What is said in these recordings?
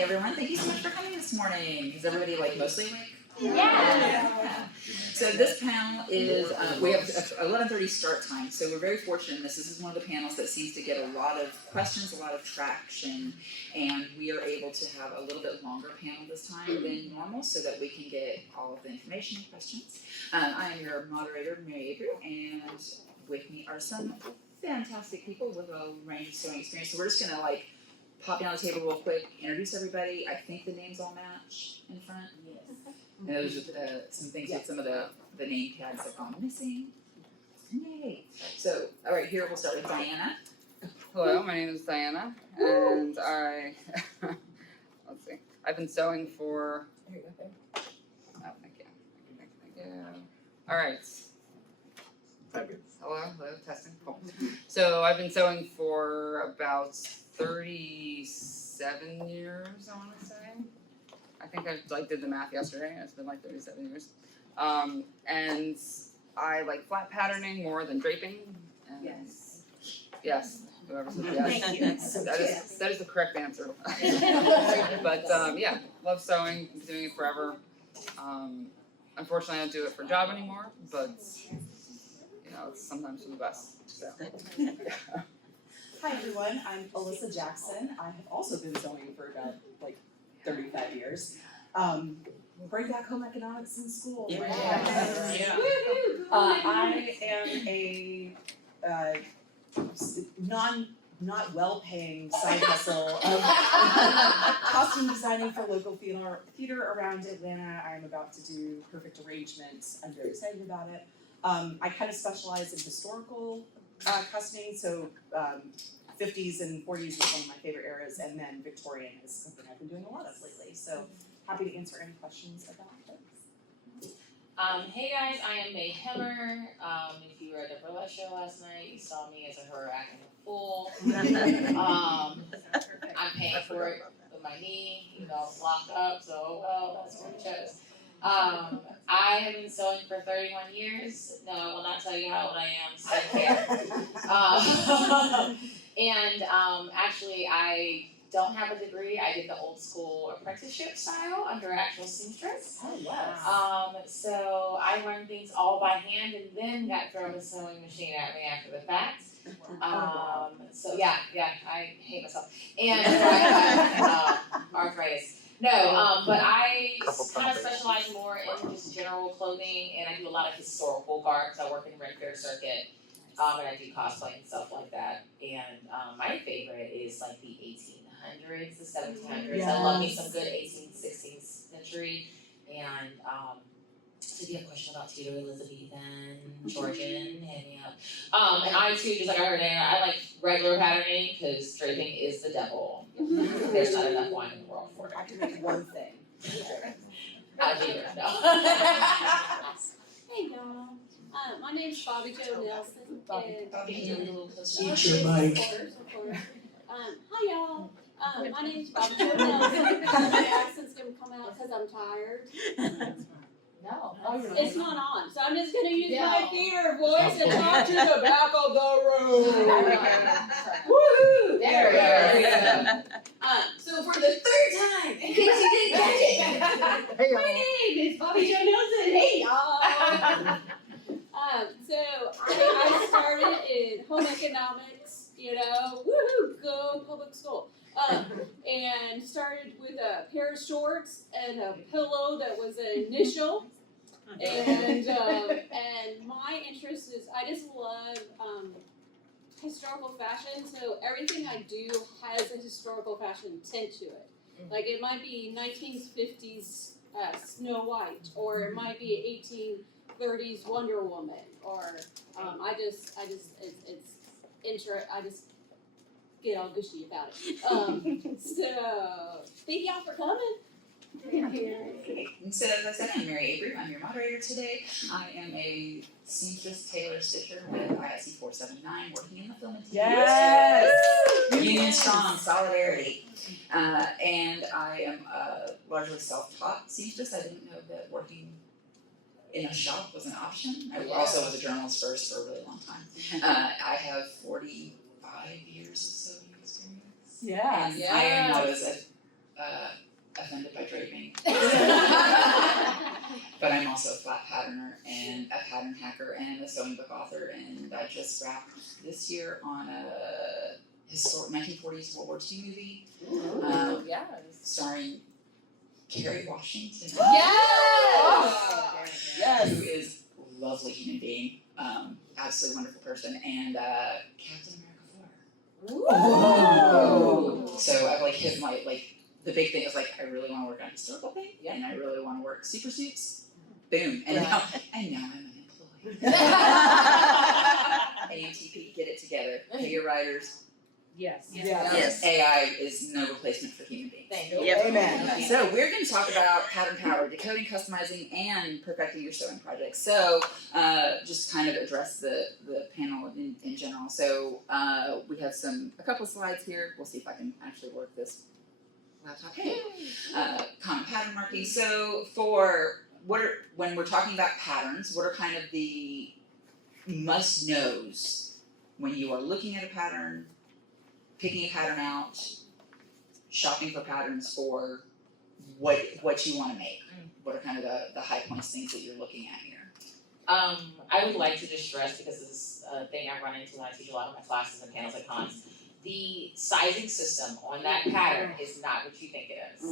everyone. Thank you so much for coming this morning. Is everybody like mostly awake? Yeah. So this panel is, we have 11:30 start time, so we're very fortunate in this. This is one of the panels that seems to get a lot of questions, a lot of traction, and we are able to have a little bit longer panel this time than normal so that we can get all of the information and questions. I am your moderator, Mary Avery, and with me are some fantastic people with a range of sewing experience. So we're just gonna like pop down the table real quick, introduce everybody. I think the names all match in front. Yes. And those are some things with some of the name tags have gone missing. Yay! So, all right, here we'll start with Diana. Hello, my name is Diana, and let's see, I've been sewing for, thank you. All right. Hello, testing, cool. So I've been sewing for about 37 years, I wanna say. I think I did the math yesterday, and it's been like 37 years. And I like flat patterning more than draping. And yes, whoever said yes. Thank you. That is the correct answer. But yeah, love sewing, been doing it forever. Unfortunately, I don't do it for a job anymore, but you know, it's sometimes for the best. So. Hi everyone, I'm Alyssa Jackson. I have also been sewing for about 35 years. Bring back home economics in school. Yeah. I am a not well-paying side hustle of costume designing for local theater around Atlanta. I'm about to do Perfect Arrangements. I'm very excited about it. I kind of specialize in historical costuming, so 50s and 40s is one of my favorite eras, and then Victorian is something I've been doing a lot of lately. So happy to answer any questions about this. Hey guys, I am May Hemmer. If you were at the burlesque show last night, you saw me as a her acting a fool. I'm paying for it with my knee, locked up, so well, that's what we chose. I have been sewing for 31 years. No, I will not tell you how old I am, so And actually, I don't have a degree. I did the old school apprenticeship style under actual seamstress. Oh, yes. So I learned things all by hand and then got thrown a sewing machine at me after the fact. So yeah, I hate myself. And arthritis. No, but I kind of specialize more in just general clothing, and I do a lot of historical garb. I work in Red Fair Circuit. And I do cosplay and stuff like that. And my favorite is like the 1800s, the 1700s. Yes. I love me some good 18th, 16th century. And so if you have a question about Tudor, Elizabethan, Georgian, hit me up. And I too, just like I heard Anna, I like regular patterning because draping is the devil. There's not enough wine in the world for it. I can make one thing. Either, no. Hey y'all, my name's Bobby Jo Nelson, and Bobby, can you do a little closer? of course. Hi y'all, my name's Bobby Jo Nelson. My accent's gonna come out because I'm tired. No. It's not on, so I'm just gonna use my theater voice and talk to the back of the room. Woohoo! There we go. So for the third time, in case you didn't catch it, my name is Bobby Jo Nelson. Hey y'all. So I started in home economics, woohoo, go public school. And started with a pair of shorts and a pillow that was an initial. And my interest is I just love historical fashion. So everything I do has a historical fashion tint to it. Like it might be 1950s Snow White, or it might be 1830s Wonder Woman, or I just get all gushy about it. So thank y'all for coming. So as I said, I'm Mary Avery. I'm your moderator today. I am a seamstress, tailor, stitcher with ISE 479, working in the film and TV Yes! industry. Union strong, solidarity. And I am largely self-taught seamstress. I didn't know that working in a shop was an option. I also was a journalist first for a really long time. I have 45 years of sewing experience. Yeah. And I was a patterner and a pattern hacker and a sewing book author, and I just wrapped this year on a historic 1940s World War II movie Yes. starring Kerry Washington. Yes. Who is a lovely human being, absolutely wonderful person, and Captain America 4. Whoa. So I've like hit my the big thing is like I really want to work on historical thing, and I really want to work super suits. Boom, and now I'm unemployed. AMTP, get it together. Pay your writers. Yes. Yes. AI is no replacement for human beings. Thank you. Yep. Amen. So we're going to talk about pattern power, decoding, customizing, and perfecting your sewing project. So just kind of address the panel in general. So we have a couple of slides here. We'll see if I can actually work this laptop. Hey, common pattern marking. So when we're talking about patterns, what are kind of the must-knows when you are looking at a pattern, picking a pattern out, shopping for patterns for what you want to make? What are kind of the high points, things that you're looking at here? I would like to just stress, because this is a thing I run into when I teach a lot of my classes and panels and cons, the sizing system on that pattern is not what you think it is.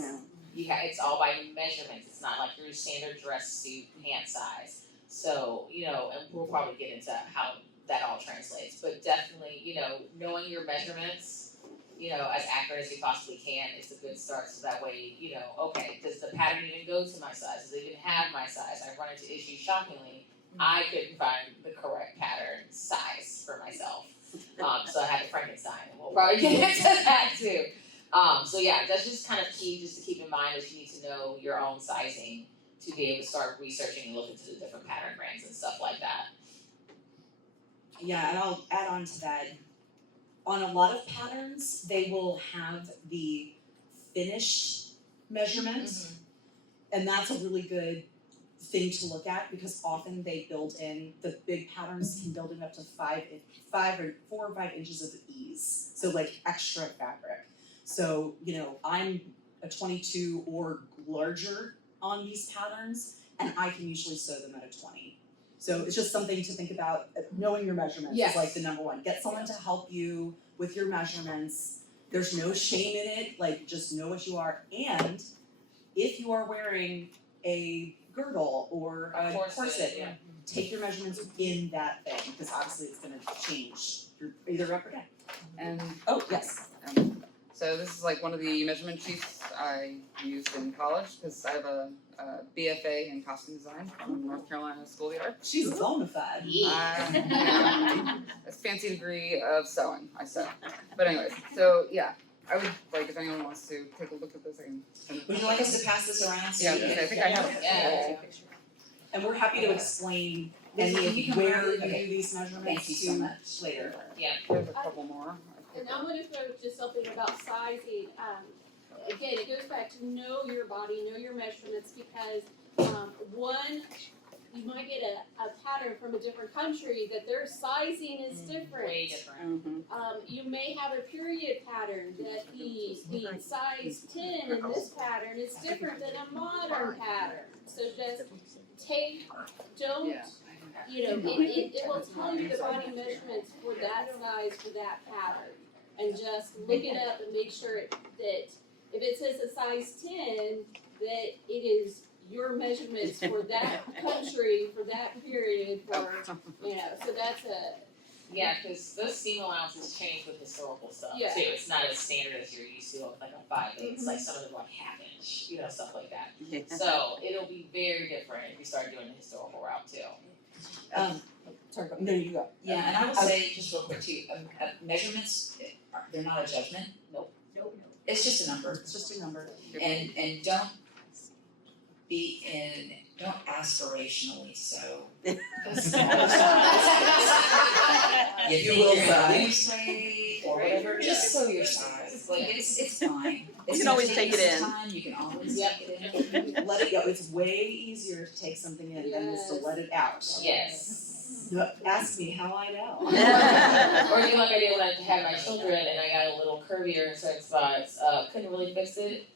It's all by measurements. It's not like your standard dress suit pant size. So, and we'll probably get into how that all translates, but definitely, knowing your measurements, as accurate as you possibly can is a good start. So that way, okay, does the pattern even go to my size? Does it even have my size? I've run into issues, shockingly, I couldn't find the correct pattern size for myself. So I had to Frankenstein, and we'll probably get into that too. So yeah, that's just kind of key just to keep in mind, is you need to know your own sizing to be able to start researching and look into the different pattern brands and stuff like that. Yeah, and I'll add on to that. On a lot of patterns, they will have the finished measurement, and that's a really good thing to look at, because often they build in, the big patterns can build in up to 4 or 5 inches of ease, so like extra fabric. So, I'm a 22 or larger on these patterns, and I can usually sew them at a 20. So it's just something to think about. Knowing your measurements is like the number one. Get someone to help you with your measurements. There's no shame in it, like just know what you are. And if you are wearing a girdle or a corset, take your measurements in that thing, because obviously it's gonna change either up or down. And Yes. so this is like one of the measurement sheets I used in college, because I have a BFA in costume design from North Carolina School of the Arts. She's bona fide. A fancy degree of sewing, I sew. But anyways, so yeah, I would like, if anyone wants to take a look at this, I can. Would you like us to pass this around? So Yeah, you can- I think I have it. Yeah. And we're happy to explain This- any you of can where mark- you okay. do these measurements Thank you so to much. later. There's a couple more. And I'm gonna throw just something about sizing. Again, it goes back to know your body, know your measurements, because one, you might get a pattern from a different country that their sizing is different. Way different. You may have a period pattern that the size 10 in this pattern is different than a modern pattern. So just don't, it will tell you the body measurements for that size, for that pattern. And just look it up and make sure that if it says a size 10, that it is your measurements for that country, for that period, so that's a. Yeah, because those seam allowances change with historical stuff Yeah. too. It's not as standard as you're used to, like a 5/8. Like some of them are like ½ inch, stuff like that. So it'll be very different if you start doing the historical route too. Sorry, no, you go. Yeah, and I will say just real quick too, measurements, they're not a judgment. Nope. It's just a number. It's just a number. And don't aspirationally sew. You will think you're gonna sew. lose weight or whatever, just sew your size. Like it's fine. It's can gonna always take it some in. time, you can always take it in. Let it go. It's way easier to take something in than it is to Yes. let it out. Yes. No, ask me how I know. Or even like I did when I had my children and I got a little curvier in certain spots, couldn't really fix it.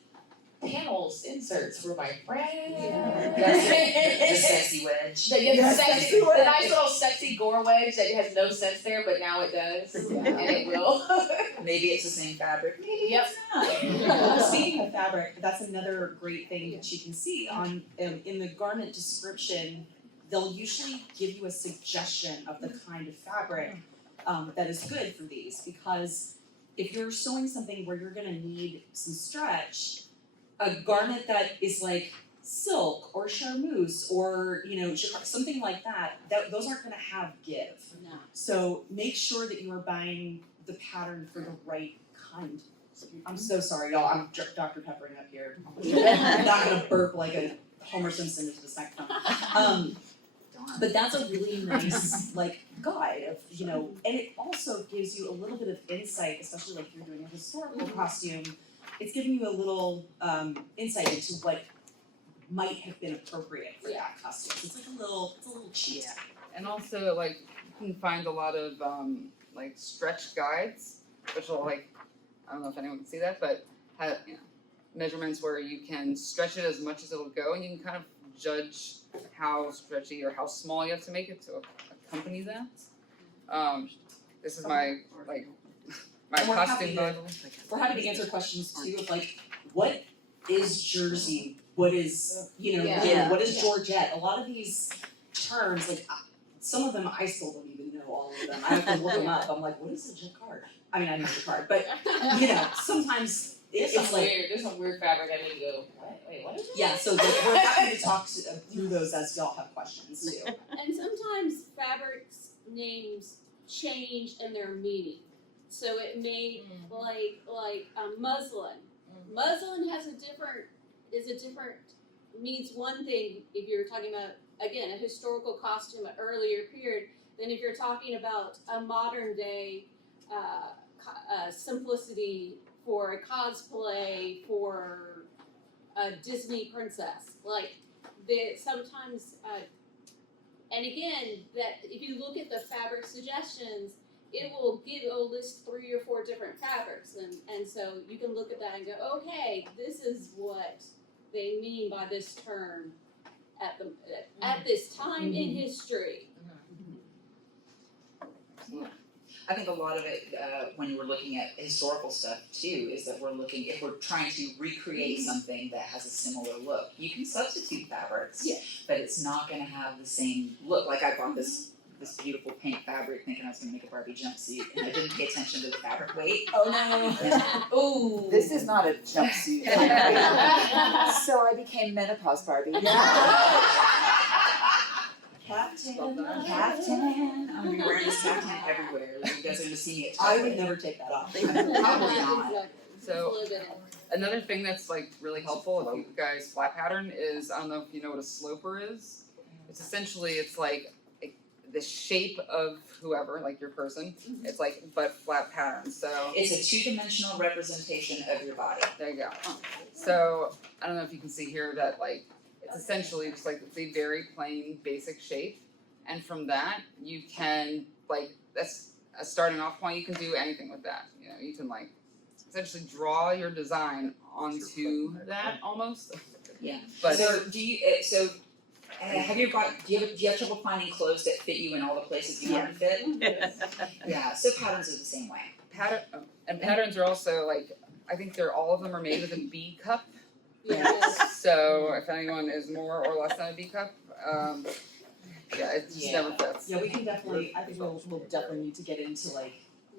panels inserts were my friend. That's the sexy wedge. The nice little sexy gore wedge that has no sense there, but now it does, and it will. Maybe it's the same fabric. Maybe Yep. it's not. Speaking of fabric, that's another great thing that you can see on in the garment description. They'll usually give you a suggestion of the kind of fabric that is good for these, because if you're sewing something where you're gonna need some stretch, a garment that is like silk or charmeuse or something like that, those aren't gonna have give. No. So make sure that you are buying the pattern for the right kind. I'm so sorry, y'all. I'm Dr. Peppering up here. I'm not gonna burp like a Homer Simpson into this microphone. But that's a really nice guide of and it also gives you a little bit of insight, especially like if you're doing a historical costume. It's giving you a little insight into what might have been appropriate for that costume. So it's like a little cheat. Yeah. And also you can find a lot of stretch guides, which will I don't know if anyone can see that, but have measurements where you can stretch it as much as it'll go, and you can kind of judge how stretchy or how small you have to make it to accompany that. This is my my And we're costume happy Bible. We're happy to answer questions too of what is jersey? What is what is Georgette? A lot of these terms, some of them I still don't even know all of them. I have to look them up. I'm like, what is a jacquard? I mean, I know jacquard, but sometimes it's There's some weird fabric I need to go, what? Wait, what is it? yeah. So we're happy to talk through those as y'all have questions too. And sometimes fabrics names change in their meaning. So it made muslin. Muslin means one thing if you're talking about again a historical costume, an earlier period, than if you're talking about a modern day simplicity for a cosplay for a Disney princess. Sometimes, and again, that if you look at the fabric suggestions, it'll list 3 or 4 different fabrics, and so you can look at that and go, okay, this is what they mean by this term at this time in history. I think a lot of it, when we're looking at historical stuff too, is that if we're trying to recreate something that has a similar look, you can substitute fabrics, but it's not going to have the same look. Like I bought this beautiful pink fabric thinking I was going to make a Barbie jumpsuit, and I didn't pay attention to the fabric weight. Oh no! Ooh. This is not a jumpsuit. So I became menopause Barbie. Caftan. I'm gonna be wearing this caftan everywhere. You guys are gonna see me at I Target. would never take that off. Probably not. Exactly. So Live in it. another thing that's really helpful if you guys flat pattern is, I don't know if you know what a sloper is. It's essentially the shape of whoever, your person. It's but flat pattern. So It's a 2-dimensional representation of your body. there you go. So I don't know if you can see here that it's essentially just it's a very plain basic shape, and from that you can that's a starting off point. You can do anything with that. You can essentially draw your design onto that almost. Yeah. But So do you? Have you do you have trouble finding clothes that fit you in all the places you want to fit? Yeah. So patterns are the same way. patterns are also I think all of them are made with a B cup. Yes. So if anyone is more or less than a B cup, it just never fits. Yeah, we can definitely. I think we'll definitely need to get into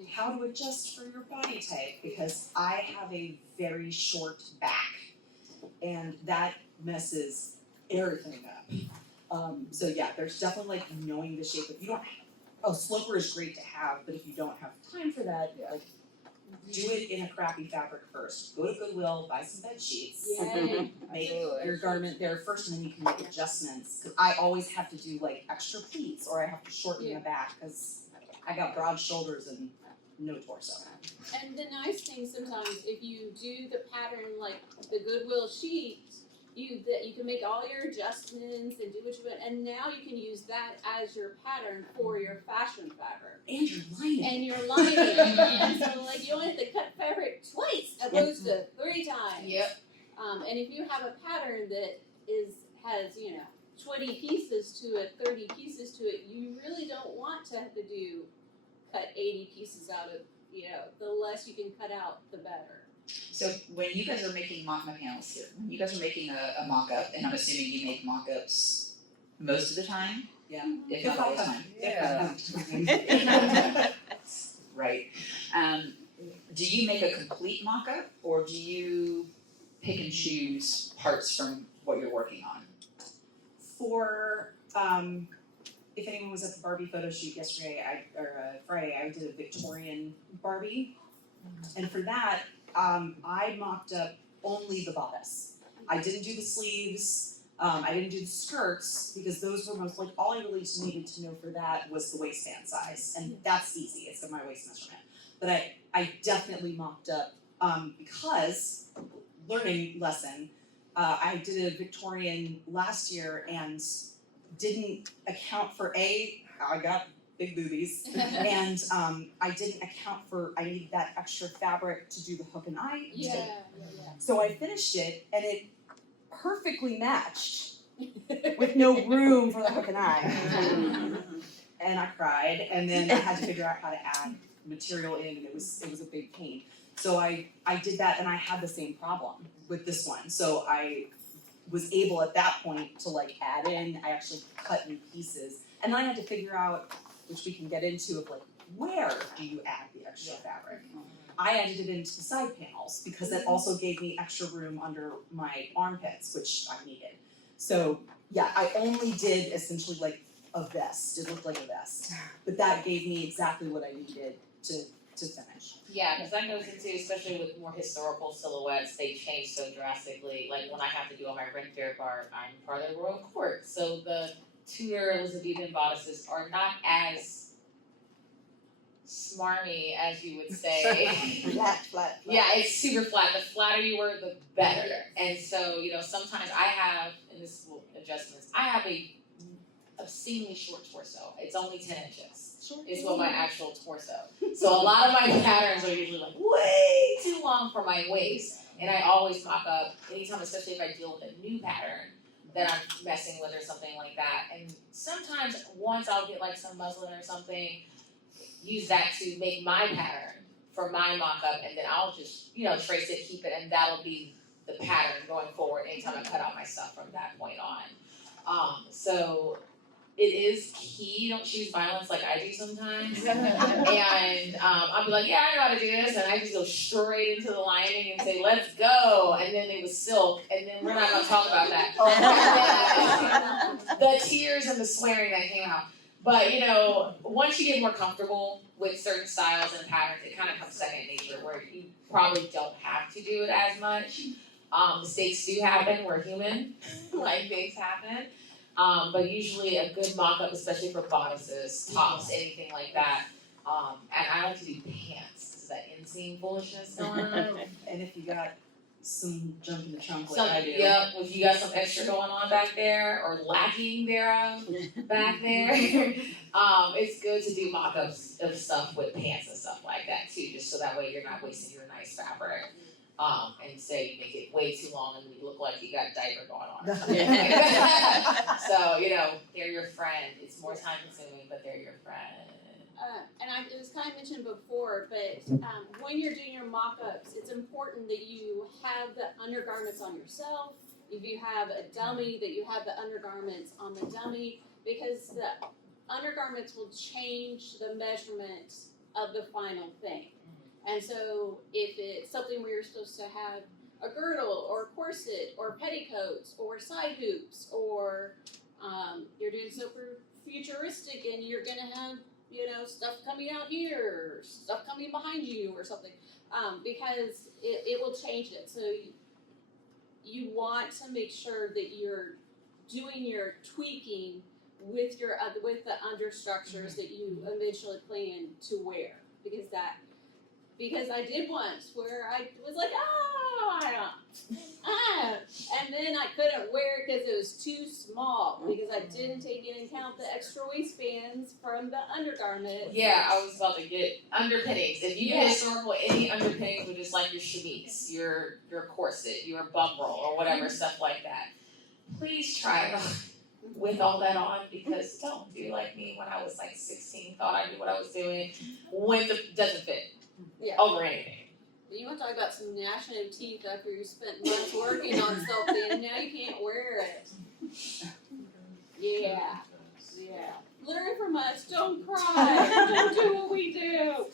how to adjust for your body type, because I have a very short back, and that messes everything up. So yeah, there's definitely knowing the shape. If you don't, sloper is great to have, but if you don't have time for that, do it in a crappy fabric first. Go to Goodwill, buy some bed sheets. Yay. Make Absolutely. your garment there first, and then you can make adjustments. Because I always have to do extra pleats, or I have to shorten the back because I got broad shoulders and no torso. And the nice thing sometimes, if you do the pattern like the Goodwill sheet, you can make all your adjustments and do what you want, and now you can use that as your pattern for your fashion fabric. And your lining. And your lining. And so you only have to cut fabric twice opposed to 3 times. Yep. And if you have a pattern that has 20 pieces to it, 30 pieces to it, you really don't want to have to cut 80 pieces out of, the less you can cut out, the better. So when you guys are making my panels here, when you guys are making a mock-up, and I'm assuming you make mock-ups most of the time? Yeah. If not all the time. Yeah. Right. Do you make a complete mock-up, or do you pick and choose parts from what you're working on? For if anyone was at the Barbie photo shoot yesterday, Friday, I did a Victorian Barbie, and for that, I mocked up only the bodice. I didn't do the sleeves. I didn't do the skirts because those were most like all I really needed to know for that was the waistband size, and that's easy. It's my waist measurement. But I definitely mocked up because learning lesson. I did a Victorian last year and didn't account for I got big boobies, and I didn't account for I needed that extra fabric to do the hook and eye tape. So I finished it and it perfectly matched with no room for the hook and eye. And I cried, and then I had to figure out how to add material in, and it was a big pain. So I did that, and I had the same problem with this one. So I was able at that point to add in. I actually cut new pieces, and then I had to figure out, which we can get into, of where do you add the extra fabric. I added it into the side panels because that also gave me extra room under my armpits, which I needed. So yeah, I only did essentially a vest. It looked like a vest, but that gave me exactly what I needed to finish. Yeah, because that goes into, especially with more historical silhouettes, they change so drastically. Like when I have to do on my Ren Fair bar, I'm part of the royal court. So the Tudor Elizabethan bodices are not as smarmy as you would say. Flat. Yeah, it's super flat. The flatter you were, the better. And so, sometimes I have, and this is adjustments, I have a obscenely short torso. It's only 10 inches. Is what my actual torso. So a lot of my patterns are usually way too long for my waist. And I always mock up anytime, especially if I deal with a new pattern that I'm messing with or something like that. And sometimes once I'll get some muslin or something, use that to make my pattern for my mock-up, and then I'll just, trace it, keep it, and that'll be the pattern going forward anytime I cut out my stuff from that point on. So it is key, don't choose violence like I do sometimes. And I'll be like, yeah, I know how to do this, and I just go straight into the lining and say, let's go, and then it was silk, and then we're not gonna talk about that. And then, the tears and the swearing that came out. But once you get more comfortable with certain styles and patterns, it kind of comes second nature, where you probably don't have to do it as much. Mistakes do happen, we're human, things happen. But usually a good mock-up, especially for bodices, tops, anything like that. And I like to do pants, because that inseam foolishness going on. And if you got some junk in the trunk like I do. Yep, if you got some extra going on back there, or lacking thereof back there, it's good to do mock-ups of stuff with pants and stuff like that too, just so that way you're not wasting your nice fabric. And say you make it way too long and you look like you got a diaper going on or something. So, they're your friend. It's more time consuming, but they're your friend. And it was kind of mentioned before, but when you're doing your mock-ups, it's important that you have the undergarments on yourself. If you have a dummy, that you have the undergarments on the dummy, because the undergarments will change the measurement of the final thing. And so if it's something where you're supposed to have a girdle or corset or petticoats or side hoops, or you're doing super futuristic and you're gonna have stuff coming out here, stuff coming behind you or something, because it will change it. So you want to make sure that you're doing your tweaking with your with the understructures that you eventually plan to wear, because I did once where I was like, and then I couldn't wear it because it was too small, because I didn't take into account the extra waistbands from the undergarment. Yeah, I was about to get underpinnings. If you Yeah. get historical, any underpinnings with just like your chemise, your corset, your bum roll, or whatever, stuff like that. Please try it on with all that on, because don't do like me when I was like 16, thought I knew what I was doing, when it doesn't fit Yeah. over anything. You want to talk about some gnashing of teeth after you spent months working on something, and now you can't wear it. Yeah. Learn from us, don't cry, don't do what we do.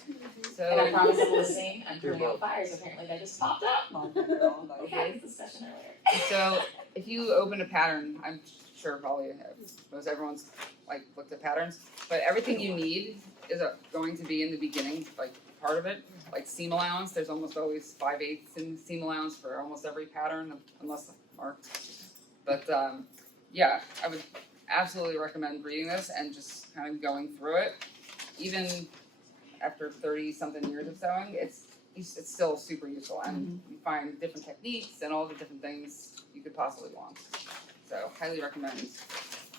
And I So, promise it will sing. I'm turning out fires apparently that just popped up. We had this discussion earlier. so if you open a pattern, I'm sure probably most everyone's like looked at patterns, but everything you need is going to be in the beginning, like part of it. Like seam allowance, there's almost always 5/8 in seam allowance for almost every pattern, unless marked. But yeah, I would absolutely recommend reading this and just kind of going through it. Even after 30-something years of sewing, it's still super useful, and you find different techniques and all the different things you could possibly want. So highly recommend.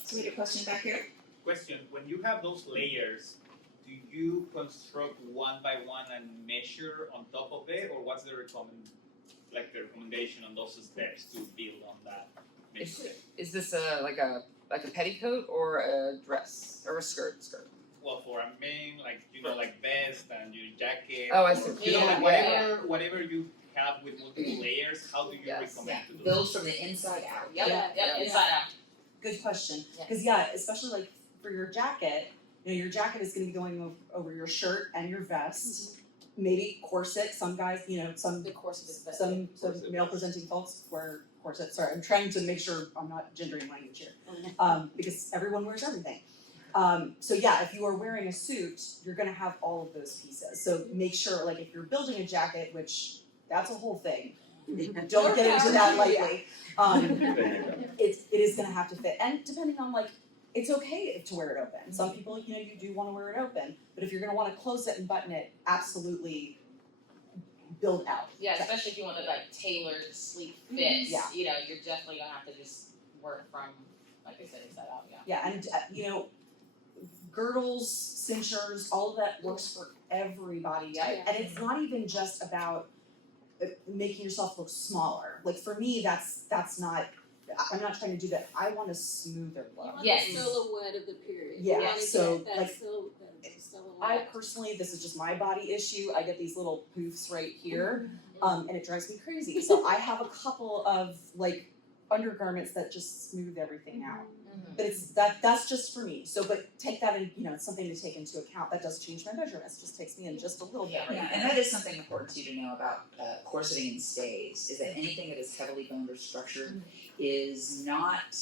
So we had a question back here. Question, when you have those layers, do you construct one by one and measure on top of it, or what's the recommendation on those steps to build on that measurement? Is this like a petticoat or a dress or a skirt? Well, for a man, like vest and your jacket. Oh, I or, see. like Yeah. whatever you have with multiple layers, how do you Yes. recommend to do Build from the inside out. Yep, inside out. Good question. Yeah. Because yeah, especially like for your jacket, your jacket is going to be going over your shirt and your vest. Maybe corset. Some guys, some The corset is better. some Corset. male presenting folks wear corsets. Sorry, I'm trying to make sure I'm not gendering language here. Because everyone wears everything. So yeah, if you are wearing a suit, you're gonna have all of those pieces. So make sure, like if you're building a jacket, which that's a whole thing. Don't get into that lightly. It is gonna have to fit. And depending on it's okay to wear it open. Some people, you do wanna wear it open. But if you're gonna wanna close it and button it, absolutely build out. Yeah, especially if you want the tailored sleek fits. Yeah. You're definitely gonna have to just work from, like I said, inside out. Yeah. Yeah, and girdles, cinchers, all of that works for everybody. Yeah. And it's not even just about making yourself look smaller. Like for me, that's not. I'm not trying to do that. I want a smoother You look. want Yes. the silhouette of the period. Yeah, You wanna so, get that like, silhouette. I personally, this is just my body issue. I get these little poofs right here, and it drives me crazy. So I have a couple of undergarments that just smooth everything out. But that's just for me. So, but take that in, it's something to take into account. That does change my measurements. Just takes me in just a little bit. Right? Yeah, and that is something important to you to know about corseting and stays, is that anything that is heavily boned or structured is not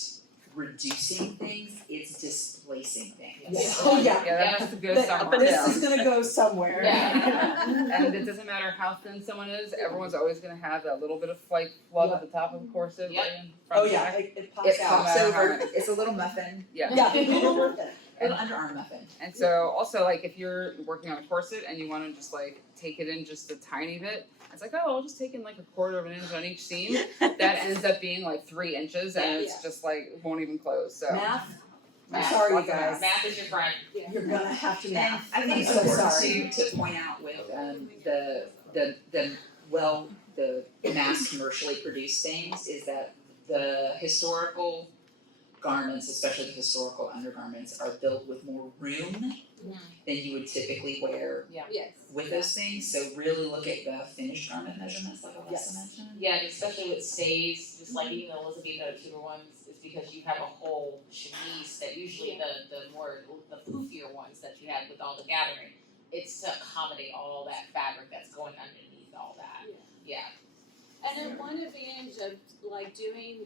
reducing things, it's displacing things. Yeah. Oh yeah. Yeah, that has to go somewhere. This is gonna go somewhere. And it doesn't matter how thin someone is, everyone's always gonna have that little bit of flub at the top of the corset. Yep. Right in front Oh of yeah, the it pops It out. pops No matter over, how much. it's a little muffin, Yeah. Yeah, people worth it. little underarm muffin. And so also if you're working on a corset and you wanna just take it in just a tiny bit, it's oh, I'll just take in a quarter of an inch on each seam. That ends up being 3 inches and it's just it won't even close, so. Math. I'm Math, sorry, you lots of guys. Math is your friend. You're gonna have to And math. I think I'm it's so important sorry. to point out with the mass commercially produced things is that the historical garments, especially the historical undergarments, are built with more room than you would typically wear Yes. with those things. So really look at the finished garment measurements like Alyssa mentioned. Yeah, and especially with stays, just like even the Elizabethan Tudor ones, it's because you have a whole chemise that usually the poofier ones that you had with all the gathering, it's to accommodate all that fabric that's going underneath all that. Yeah. And then one advantage of doing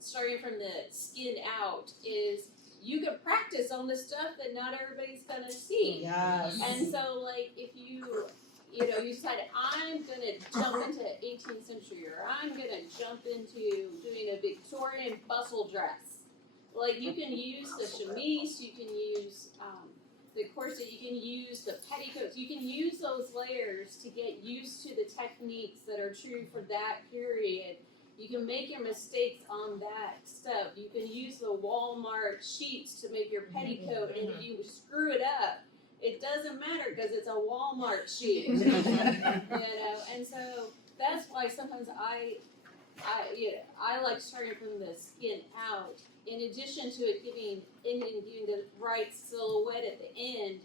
starting from the skin out is you can practice on the stuff that not everybody's gonna see. Yes. And so if you decide I'm gonna jump into 18th century or I'm gonna jump into doing a Victorian bustle dress, you can use the chemise, you can use the corset, you can use the petticoats, you can use those layers to get used to the techniques that are true for that period You can make your mistakes on that stuff. You can use the Walmart sheets to make your petticoat, and if you screw it up, it doesn't matter because it's a Walmart sheet. You know, and so that's why sometimes I like starting from the skin out. In addition to it giving the right silhouette at the end,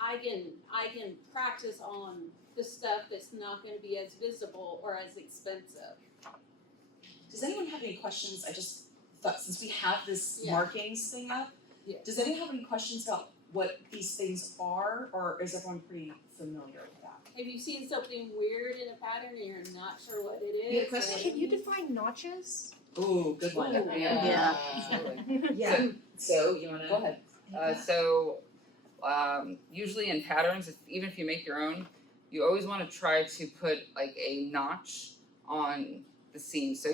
I can practice on the stuff that's not going to be as visible or as expensive. Does anyone have any questions? I just thought since we have this Yeah. markings thing up, Yeah. does anyone have any questions about what these things are, or is everyone pretty familiar with that? Have you seen something weird in a pattern and you're not sure what it is? You had a question? Can you define notches? Ooh, good one. Yeah. Absolutely. Yeah. So you wanna? Go ahead. Usually in patterns, even if you make your own, you always want to try to put like a notch on the seam. So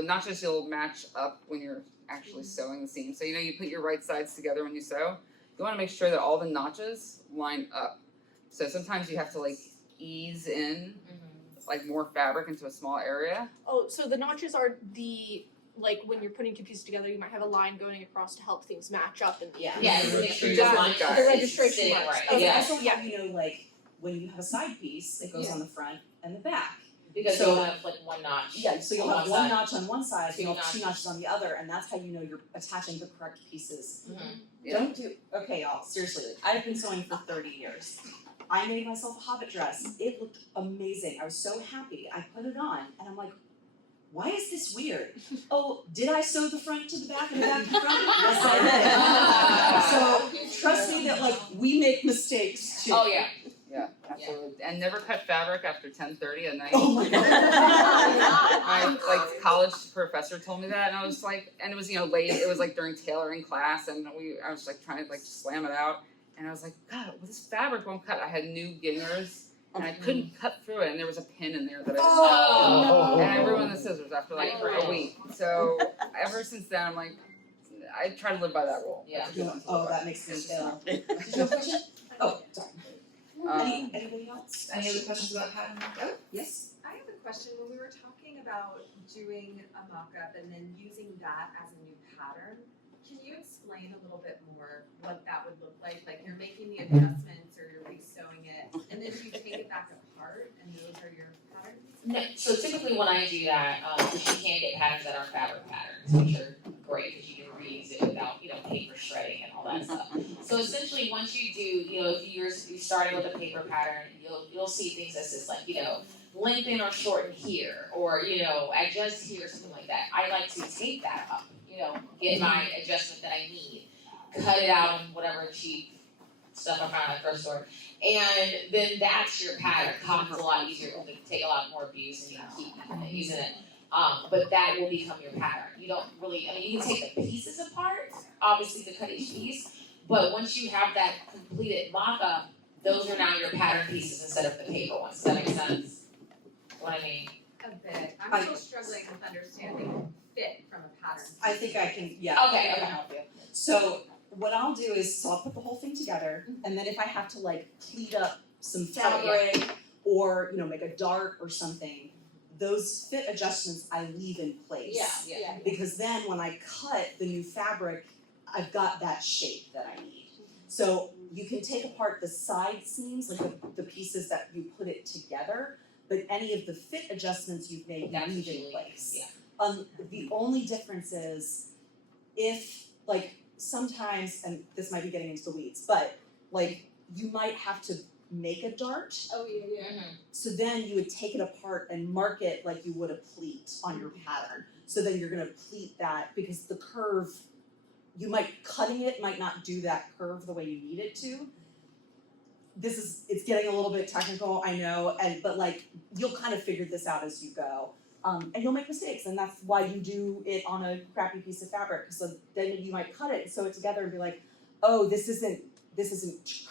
notches you'll match up when you're actually sewing the seam. So you put your right sides together when you sew. You want to make sure that all the notches line up. So sometimes you have to like ease in like more fabric into a small area. Oh, so the notches are like when you're putting two pieces together, you might have a line going across to help things match up in the Yeah, end. make sure The your line registration is registration sitting marks. right. Okay. Yeah, Also have, like, when you have a side piece that goes on the front and the back. because So- you'll have like one notch. Yeah, so you'll on have one one side. notch on one side, Two you'll have two notches. notches on the other, and that's how you know you're attaching the correct pieces. Yeah. Don't do, okay y'all, seriously, I've been sewing for 30 years. I made myself a hobbit dress, it looked amazing, I was so happy, I put it on, and I'm like, why is this weird? Oh, did I sew the front to the back and the back to the front? Yes, I did. So, trust me that like, we make mistakes too. Oh yeah. Yeah, absolutely. And never cut fabric after 10:30 at night. Oh my god. My like college professor told me that, and I was like, and it was late. It was like during tailoring class, and I was like trying to like slam it out, and I was like, God, well, this fabric won't cut. I had new gingers, and I couldn't cut through it, and there was a pin in there that I didn't. Oh. And I ruined the scissors after like Oh. a week. So ever since then, I'm like, I try to live by that rule. Yeah. Oh, that makes me ill. Did you have a question? Oh, sorry. Anybody else? Any other questions about pattern? Oh, yes. I have a question. When we were talking about doing a mock-up and then using that as a new pattern, can you explain a little bit more what that would look like? Like you're making the adjustments or you're re-sewing it, and then you take it back apart and those are your pattern pieces? No, so typically when I do that, because you can get patterns that are fabric patterns, which are great because you can reuse it without, paper shredding and all that stuff. So essentially, once you do, if you're starting with a paper pattern, you'll see things that says like, lengthen or shorten here, or adjust here, something like that. I like to tape that up, get my adjustment that I need, cut it out on whatever cheap stuff I found at the thrift store, and then that's your pattern. Cotton's a lot easier to take a lot more abuse, and you can keep using it. But that will become your pattern. You don't really, you can take the pieces apart, obviously, to cut each piece, but once you have that completed mock-up, those are now your pattern pieces instead of the paper ones. Does that make sense? What I mean? A bit. I'm still struggling with understanding fit from a pattern. I think I can, Okay, I can help you. So what I'll do is, I'll put the whole thing together, and then if I have to like pleat up some fabric or, make a dart or something, those fit adjustments I leave in place. Yeah. Because then when I cut the new fabric, I've got that shape that I need. So you can take apart the side seams, like the pieces that you put it together, but any of the fit adjustments you've made, you leave in place. Yeah. The only difference is if, like, sometimes, and this might be getting into the weeds, but like you might have to make a dart. Oh yeah. So then you would take it apart and mark it like you would a pleat on your pattern. So then you're gonna pleat that because the curve, cutting it might not do that curve the way you need it to. It's getting a little bit technical, I know, but like you'll kind of figure this out as you go. And you'll make mistakes, and that's why you do it on a crappy piece of fabric. So then you might cut it and sew it together and be like, oh, this isn't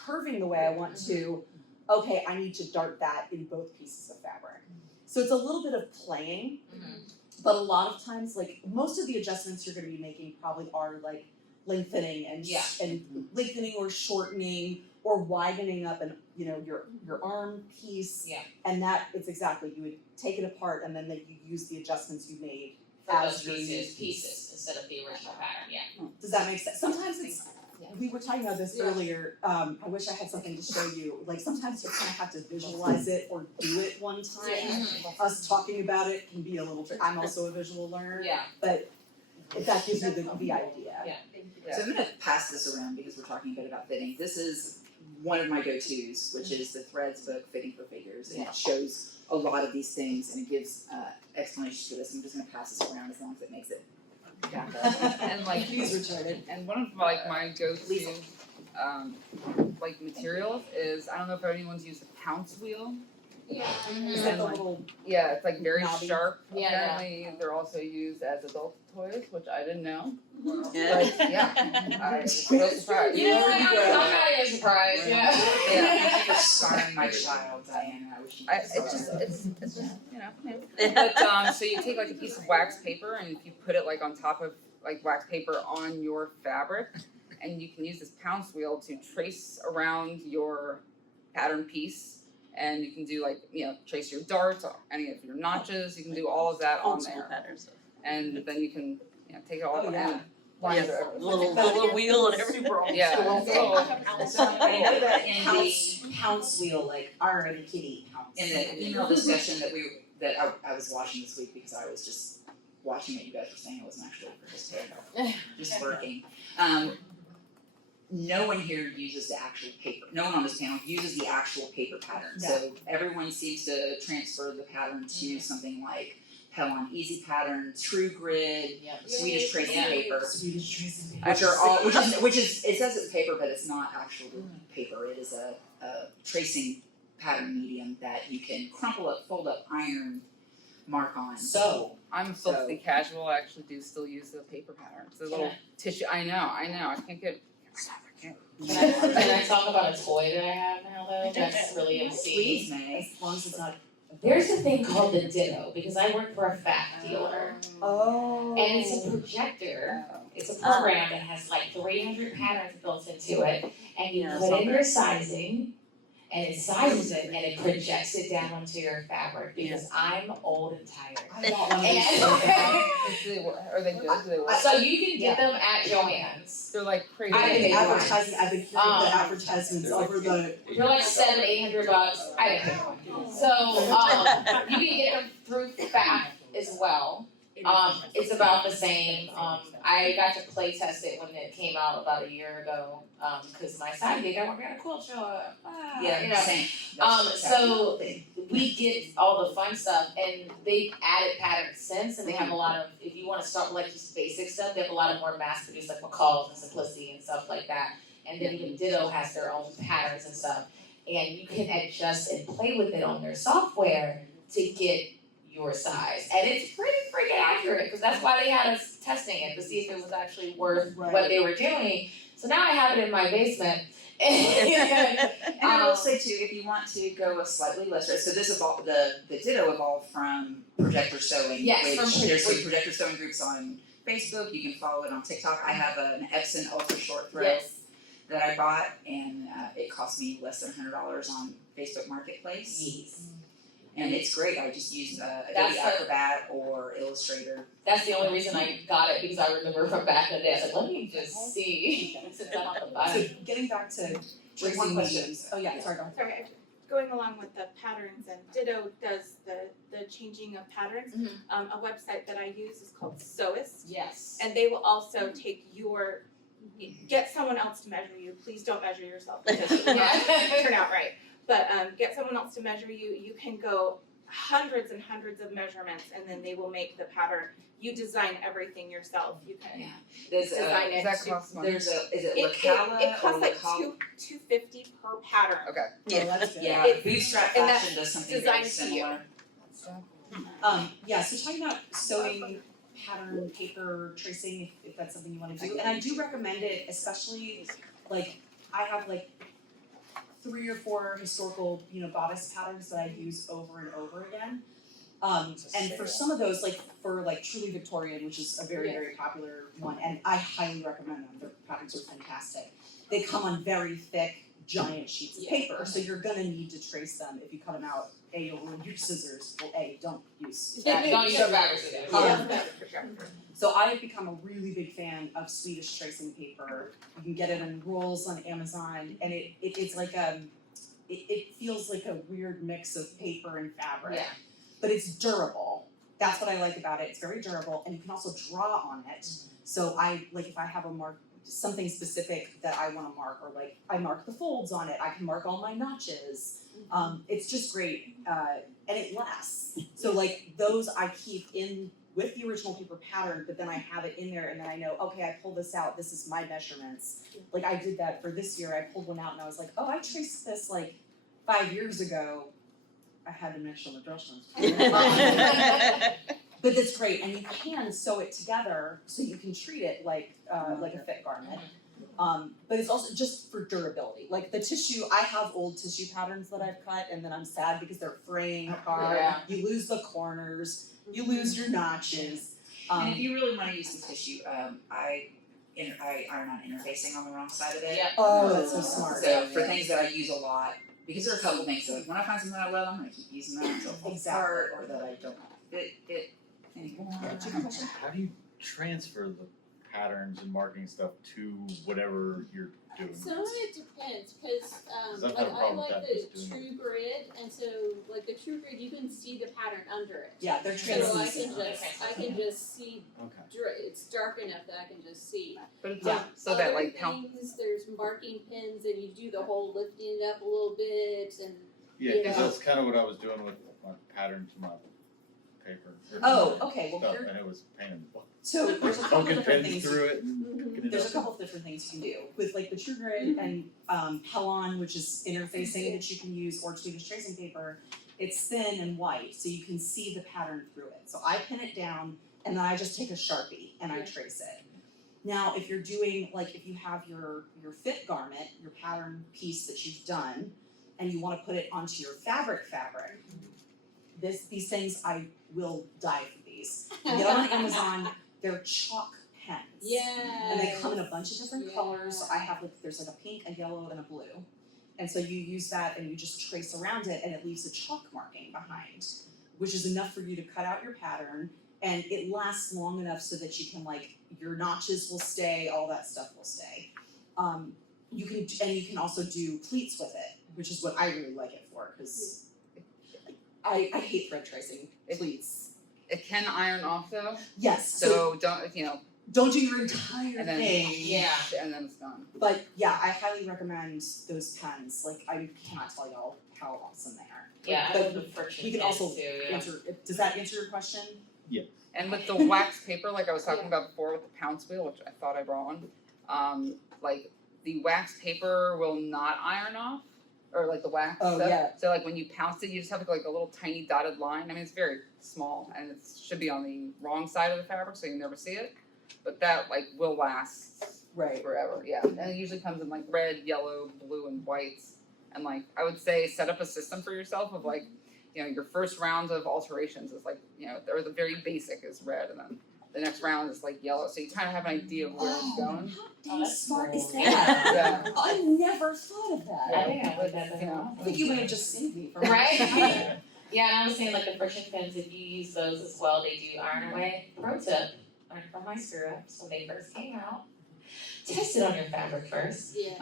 curving the way I want to. Okay, I need to dart that in both pieces of fabric. So it's a little bit of playing, but a lot of times, like most of the adjustments you're going to be making probably are like lengthening and Yeah. and lengthening or shortening or widening up and your arm piece. Yeah. And that it's exactly, you would take it apart and then you use the adjustments you made For as those your new pieces instead of the original pattern, yeah. Does that make sense? Sometimes it's, Yeah. we were talking about this earlier, I wish I had something to show you, like sometimes you kind of have to visualize it or do it one time. Us talking about it can be a little bit, I'm also a visual learner, Yeah. but if that gives you the idea. Yeah. So I'm gonna pass this around because we're talking a bit about fitting. This is one of my go-tos, which is the Threads book, Fitting for Figures, and it shows a lot of these things and it gives explanations for this. I'm just gonna pass this around as long as it makes it back up. And like Please return it. And one of my go-to like materials is, I don't know if anyone's used a pounce wheel. Yeah. Is that the little, Yeah, it's like very Knobby. sharp. Yeah, Apparently they're also used as adult toys, which I didn't know. Yeah. But yeah, I was so surprised. You know what, I'm not even surprised, yeah. Thank you for scarring my child, Diana. I wish you could It's saw just but so you take like a piece of wax paper and if you put it like on top of like wax paper on your fabric, and you can use this pounce wheel to trace around your pattern piece, and you can do like trace your darts or any of your notches. You can do all of that on there, and then you can take it all Oh, yeah. and line it Yeah, over. little wheel and everything. Yeah, it's a little- I know that in the pounce wheel, like R and Kitty pounce. in the email discussion that I was watching this week because I was just watching what you guys were saying, I wasn't actually participating, just working. No one here uses the actual paper, no one on this panel uses the actual paper pattern, so everyone seems to transfer the pattern to something like Hell on Easy Pattern, True Grid, Yep. Swedish tracing paper, Swedish tracing. which are all, which is, it says it's paper, but it's not actual paper, it is a tracing pattern medium that you can crumple up, fold up, iron, mark on. So, I'm filthy casual. I actually do still use the paper pattern. It's a little tissue. I know. I can't get. can I talk about a toy that I have now though, that's really obscene? Please, May. As long as it's not. There's a thing called the Ditto, because I work for a fact dealer, Oh. and it's a projector. It's a program that has like 300 patterns built into it, and you put in your sizing, and it sizes it, and it projects it down onto your fabric, because I'm old and tired. I want one of these so bad. Are they good? Do they work? So you can get them at Joann's. They're like crazy. I I've didn't been pay for advertising, I've been hearing the advertisements over the. They're like $700-800. I didn't pay for them. So you can get them through FAF as well. It's about the same. I got to play test it when it came out about a year ago. Because my side gig, I work at a quilt show. Same. So we get all the fun stuff, and they've added patterns since, and they have a lot of. If you want to start with like just basic stuff, they have a lot of more mass-produced like McCall's and Simplicity and stuff like that. And then even Ditto has their own patterns and stuff, and you can adjust and play with it on their software to get your size, and it's pretty freaking accurate because that's why they had us testing it to see if it was actually worth what they were doing. So now I have it in my basement. And I will say too, if you want to go a slightly lesser, so this evolved, the Ditto evolved from projector sewing, Yes, which from there's some projector sewing groups on Facebook, you can follow it on TikTok. I have an Epson ultra short thread Yes. that I bought, and it cost me less than $100 on Facebook Marketplace. Yes. And it's great, I just used That's Adobe the- Acrobat or Illustrator. That's the only reason I got it, because I remember from back in the day, I was like, let me just see since I'm on the So button. getting back to One tracing question. mediums. Oh yeah, sorry, go ahead. Sorry, going along with the patterns, and Ditto does the changing of patterns. Mhm. A website that I use is called Sewist, Yes. and they will also take get someone else to measure you. Please don't measure yourself because it will not turn out right. But get someone else to measure you. You can go hundreds and hundreds of measurements, and then they will make the pattern. You design everything yourself. You can Yeah. There's design Does it. that cost money? is it It Lacala or costs like Lacala? $250 per pattern. Okay. Yeah, that's good. Yeah, It's- Bootstrap and that's Fashion does something very designed to you. similar. Yeah, so talking about sewing pattern, paper, tracing, if that's something you wanna do, and I do recommend it, especially, like, I have like 3 or 4 historical, bodice patterns that I use over and over again. And for some of those, like for like Truly Victorian, which is a very, very popular one, and I highly recommend them, their patterns are fantastic. They come on very thick, giant sheets of paper, so you're gonna need to trace them. If you cut them out, A, you'll ruin your scissors, well, A, don't use Don't use your fabric scissors. So I've become a really big fan of Swedish tracing paper. You can get it in rolls on Amazon, and it's like it feels like a weird mix of paper and fabric. Yeah. But it's durable. That's what I like about it. It's very durable, and you can also draw on it. So I like if I have something specific that I want to mark, or like I mark the folds on it. I can mark all my notches. It's just great, and it lasts. So like those I keep in with the original paper pattern, but then I have it in there, and then I know, okay, I pull this out. This is my measurements. Like I did that for this year. I pulled one out, and I was like, oh, I traced this like 5 years ago. I had to make some adjustments. But that's great, and you can sew it together so you can treat it like a fit garment. But it's also just for durability. Like the tissue, I have old tissue patterns that I've cut, and then I'm sad because they're fraying apart. Yeah. You lose the corners, you lose your notches. And if you really wanna use the tissue, I iron on interfacing on the wrong side of it. Yep. Oh, that's so smart. So for things that I use a lot, because there are a couple things, so when I find something I love, I'm gonna keep using that until it falls apart, or that I don't fit it anymore. How do you transfer the patterns and marking stuff to whatever you're doing? Some of it depends, cause I've like had a I problem with like that, the just doing true grid, and so like the true grid, you can see the pattern under it. Yeah, they're So I translucent. can just see, Okay. it's dark enough that I can just see. But it's Yeah. so that Other like things, there's marking pins, and you do the whole lifting it up a little bit, and Yeah, because Yeah. that's kind of what I was doing with my pattern to my paper. Oh, okay, well, Stuff, here, and it was a pain in the butt. so there's a couple Poking different pins things. through it and picking it There's up. a couple of different things you can do with like the True Grid and Pelon, which is interfacing that you can use, or Swedish tracing paper. It's thin and white, so you can see the pattern through it. So I pin it down, and then I just take a Sharpie and I trace it. Now, if you're doing like if you have your fit garment, your pattern piece that you've done, and you want to put it onto your fabric, these things I will die for these. You get them on Amazon. They're chalk pens. yeah. And they come in a bunch of different colors. So I have there's like a pink, a yellow, and a blue. And so you use that and you just trace around it, and it leaves a chalk marking behind, which is enough for you to cut out your pattern, and it lasts long enough so that you can like your notches will stay, all that stuff will stay. You can also do pleats with it, which is what I really like it for, because I hate thread tracing pleats. it can iron off though. Yes. So don't Don't do your entire And then- thing. Yeah. and then it's done. But yeah, I highly recommend those pens. Like I cannot tell y'all how awesome they are. Yeah, I But love the friction we can pins also too, yeah. does that answer your question? And with the wax paper, like I was talking about before with the pounce wheel, which I thought I brought one, like the wax paper will not iron off, or like the wax Oh, stuff. yeah. So like when you pounce it, you just have like a little tiny dotted line. I mean, it's very small, and it should be on the wrong side of the fabric, so you never see it. But that like will last Right. forever. Yeah, and it usually comes in like red, yellow, blue, and whites. And like I would say, set up a system for yourself of like, your first round of alterations is like, or the very basic is red, and then the next round is like yellow. So you kind of have an idea of where it's going. How dang smart is cool. that? Yeah. I never thought of that. I think I would that as well. I think you may have just saved me from Right? Yeah, and I was saying like the friction pins, if you use those as well, they do iron away. Pro tip, learned from my screw ups when they first came out. Test it on your fabric first. Yeah.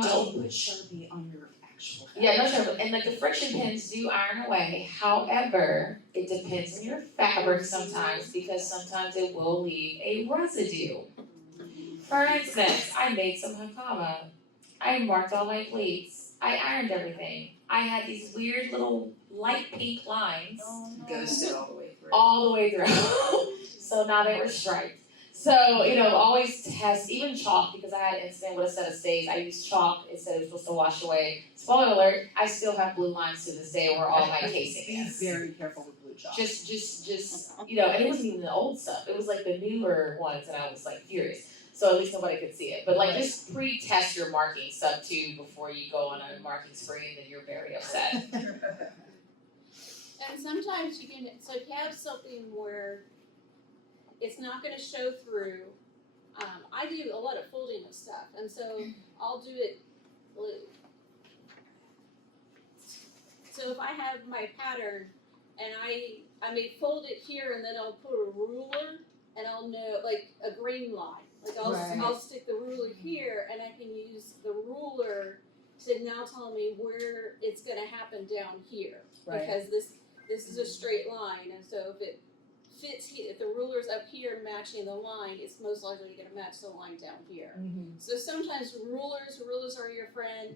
Don't put Sharpie on your actual fabric. Yeah, no, sure. And like the friction pins do iron away. However, it depends on your fabric sometimes, because sometimes it will leave a residue. For instance, I made some hakama. I marked all my pleats. I ironed everything. I had these weird little light pink lines Ghosted all the way through. all the way through. So now they were striped. So, always test, even chalk, because I had an incident with a set of stays. I used chalk instead of supposed to wash away. Spoiler alert, I still have blue lines to this day where all my casing Be is. very careful with blue chalk. Just, and it wasn't even the old stuff. It was like the newer ones, and I was like furious. So at least nobody could see it. But like, just pre-test your marking stuff too before you go on a marking spree, and then you're very upset. And sometimes you can, so if you have something where it's not gonna show through, I do a lot of folding of stuff, and so I'll do it blue. So if I have my pattern and I may fold it here and then I'll put a ruler and I'll know, like a green line. Like I'll stick the ruler here and I can use the ruler to now tell me where it's gonna happen down here. Right. Because this is a straight line, and so if it fits here, if the ruler's up here matching the line, it's most likely gonna match the line down here. Mm-hmm. So sometimes rulers are your friend.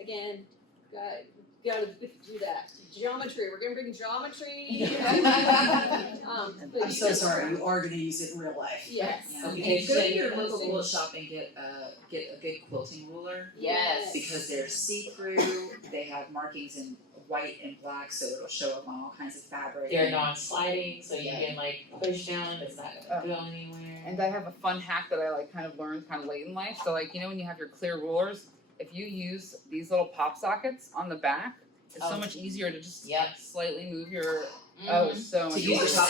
Again, gotta do that. Geometry, we're gonna bring geometry. But I'm so sorry, you are gonna use it in real life. Yes. Yeah, Okay, and go to your so- local wool shop and get a good quilting ruler Yes. because they're see-through. They have markings in white and black, so it'll show up on all kinds of fabric. They're non-sliding, so you can like push down, it's not gonna go anywhere. And I have a fun hack that I like kind of learned kind of late in life. So like, you know when you have your clear rulers, if you use these little pop sockets on the back, it's so Oh. much easier to just Yep. slightly move your, Mhm. oh, it's so To much use easier. the top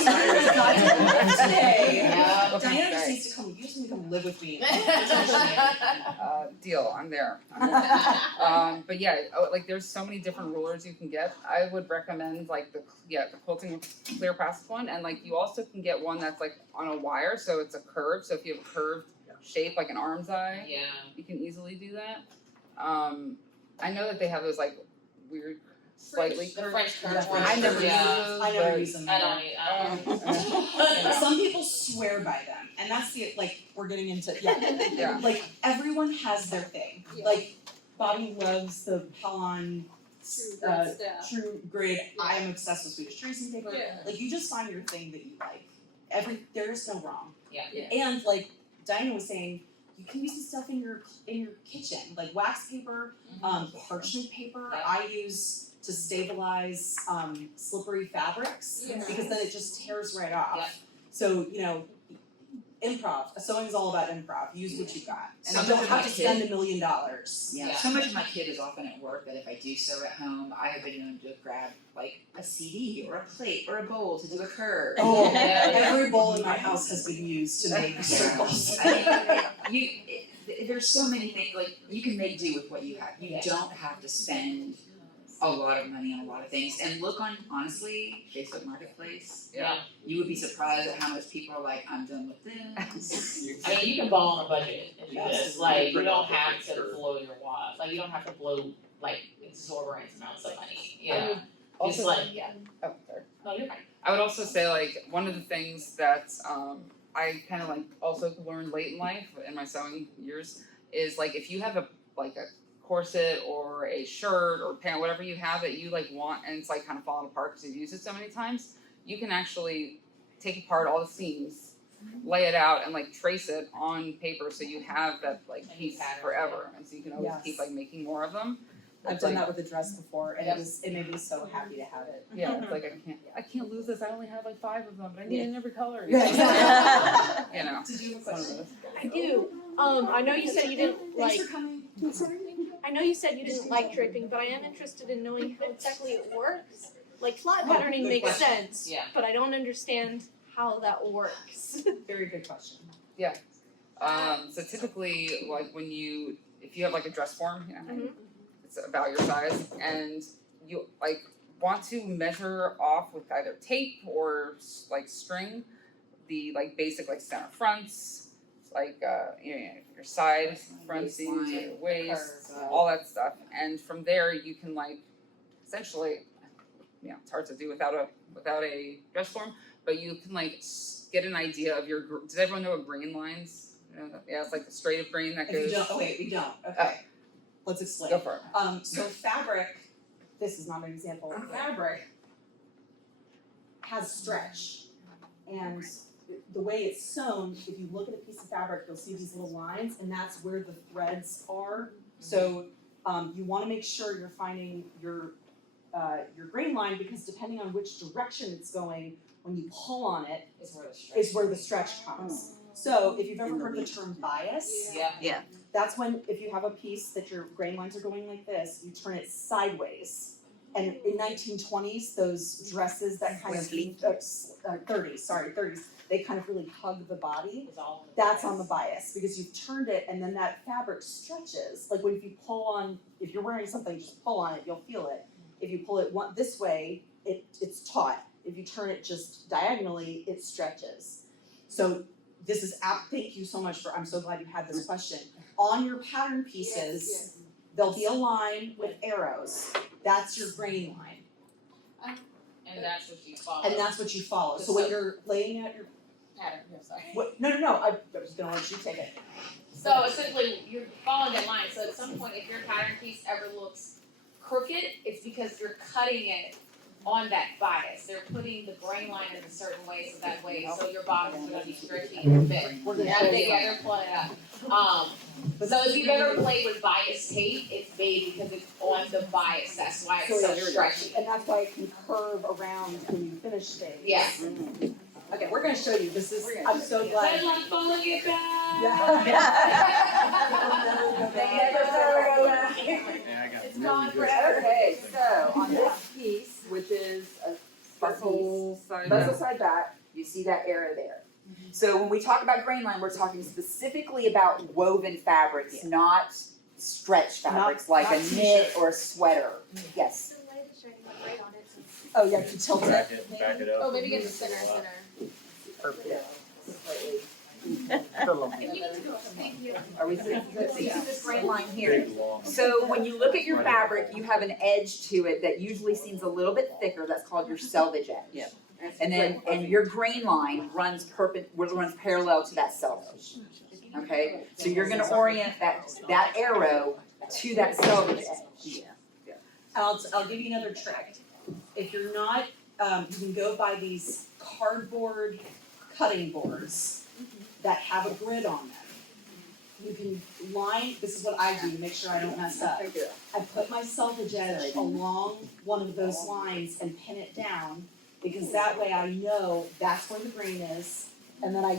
side. Today. Yeah. Okay, Diana just sorry. needs to come, you just need to come live with me. Deal, I'm there. But yeah, like there's so many different rulers you can get. I would recommend like the quilting clear plastic one, and like you also can get one that's like on a wire, so it's a curve. So if you have a curved shape like an arm's eye, Yeah. you can easily do that. I know that they have those like weird, slightly The curved. French curve Yeah, ones. I never use Yeah. those. I never but- use them. I don't need, Yeah. Some people swear by them, and that's the, like, we're getting into, Yeah. like, everyone has their thing. Yeah. Like, Bobby loves the Polon, True grid stuff. True Grid, I am obsessed with Swedish tracing paper. Yeah. Like, you just find your thing that you like. There is no wrong. Yeah. And like Diana was saying, you can use this stuff in your kitchen, like wax paper, parchment paper. Yeah. I use to stabilize slippery fabrics Yeah. because then it just tears right off. Yeah. So, you know, improv. Sewing is all about improv. Use what you got. And So you don't much of have my to spend $1 million. Yeah, Yeah. so much of my kid is often at work that if I do sew at home, I have been known to grab like a CD or a plate or a bowl to do a curve. Oh, Yeah. every bowl in my house has been used to make circles. I mean, there's so many things, like, you can make do with what you have. You Yeah. don't have to spend a lot of money on a lot of things. And look on, honestly, Facebook Marketplace. Yeah. You would be surprised at how much people are like, I'm done with this. I mean, you can ball on a budget and do Yes. this, like, you don't have to blow your wad, like, you don't have to blow, like, exorbitant amounts of money, yeah. Just Also, like, yeah, oh, sorry. no, you're fine. I would also say like one of the things that I kind of like also learned late in life in my sewing years is like if you have a corset or a shirt or pant, whatever you have that you like want and it's like kind of falling apart because you've used it so many times, you can actually take apart all the seams, lay it out, and like trace it on paper so you have that like And piece pattern, forever, and so you can always Yes. keep like making more of them. I've It's done like- that with a dress before, and it made me so happy to have it. Yeah, it's like I can't lose this. I only have like 5 of them, but I need it in every color. Yeah. You know. Did you have a It's one of question? those. I do. I know you said you didn't like. Thanks for coming. I know you said you didn't like draping, but I am interested in knowing how exactly it works. Like flat Oh, patterning good makes question. sense, Yeah. but I don't understand how that works. Very good question. So typically, like if you have like a dress form, you know, Mhm. it's about your size, and you like want to measure off with either tape or like string, the like basic like center fronts, like your side front seams, Waistline, your waist, curve, all that stuff, and from there you can like essentially, it's hard to do without a dress form, but you can like get an idea of your. Does everyone know what grain lines? Yeah, it's like the straight of grain that If you goes. don't, okay, we don't. Okay. Let's explain. Go for it. So fabric, this is not an example. Fabric has stretch, and the way it's sewn, if you look at a piece of fabric, you'll see these little lines, and that's where the threads are. So you want to make sure you're finding your grain line, because depending on which direction it's going, when you pull on it, is where the stretch comes. So if you've ever heard the term bias, Yeah. that's when if you have a piece that your grain lines are going like this, you turn it sideways, And in 1920s, those dresses that kind of, 30s, they kind of really hug the body. It's all That's on the bias, because you've turned it and then that fabric stretches. Like if you pull on, if you're wearing something, just pull on it, you'll feel it. If you pull it this way, it's taut. If you turn it just diagonally, it stretches. So this is, thank you so much I'm so glad you had this question. On your pattern pieces, there'll be a line with arrows. That's your grain line. And that's what you follow. And that's what you follow. So when you're laying out your Pattern, I'm sorry. no, I was gonna let you take it. So essentially, you're following that line, so at some point, if your pattern piece ever looks crooked, it's because you're cutting it on that bias. They're putting the grain line in a certain way, so your bottom is gonna be stretchy and fit. Yeah, they're pulling it up. So if you've ever played with bias tape, it's made because it's on the bias, that's why it's so stretchy. And that's why it can curve around when you finish things. Yeah. Okay, we're gonna show you, I'm so glad. That's like pulling it back. It's gone forever. Okay, so on this piece, which is a Bezel side. bezel side back, you see that arrow there. So when we talk about grain line, we're talking specifically about woven fabrics, not stretch fabrics like not a knit or a sweater. Yes. The light is shining right on it. Oh, yeah, you tilt it. Back it up. Oh, maybe get the center. Thank you. Are we seeing, so you see this grain line here? Big, long. So when you look at your fabric, you have an edge to it that usually seems a little bit thicker, that's called your selvage edge. Yeah. And then, and your grain line runs parallel to that selvage. Okay, so you're gonna orient that arrow to that selvage edge. I'll give you another trick. If you're not, you can go buy these cardboard cutting boards that have a grid on them. You can line, this is what I do to make sure I don't mess up. I put my selvage edge along one of those lines and pin it down, because that way I know that's where the grain is. And then I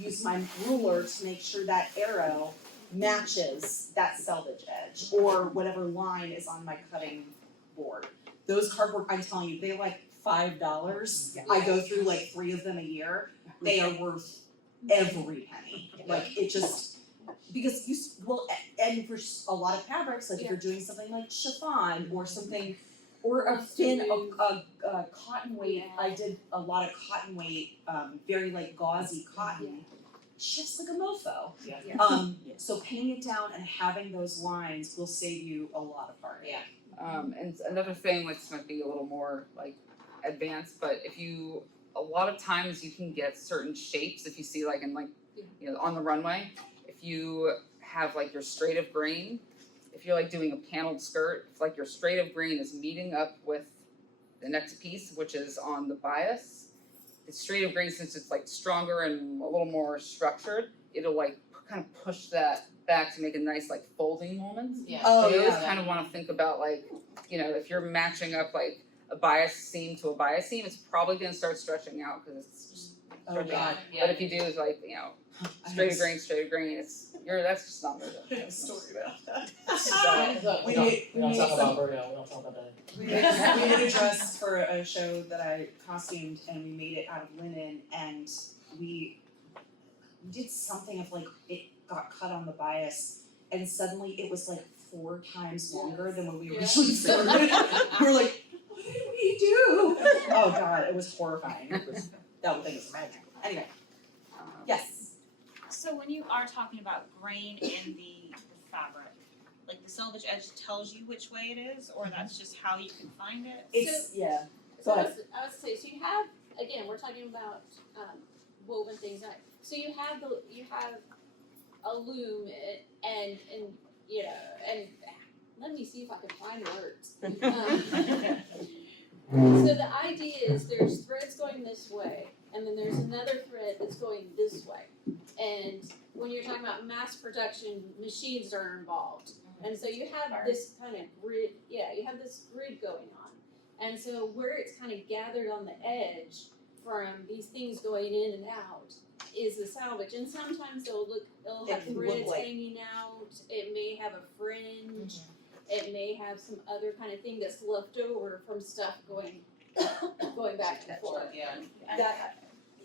use my ruler to make sure that arrow matches that selvage edge or whatever line is on my cutting board. Those cardboard, I'm telling you, they're like $5. I go through like 3 of them a year. They are worth every penny. Like it just, because and for a lot of fabrics, like if you're doing something like chiffon or something, or a thin, cotton weight, I did a lot of cotton weight, very like gauzy cotton. Shifts like a mofo. So pinning it down and having those lines will save you a lot of heartache. And another thing, which might be a little more like advanced, but a lot of times you can get certain shapes if you see like in on the runway, if you have like your straight of grain, if you're like doing a paneled skirt, if like your straight of grain is meeting up with the next piece, which is on the bias, the straight of grain, since it's like stronger and a little more structured, it'll like kind of push that back to make a nice like folding moment. Yeah. So you always kind of want to think about like, if you're matching up like a bias seam to a bias seam, it's probably going to start stretching out because it's just Oh God. But if you do is like, straight of grain, that's just not moving. I have a story about that. We don't talk about Virgo, we don't talk about that. We did a dress for a show that I costumed, and we made it out of linen, and we did something of like, it got cut on the bias, and suddenly it was like 4 times longer than when we originally started. We were like, what did we do? Oh God, it was horrifying. That thing was magical. Anyway, yes. So when you are talking about grain in the fabric, like the selvage edge tells you which way it is, or that's just how you can find it? It's, yeah. So Go I ahead. was saying, so you have, again, we're talking about woven things. So you have a loom and let me see if I can find the words. So the idea is there's threads going this way, and then there's another thread that's going this way. And when you're talking about mass production, machines are involved. And so you have this kind of grid, you have this grid going on. And so where it's kind of gathered on the edge from these things going in and out is the salvage. And sometimes it'll have It can look threads like- hanging out, it may have a fringe. it may have some other kind of thing that's left over from stuff going back and forth. Yeah. That,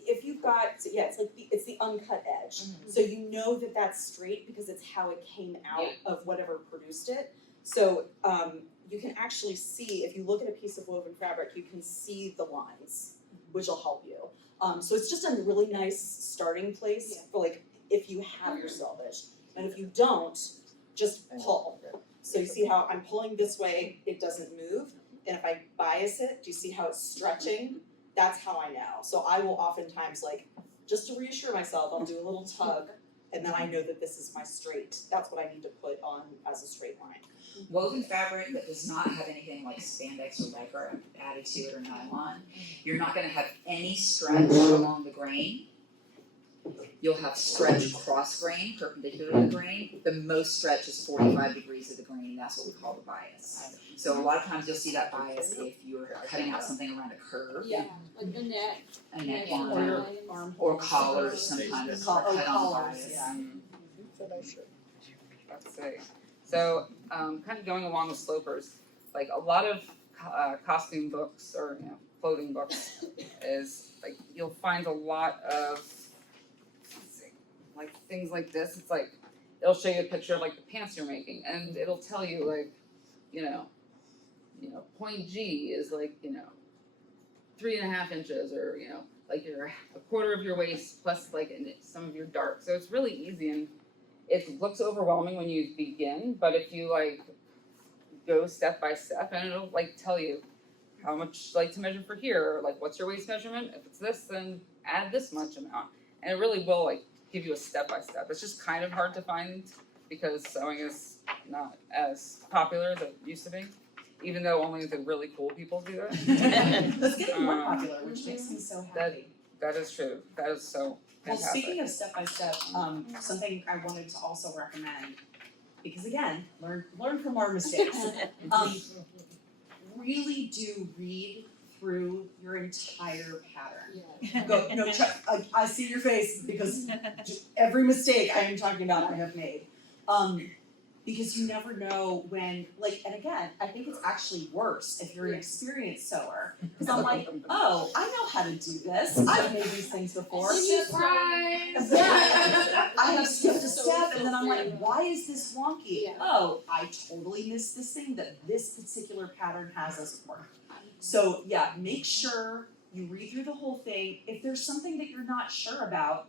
if you've got, yeah, it's the uncut edge. So you know that that's straight because it's how it came out of whatever produced it. So you can actually see, if you look at a piece of woven fabric, you can see the lines, which will help you. So it's just a really nice starting place for like, if you have your selvage. And if you don't, just pull. So you see how I'm pulling this way, it doesn't move. And if I bias it, do you see how it's stretching? That's how I know. So I will oftentimes, like, just to reassure myself, I'll do a little tug, and then I know that this is my straight. That's what I need to put on as a straight line. Woven fabric that does not have anything like spandex or lycra added to it or nylon, you're not gonna have any stretch along the grain. You'll have stretch cross grain, perpendicular to the grain. The most stretch is 45 degrees of the grain, that's what we call the bias. So a lot of times you'll see that bias if you're cutting out something around a curve. Yeah, like the neck. A neck Yeah. line, Or your arm. or collars sometimes are cut on the collars, bias. yeah. Let's see. So, kind of going along with slopers, like a lot of costume books or clothing books is like you'll find a lot of like things like this. It's like it'll show you a picture of like the pants you're making, and it'll tell you like, point G is like 3.5 inches, or like you're a quarter of your waist plus like some of your dart. So it's really easy, and it looks overwhelming when you begin, but if you like go step by step, and it'll like tell you how much like to measure for here, or like what's your waist measurement. If it's this, then add this much amount, and it really will like give you a step by step. It's just kind of hard to find because sewing is not as popular as it used to be, even though only the really cool people do that. It's getting more popular, which makes me so happy. That is true. That is so Well, fantastic. speaking of step by step, something I wanted to also recommend, because again, learn from our mistakes. Really do read through your entire pattern. I see your face because every mistake I am talking about I have made. Because you never know when, like, and again, I think it's actually worse if you're an experienced sewer. Because I'm like, oh, I know how to do this. I've made these things before. Surprise! I have skipped a step, and then I'm like, why is this wonky? Yeah. Oh, I totally missed this thing that this particular pattern has us work. So yeah, make sure you read through the whole thing. If there's something that you're not sure about,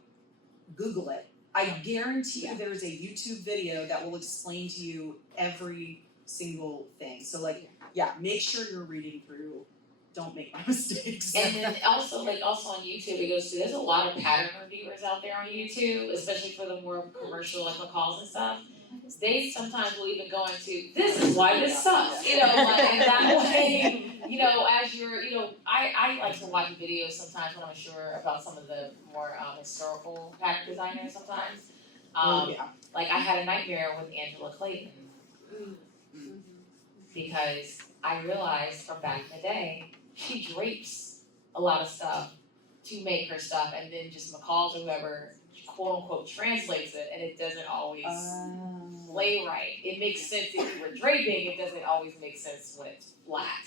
Google it. I guarantee you there's a YouTube video that will explain to you every single thing. So like, yeah, make sure you're reading through. Don't make my mistakes. And then also on YouTube, it goes to, there's a lot of pattern reviewers out there on YouTube, especially for the more commercial like McCall's and stuff. They sometimes will even go into, this is why this sucks, and that way, as you're, I like to watch videos sometimes when I'm sure about some of the more historical pattern designers sometimes. Like I had a nightmare with Angela Clayton because I realized from back in the day, she drapes a lot of stuff to make her stuff, and then just McCall's or whoever quote unquote translates it, and it doesn't always lay right. It makes sense if you were draping, it doesn't always make sense when it's flat.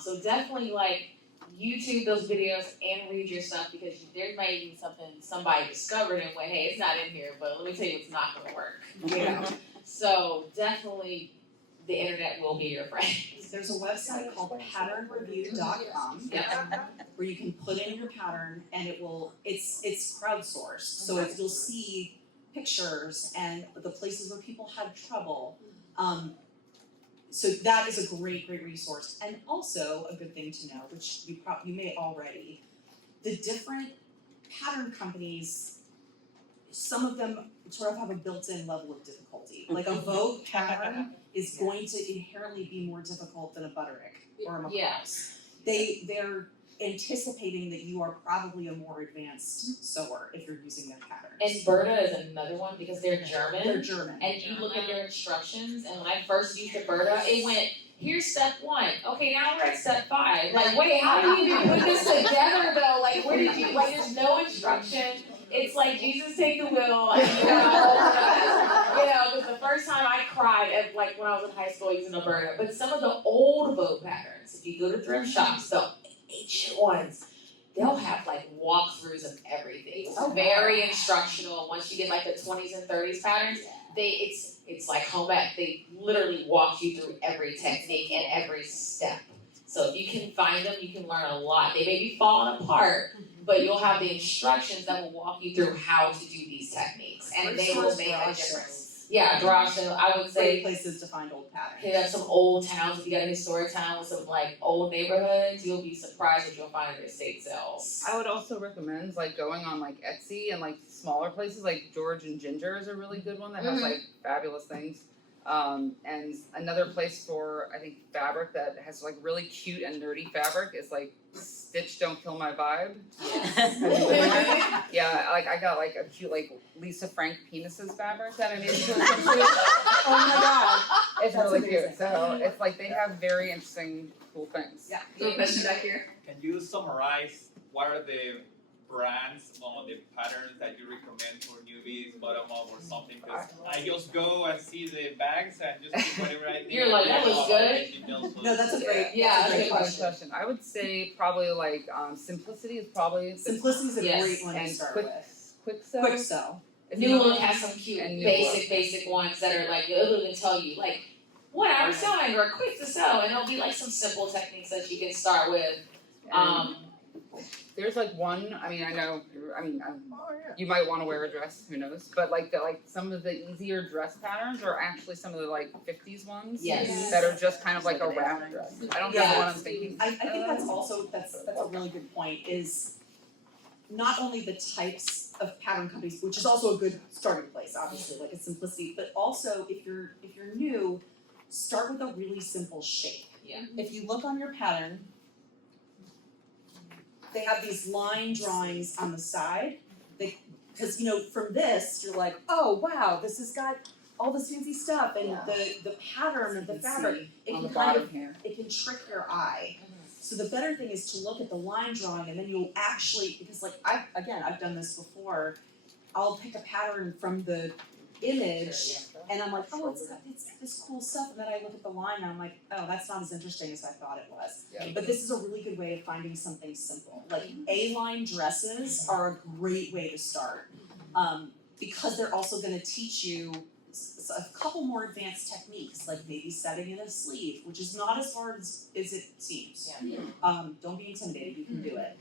So definitely like YouTube those videos and read your stuff, because there might be something somebody discovered and went, hey, it's not in here, but let me tell you it's not gonna work. So definitely the internet will be your friend. There's a website called patternreview.com where you can put in your pattern, and it's crowdsourced. So you'll see pictures and the places where people had trouble. So that is a great resource. And also a good thing to know, which you may already, the different pattern companies, some of them sort of have a built-in level of difficulty. Like a Vogue pattern is going to inherently be more difficult than a Butterick or a McCall's. They're anticipating that you are probably a more advanced sewer if you're using their patterns. And Berta is another one because they're German. They're German. And you look at their instructions, and when I first used the Berta, it went here's step 1. Okay, now we're at step 5. Like, wait, how do you even put this together though? Like, where did you, like, there's no instruction. It's like, Jesus, take the wheel, and you know, because the first time I cried, at, like, when I was in high school using Alberta, but some of the old bow patterns, if you go to thrift shops, the ancient ones, they'll have like walkthroughs of everything. It's very instructional. Once you get like the 20s and 30s patterns, it's like home ec. They literally walk you through every technique and every step. So if you can find them, you can learn a lot. They may be falling apart, but you'll have the instructions that will walk you through how to do these techniques, and they will make a difference. Yeah, garage sale, I would say Great places to find old patterns. hit up some old towns. If you got a historic town with some like old neighborhoods, you'll be surprised what you'll find at estate sales. I would also recommend like going on like Etsy and like smaller places like George and Ginger is a really good one that has like fabulous things. And another place for I think fabric that has like really cute and nerdy fabric is like Stitch Don't Kill My Vibe. Yeah, like I got like a cute like Lisa Frank penises fabric that I made into a swimsuit. Oh my god. It's That's really amazing. cute. So it's like they have very interesting cool things. Yeah. So a question back here? Can you summarize what are the brands on the patterns that you recommend for newbies, bottom up or something? Because I just go and see the bags and just pick whatever I need. You're like, that looks good. No, that's a great, Yeah, that's a great Good question. question. I would say probably like Simplicity is probably the Simplicity's a Yes. great one to and start quick with. quick sew. Quick sew. If New you- Look has some cute and New basic ones that are like it'll even tell you like 1 hour sewing or quick to sew, and it'll be like some simple techniques that you can start with. There's like one. I mean, I know. You might want to wear a dress. Who knows? But like some of the easier dress patterns are actually some of the like 50s ones. Yes. That are just kind of like a wrap dress. I don't know Yeah. what I'm thinking. I think that's also, that's a really good point, is not only the types of pattern companies, which is also a good starting place, obviously, like a Simplicity, but also if you're new, start with a really simple shape. Yeah. If you look on your pattern, they have these line drawings on the side. Because from this, you're like, oh wow, this has got all this fancy stuff, and the pattern of the fabric, it On can the kind bottom of, here. it can trick your eye. So the better thing is to look at the line drawing, and then you'll actually, because like I've done this before, I'll pick a pattern from the image, and I'm like, oh, it's this cool stuff, and then I look at the line and I'm like, oh, that's not as interesting as I thought it was. Yeah. But this is a really good way of finding something simple. Like A-line dresses are a great way to start, because they're also going to teach you a couple more advanced techniques, like maybe setting in a sleeve, which is not as hard as it seems. Don't be intimidated, you can do it.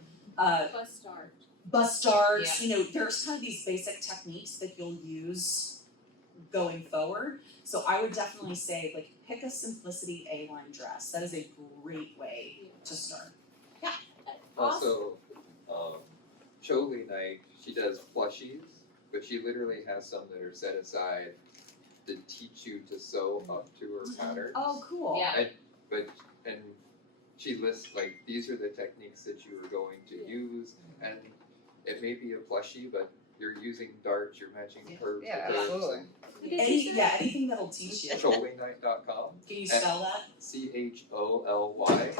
Bust darts, there's kind of these basic techniques that you'll use going forward. So I would definitely say, like, pick a Simplicity A-line dress. That is a great way to start. Also, Jolie Knight, she does plushies, but she literally has some that are set aside to teach you to sew up to her pattern. Oh, cool. Yeah. And she lists like these are the techniques that you are going to use, and it may be a plushie, but you're using darts, you're matching curves Yeah, with absolutely. Anything that'll teach you. JolieKnight.com. Can you spell that? CHOLY,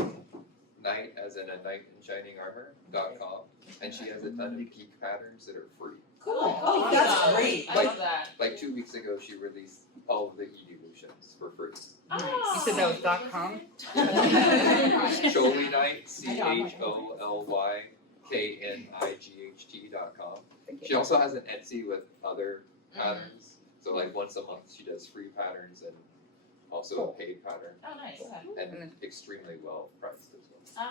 Knight as in a knight in shining armor.com, and she has a ton of geek patterns that are free. Cool. Oh, that's great. I love that. Like 2 weeks ago, she released all of the e-delusions for free. You said that was .com? Jolie Knight, CHOLYKNIGHT.com. She also has an Etsy with other patterns. So like once a month she does free patterns and also a paid pattern, Oh, nice. Okay. and extremely well priced as well.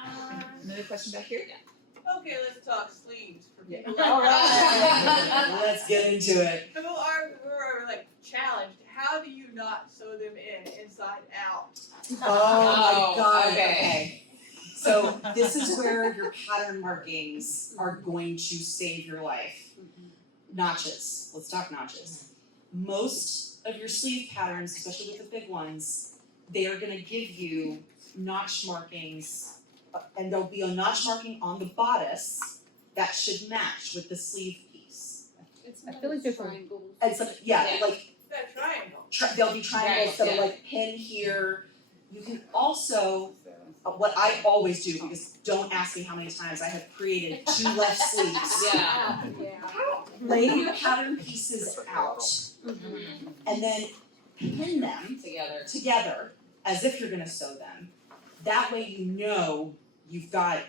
Another question back here? Okay, let's talk sleeves for Yeah. people. All right. Let's get into it. Who are like challenged. How do you not sew them inside out? Oh my god. okay. So this is where your pattern markings are going to save your life. Notches. Let's talk notches. Most of your sleeve patterns, especially with the big ones, they are going to give you notch markings, and there'll be a notch marking on the bodice that should match with the sleeve piece. I feel like there's a And so, like That triangle. there'll be triangles that'll Yeah. like pin here. You can also, what I always do, because don't ask me how many times I have created 2 left sleeves. Yeah. Lay your pattern pieces out and then pin them together as if you're gonna sew them. That way you know you've got,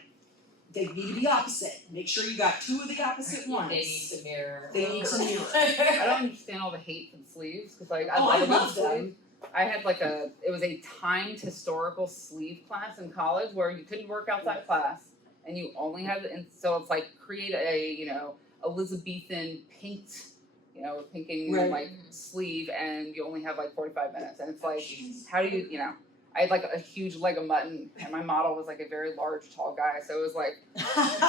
they need to be opposite. Make sure you got 2 of the opposite ones. They need to mirror. They need to mirror. I don't understand all the hate for the sleeves because like I Oh, love I a good love them. sleeve. I had like it was a timed historical sleeve class in college where you couldn't work outside class and you only had, and so it's like create a, Elizabethan pinked, pinking Right. like sleeve and you only have like 45 minutes and it's like, how do you, I had like a huge leg of mutton and my model was like a very large, tall guy, so it was like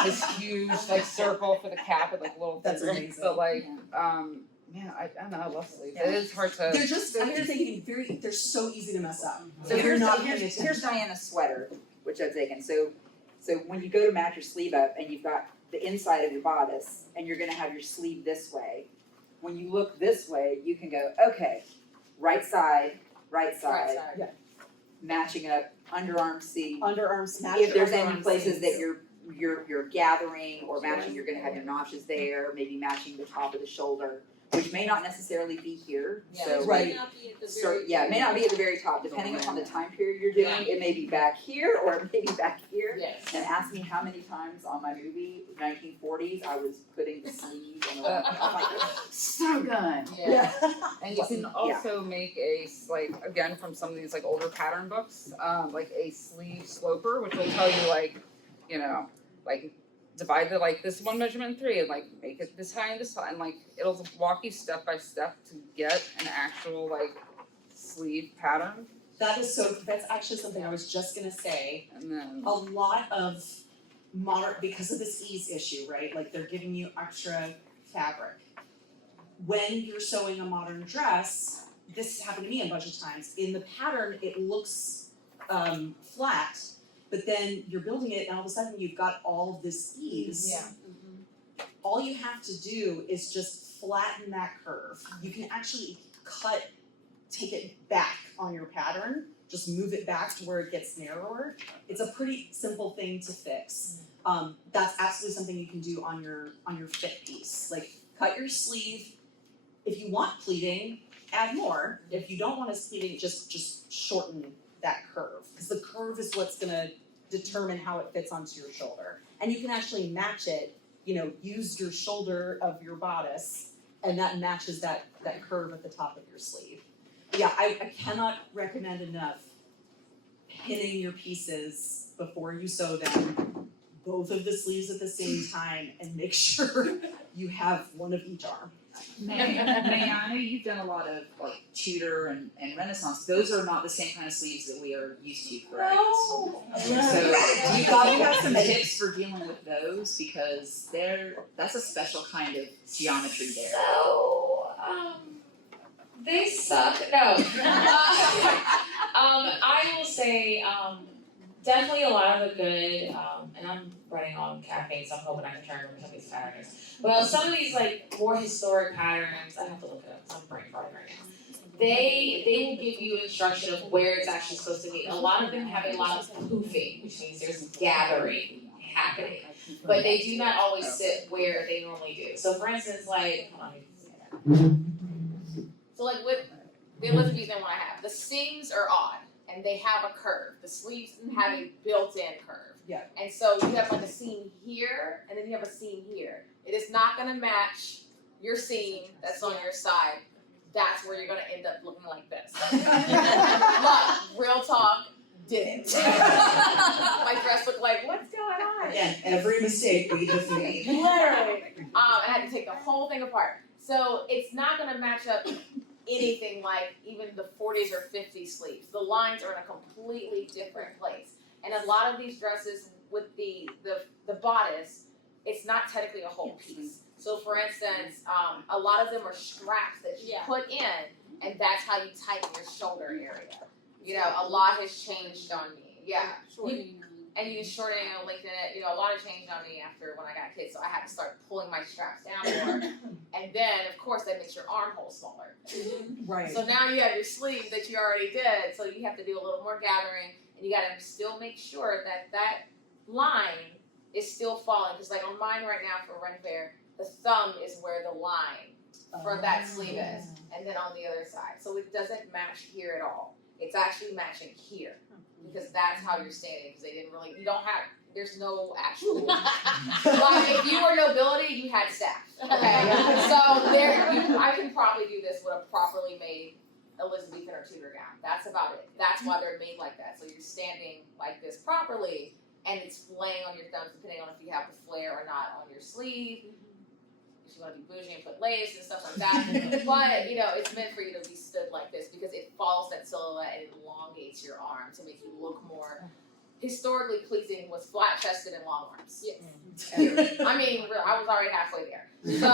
this huge like circle for the cap and like little That's fingers. amazing. But like, man, I don't know, I love sleeves. It is hard to. They're just, after thinking, they're so easy to mess up. So If you're here's, not here's, paying here's attention. Diana's sweater, which I've taken. So when you go to match your sleeve up and you've got the inside of your bodice and you're gonna have your sleeve this way, when you look this way, you can go, okay, right side, Yeah. matching up, underarm C. Underarms, match If there's your any underarm places that sleeves. you're gathering or matching, you're gonna have your notches there, maybe matching the top of the shoulder, which may not necessarily be here, so. Which Right. may not be at the So, very yeah, it may not be at the very top, depending upon the time period you're doing, it may be back here or it may be back here. Yes. And ask me how many times on my movie, 1940s, I was putting the sleeve and the, I'm like, so good. Yeah. And you can also make like again from some of these like older pattern books, like a sleeve sloper, which will tell you like, like divide the like this one measurement in 3 and like make it this high and this high and like it'll walk you step by step to get an actual like sleeve pattern. That's actually something I was just gonna say. And then A lot of because of this ease issue, right? Like they're giving you extra fabric. When you're sewing a modern dress, this has happened to me a bunch of times. In the pattern, it looks flat, but then you're building it and all of a sudden you've got all of this ease. Yeah. All you have to do is just flatten that curve. You can actually take it back on your pattern, just move it back to where it gets narrower. It's a pretty simple thing to fix. That's absolutely something you can do on your fit piece. Like cut your sleeve. If you want pleating, add more. If you don't want a pleating, just shorten that curve. Because the curve is what's gonna determine how it fits onto your shoulder. And you can actually match it, use your shoulder of your bodice and that matches that curve at the top of your sleeve. But yeah, I cannot recommend enough pinning your pieces before you sew them, both of the sleeves at the same time, and make sure you have one of each arm. May, I know you've done a lot of like Tudor and Renaissance, those are not the same kind of sleeves that we are used to, correct? No. So do you have some tips for dealing with those, because that's a special kind of geometry there. So, they suck. No. I will say, definitely a lot of the good, and I'm running on caffeine, so I'm hoping I can try and remember some of these patterns. Well, some of these like more historic patterns, I have to look it up because I'm brain farting right now. They will give you instruction of where it's actually supposed to be. A lot of them have a lot of poofing, which means there's gathering happening. But they do not always sit where they normally do. So for instance, like, hold on. So like with the Elizabethan one I have, the seams are odd and they have a curve. The sleeves have a built-in curve. Yeah. And so you have like a seam here and then you have a seam here. It is not gonna match your seam that's on your side. That's where you're gonna end up looking like this. But real talk, didn't. My dress looked like, what's going on? Again, every mistake we have made. Literally. I had to take the whole thing apart. So it's not gonna match up anything like even the 40s or 50s sleeves. The lines are in a completely different place. And a lot of these dresses with the bodice, it's not technically a whole piece. So for instance, a lot of them are straps that you put in, and that's how you tighten your shoulder area. You know, a lot has changed on me. Yeah. and you shorten it and lengthen it. You know, a lot of changed on me after when I got kids, so I had to start pulling my straps down more. And then, of course, that makes your armhole smaller. Right. So now you have your sleeve that you already did, so you have to do a little more gathering, and you gotta still make sure that that line is still falling. Because like on mine right now for Ren Fair, the thumb is where the line for that sleeve is, and then on the other side. So it doesn't match here at all. It's actually matching here, because that's how you're standing, because they didn't really, you don't have, there's no actual, like if you were nobility, you had staff, okay? So there, I can probably do this with a properly made Elizabethan or Tudor gown. That's about it. That's why they're made like that. So you're standing like this properly, and it's laying on your thumbs, depending on if you have the flare or not on your sleeve. If you want to be bougie and put lace and stuff like that. But, you know, it's meant for you to be stood like this because it follows that silhouette and it elongates your arm to make you look more historically pleasing with flat chested and long arms. Yes. I mean, I was already halfway there. So,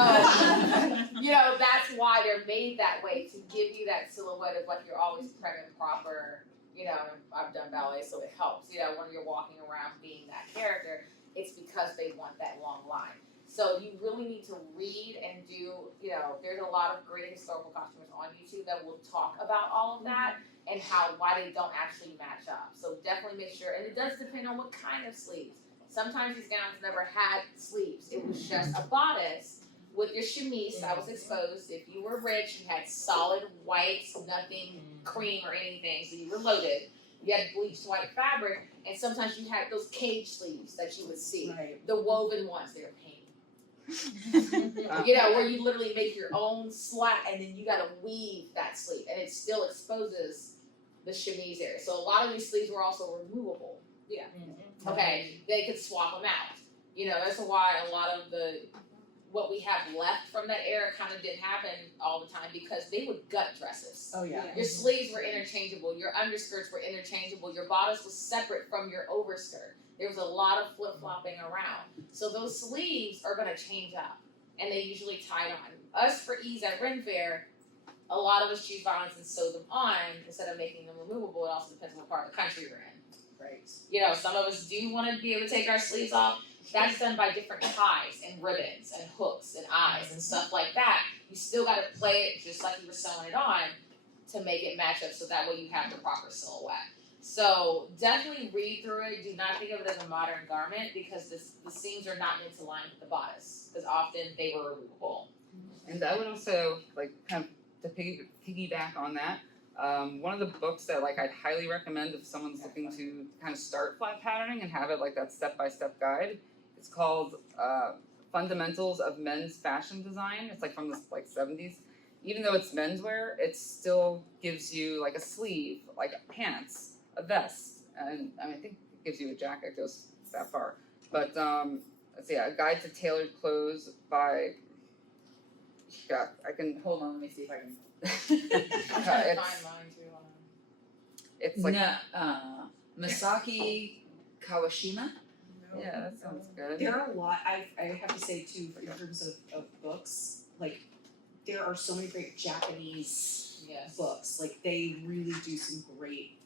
you know, that's why they're made that way, to give you that silhouette of like you're always prim and proper. You know, I've done ballet, so it helps. You know, when you're walking around being that character, it's because they want that long line. So you really need to read and do, you know, there's a lot of great historical costumers on YouTube that will talk about all of that and why they don't actually match up. So definitely make sure, and it does depend on what kind of sleeves. Sometimes these gowns never had sleeves. It was just a bodice with your chemise that was exposed. If you were rich, you had solid white, nothing cream or anything, so you were loaded. You had bleached white fabric, and sometimes you had those cage sleeves that you would see. Right. The woven ones, they were painted. You know, where you literally make your own slat and then you gotta weave that sleeve, and it still exposes the chemise area. So a lot of these sleeves were also removable. Yeah. Okay, they could swap them out. You know, that's why a lot of what we have left from that era kind of didn't happen all the time, because they would gut dresses. Oh yeah. Your sleeves were interchangeable, your underskirts were interchangeable, your bodice was separate from your overskirt. There was a lot of flip-flopping around. So those sleeves are gonna change up, and they usually tied on. Us, for ease at Ren Fair, a lot of us choose violence and sew them on instead of making them removable. It also depends on what part of the country you're in. Right. You know, some of us do wanna be able to take our sleeves off. That's done by different ties and ribbons and hooks and eyes and stuff like that. You still gotta play it just like you were sewing it on to make it match up, so that way you have the proper silhouette. So definitely read through it. Do not think of it as a modern garment, because the seams are not meant to line with the bodice, because often they were removable. And I would also like kind of to piggyback on that. One of the books that like I'd highly recommend if someone's looking to kind of start flat patterning and have it like that step-by-step guide. It's called Fundamentals of Men's Fashion Design. It's like from the like 70s. Even though it's menswear, it still gives you like a sleeve, like pants, a vest, and I mean, I think it gives you a jacket, goes that far. But let's see, A Guide to Tailored Clothes by, yeah, I can, hold on, let me see if I can. It's like Masaki Kawashima. Yeah, that sounds good. There are a lot, I have to say too, in terms of books, like, there are so many great Japanese books. Like, they really do some great,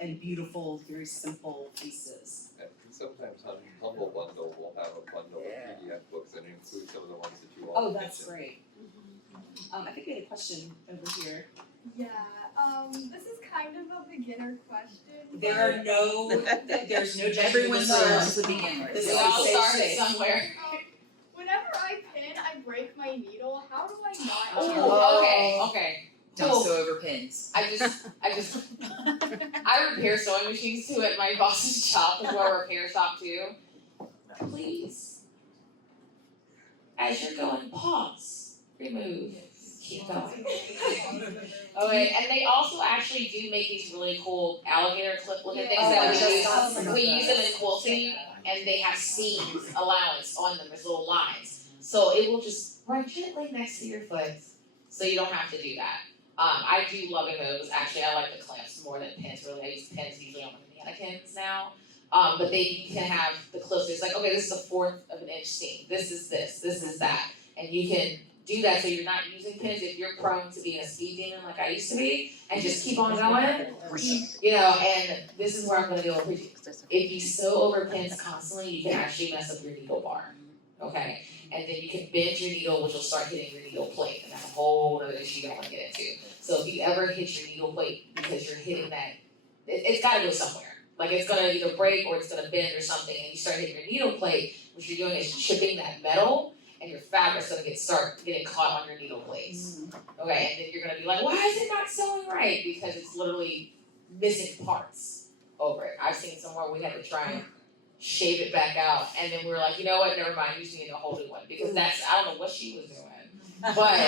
and beautiful, very simple pieces. And sometimes Humble Bundle will have a bundle of PDF books that include some of the ones that you all mentioned. Oh, that's great. I think we had a question over here. Yeah, this is kind of a beginner question. There's no judgment. Everyone starts with beginners. We all started somewhere. Whenever I pin, I break my needle. How do I not? Oh, okay. Don't sew over pins. I repair sewing machines too at my boss's shop, as well, a repair shop too. Please, as you're going, pause, remove, keep going. Okay, and they also actually do make these really cool alligator clip looking things that we use them in quilting, and they have seams allowance on them, there's little lines. So it will just run gently next to your foot, so you don't have to do that. I do loving those. Actually, I like the clamps more than pins. Really, I use pins usually on my mannequins now. But you can have the clips. It's like, okay, this is a 1/4 of an inch seam. This is this. This is that. And you can do that so you're not using pins if you're prone to being a speed demon like I used to be and just keep on going. You know, and this is where I'm gonna go with you. If you sew over pins constantly, you can actually mess up your needle bar. Okay? And then you can bend your needle, which will start hitting your needle plate, and that's a whole other issue you don't want to get into. So if you ever hit your needle plate because you're hitting that, it's gotta go somewhere. Like it's gonna either break or it's gonna bend or something, and you start hitting your needle plate, what you're doing is chipping that metal, and your fabric's gonna start getting caught on your needle plates. Okay, and then you're gonna be like, why is it not sewing right? Because it's literally missing parts over it. I've seen somewhere we had to try and shave it back out, and then we were like, you know what, never mind, you just need a whole new one. Because that's, I don't know what she was doing. But,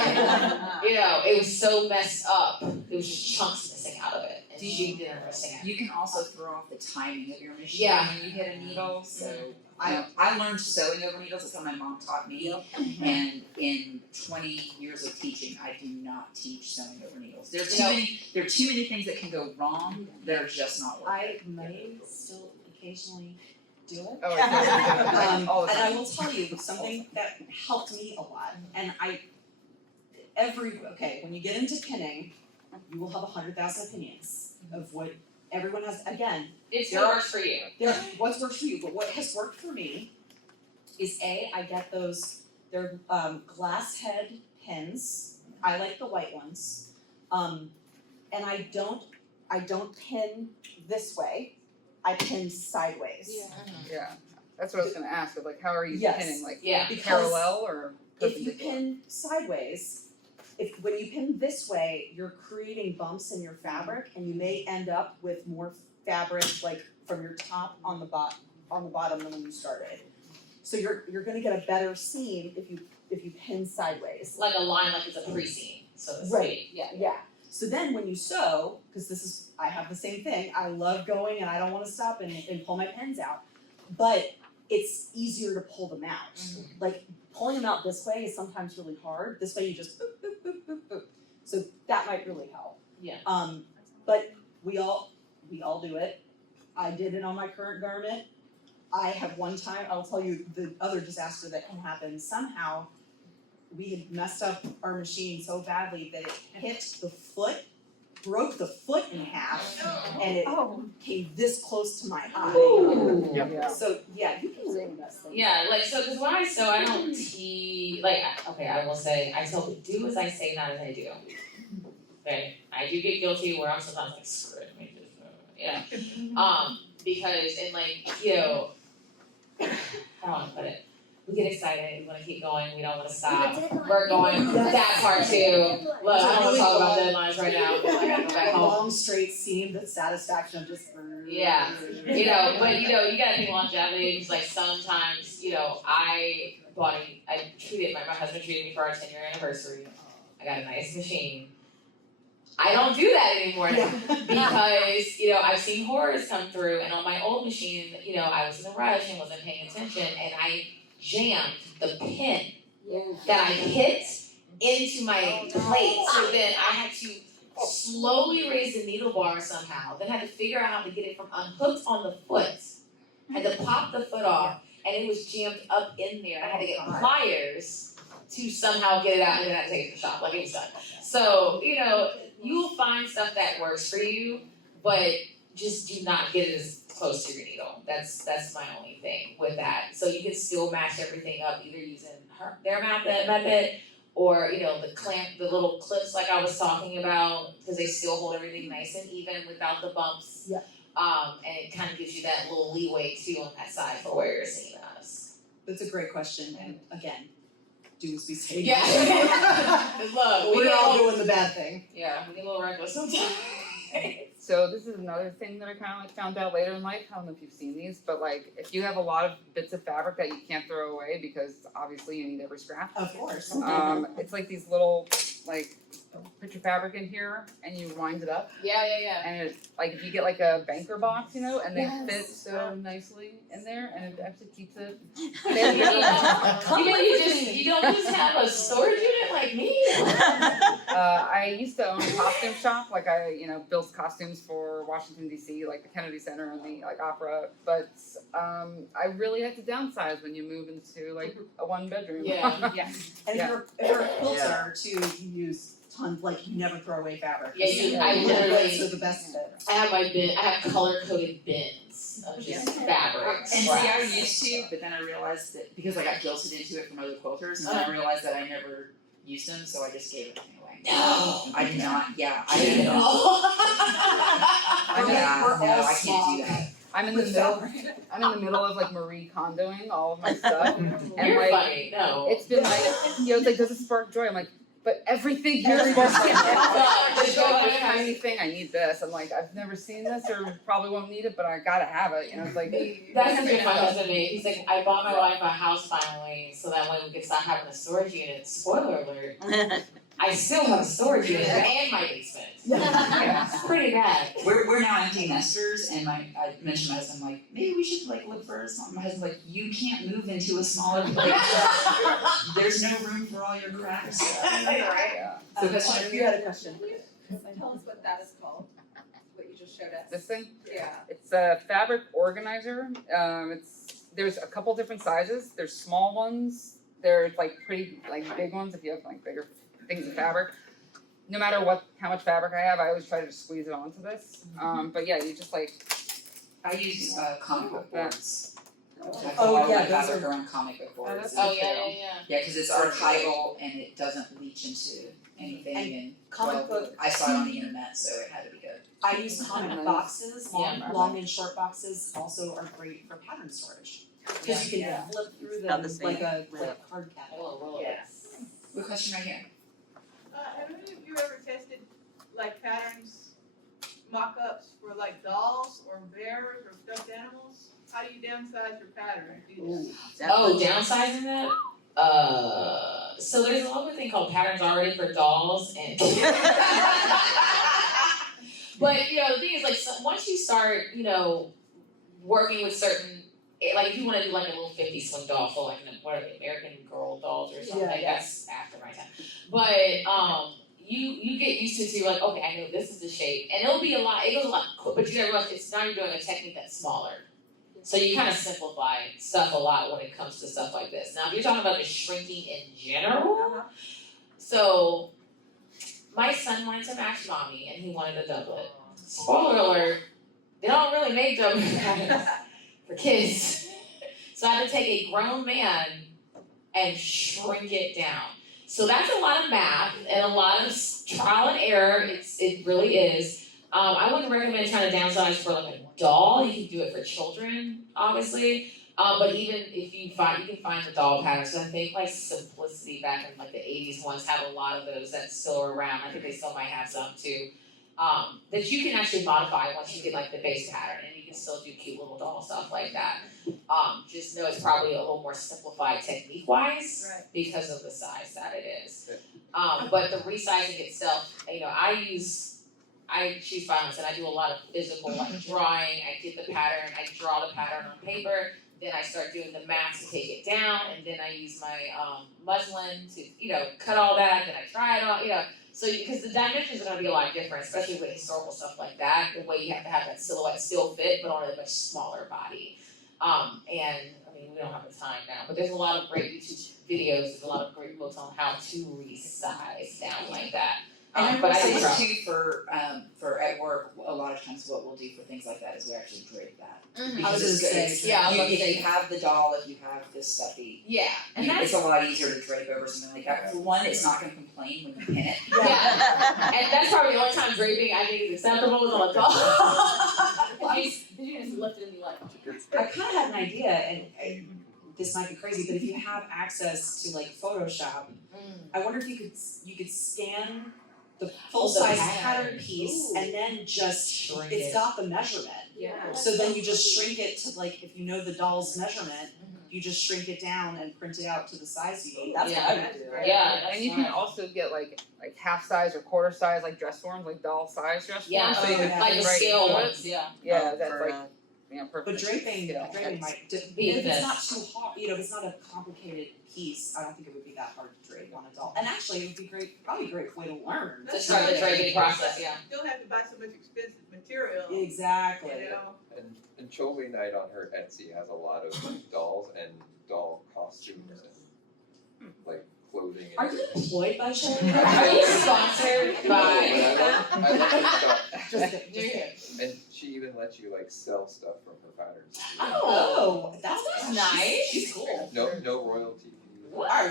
you know, it was so messed up, it was just chunks missing out of it. And she didn't understand. You can also throw off the timing of your machine Yeah. when you hit a needle. So I learned sewing over needles. That's what my mom taught me. And in 20 years of teaching, I do not teach sewing over needles. There are too many things that can go wrong that are just not working. I may still occasionally do it. Oh, it's all the And I time. will tell you something that helped me a lot. And when you get into pinning, you will have 100,000 opinions of what everyone has. Again, It's what works for you. What works for you, but what has worked for me is I get they're glass head pins. I like the white ones. And I don't pin this way. I pin sideways. Yeah, that's what I was gonna ask. Like, how are you Yes. pinning? Like, Because parallel or if you perpendicular? pin sideways, when you pin this way, you're creating bumps in your fabric, and you may end up with more fabric like from your top on the bottom than when you started. So you're gonna get a better seam if you pin sideways. Like a line, like it's a pre-seam, so to speak. Right. Yeah. So then when you sew, because I have the same thing. I love going and I don't want to stop and pull my pins out, but it's easier to pull them out. Like pulling them out this way is sometimes really hard. This way you just boop, boop, boop, boop, boop. So that might really help. Yeah. But we all do it. I did it on my current garment. I have one time, I'll tell you the other disaster that can happen. Somehow we had messed up our machine so badly that it hit the foot, broke the foot in half, and it came this close to my eye. Ooh. Yeah. So yeah, you can really mess things. Yeah, like so, because when I sew, I don't I will say, I tell people, do as I say, not as I do. Okay, I do get guilty where I'm sometimes like, screw it, let me just, because in like, you know, I don't want to put it. We get excited, we want to keep going, we don't want to stop. We're going that part too. Look, I don't want to talk about deadlines right now, because I gotta go back A home. long straight seam, the satisfaction of just. Yeah, but you gotta think longevity. It's like sometimes, I treated my husband treated me for our 10-year anniversary. I got a nice machine. I don't do that anymore now because, I've seen horrors come through, and on my old machine, I was in a rush and wasn't paying attention, and I jammed the pin that I hit into my plate. So then I had to slowly raise the needle bar somehow, then had to figure out how to get it from unhooked on the foot, had to pop the foot off, and it was jammed up in there. I had to get pliers to somehow get it out, and then I had to take it to the shop, like it was done. So, you'll find stuff that works for you, but just do not get it as close to your needle. That's my only thing with that. So you can still match everything up, either using their method, or the little clips like I was talking about, because they still hold everything nice and even without the bumps. Yeah. And it kind of gives you that little leeway too on that side for where you're seeing us. That's a great question, and again, do as we say. Yeah. Look, we're all doing the bad thing. Yeah, we get a little reckless sometimes. So this is another thing that I kind of like found out later in life. I don't know if you've seen these, but like if you have a lot of bits of fabric that you can't throw away because obviously you need every scrap. Of course. It's like these little put your fabric in here and you wind it up. Yeah. And it's like if you get like a banker box, and they fit so nicely in there, and it actually keeps it. You don't just have a storage unit like me? I used to own a costume shop. Like I, built costumes for Washington D.C., like the Kennedy Center and the opera. But I really had to downsize when you move into like a 1-bedroom. Yeah. Yeah. And if you're a quilter too, you use tons, like you never throw away fabric. Yeah, I literally- are the best fit. I have color coded bins of just fabric. And see, I used to, but then I realized that because I got guilted into it from other quilters, and then I realized that I never used them, so I just gave everything away. No. I did not. Yeah, I did not. I can't do that. I'm in the middle of like Marie Kondoing all of my stuff, and You're like funny. No. it's been like it's like, does it spark joy? I'm like, but everything here sparks joy. It's like this tiny thing. I need this. I'm like, I've never seen this, or probably won't need it, but I gotta have it. It's like That's the thing my husband made. He's like, I bought my wife a house finally, so that way we could stop having a storage unit. Spoiler alert. I still have a storage unit and my basement. Yeah, it's pretty bad. We're now empty nesters, and I mentioned to my husband, like, maybe we should like look for a small. My husband's like, you can't move into a smaller place. There's no room for all your crap stuff. Yeah. So that's You had a question. Tell us what that is called, what you just showed us. This thing. Yeah. It's a fabric organizer. There's a couple different sizes. There's small ones. There's like pretty like big ones if you have like bigger things of fabric. No matter how much fabric I have, I always try to just squeeze it onto this. But yeah, you just like. I use comic book boards. Oh yeah, those those are around comic book boards. Oh yeah. Yeah, because it's archival and it doesn't leach into anything. And comic book. I saw it on the internet, so it had to be good. I use comic boxes, long and short boxes also are great for pattern storage. Because you can flip through them like a card catalog. Oh, Yes. Good question right here. Have any of you ever tested like patterns, mock-ups for like dolls or bears or stuffed animals? How do you downsize your pattern? Oh, downsizing that? So there's a little thing called patterns already for dolls and but the thing is like once you start, working with certain like if you want to do like a little 50s slim doll for like what are they, American Girl dolls or something, that's after my time. But you get used to it, so you're like, okay, I know this is the shape. And it goes a lot quicker, but you gotta realize it's now you're doing a technique that's smaller. So you kind of simplify stuff a lot when it comes to stuff like this. Now, if you're talking about just shrinking in general, so my son wanted to match mommy, and he wanted a doublet. Spoiler alert, they don't really make doublet patterns for kids. So I had to take a grown man and shrink it down. So that's a lot of math and a lot of trial and error. It really is. I wouldn't recommend trying to downsize for like a doll. You can do it for children, obviously. But even if you can find the doll patterns. So I think like Simplicity back in like the 80s ones have a lot of those that still are around. I think they still might have some too. That you can actually modify once you get like the base pattern, and you can still do cute little doll stuff like that. Just know it's probably a little more simplified technique-wise because of the size that it is. But the resizing itself, I choose violence, and I do a lot of physical like drawing. I get the pattern, I draw the pattern on paper, then I start doing the math to take it down, and then I use my muslin to cut all that, then I try it all, So because the dimensions are going to be a lot different, especially with historical stuff like that, the way you have to have that silhouette still fit, but on a much smaller body. And I mean, we don't have the time now, but there's a lot of great YouTube videos, there's a lot of great books on how to resize down like that. And But I say think too for at work, a lot of times what we'll do for things like that is we actually drape that. Because it's good. If you have the doll, if you have this stuffy, it's a lot easier to drape over something like that. For one, it's not going to complain when you pin it. And that's probably the only time draping I think is acceptable is on a doll. You just lift it and be like. I kind of had an idea, and this might be crazy, but if you have access to like Photoshop, I wonder if you could scan the full size pattern piece and then just shrink it's got the measurement. Yeah. So then you just shrink it to like if you know the doll's measurement, you just shrink it down and print it out to the size you need. That's what I would do. Yeah, And you can also get like half size or quarter size like dress forms, like doll size dress forms. So you can like the right scale into it. ones. Yeah. Yeah, that's for, like perfect. But draping scale. might, Be if the it's not too hard, if it's not a complicated piece, I don't think it would be that hard to drape on a doll. And actually, it would be probably a great way to learn. to start the draping process, yeah. You don't have to buy so much expensive material, Exactly. you know? And Choli Night on her Etsy has a lot of dolls and doll costumes and like clothing and Are you employed by Chili? Are you sponsored by? I love her stuff. Just And she even lets you like sell stuff from her patterns. Oh, that's nice. She's cool. No royalty. Alright,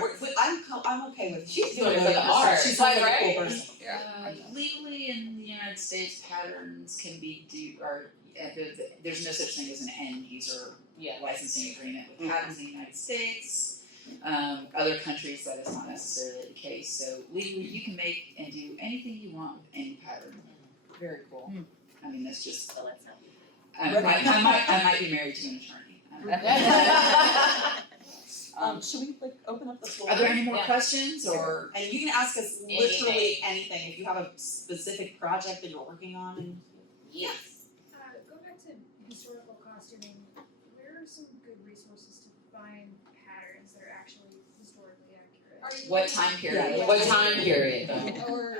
I'm okay with. She's doing it for the art. She's Like, like a cool right? person. Legally in the United States, patterns can be there's no such thing as an end user Yeah. licensing agreement with patterns in the United States. Other countries that is not necessarily the case. So legally, you can make and do anything you want with any pattern. Very cool. I mean, that's just. So let's not. I might be married to an attorney. Should we like open up the floor? Are there any more Yeah. questions or? And you can ask us literally anything, if you have a specific project that you're working on and. Yes. Go back to historical costuming. Where are some good resources to find patterns that are actually historically accurate? What time period? Yeah. What time period though? Or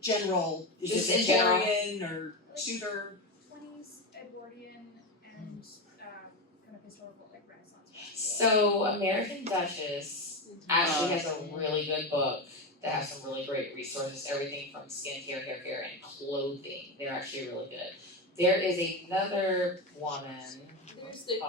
General, is Just it in general. Victorian or Tudor? 20s, Edwardian, and kind of historical, like Renaissance. So American Duchess actually has a really good book that has some really great resources, everything from skincare, hair care, and clothing. They're actually really good. There is another woman. There's the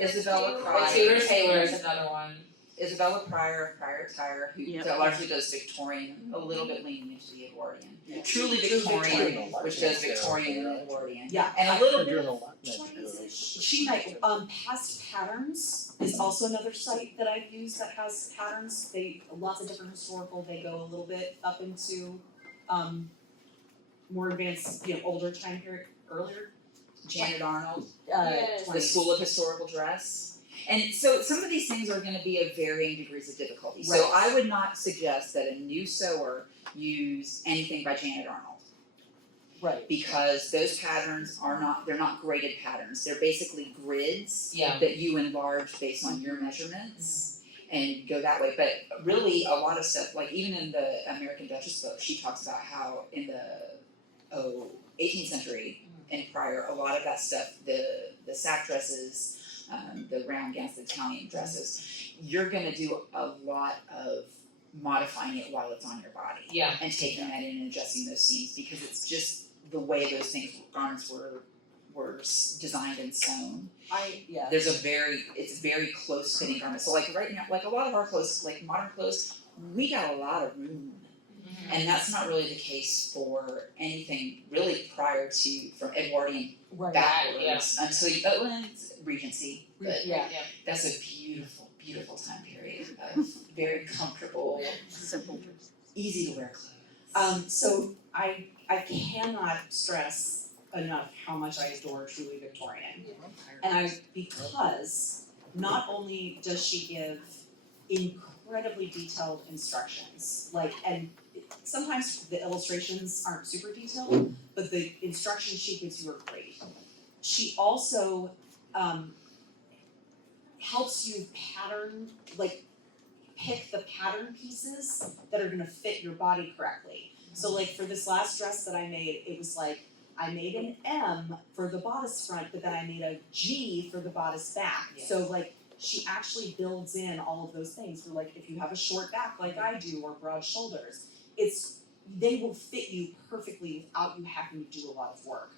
Isabella The Pryor. Tudor Taylor is another one. Isabella Pryor, Pryor Tire, who largely does Victorian, a little bit leaning into the Edwardian. Truly Victorian, which does Victorian and Edwardian. Yeah, And a little bit. She might, Past Patterns is also another site that I've used that has patterns. Lots of different historical, they go a little bit up into, more advanced, older time period, earlier. Janet Arnold, Yes. the School of Historical Dress. And so some of these things are gonna be of varying degrees of difficulty. So Right. I would not suggest that a new sewer use anything by Janet Arnold. Right. Because those patterns they're not graded patterns. They're basically grids Yeah. that you enlarge based on your measurements and go that way. But really a lot of stuff, like even in the American Duchess book, she talks about how in the 18th century and prior, a lot of that stuff, the sack dresses, the round gowns, the Italian dresses, you're gonna do a lot of modifying it while it's on your body. Yeah. And taking that in and adjusting those seams because it's just the way those garments were designed and sewn. It's very close fitting garment. So like right now, like a lot of our clothes, like modern clothes, we got a lot of room. And that's not really the case for anything really prior to from Edwardian backwards until Regency. But that's a beautiful, beautiful time period of very comfortable, simple, easy to wear clothes. So I cannot stress enough how much I adore Truly Victorian. And because not only does she give incredibly detailed instructions, and sometimes the illustrations aren't super detailed, but the instructions she gives you are great. She also helps you pick the pattern pieces that are gonna fit your body correctly. So for this last dress that I made, it was I made an M for the bodice front, but then I made a G for the bodice back. Yeah. So she actually builds in all of those things for if you have a short back like I do or broad shoulders, they will fit you perfectly without you having to do a lot of work.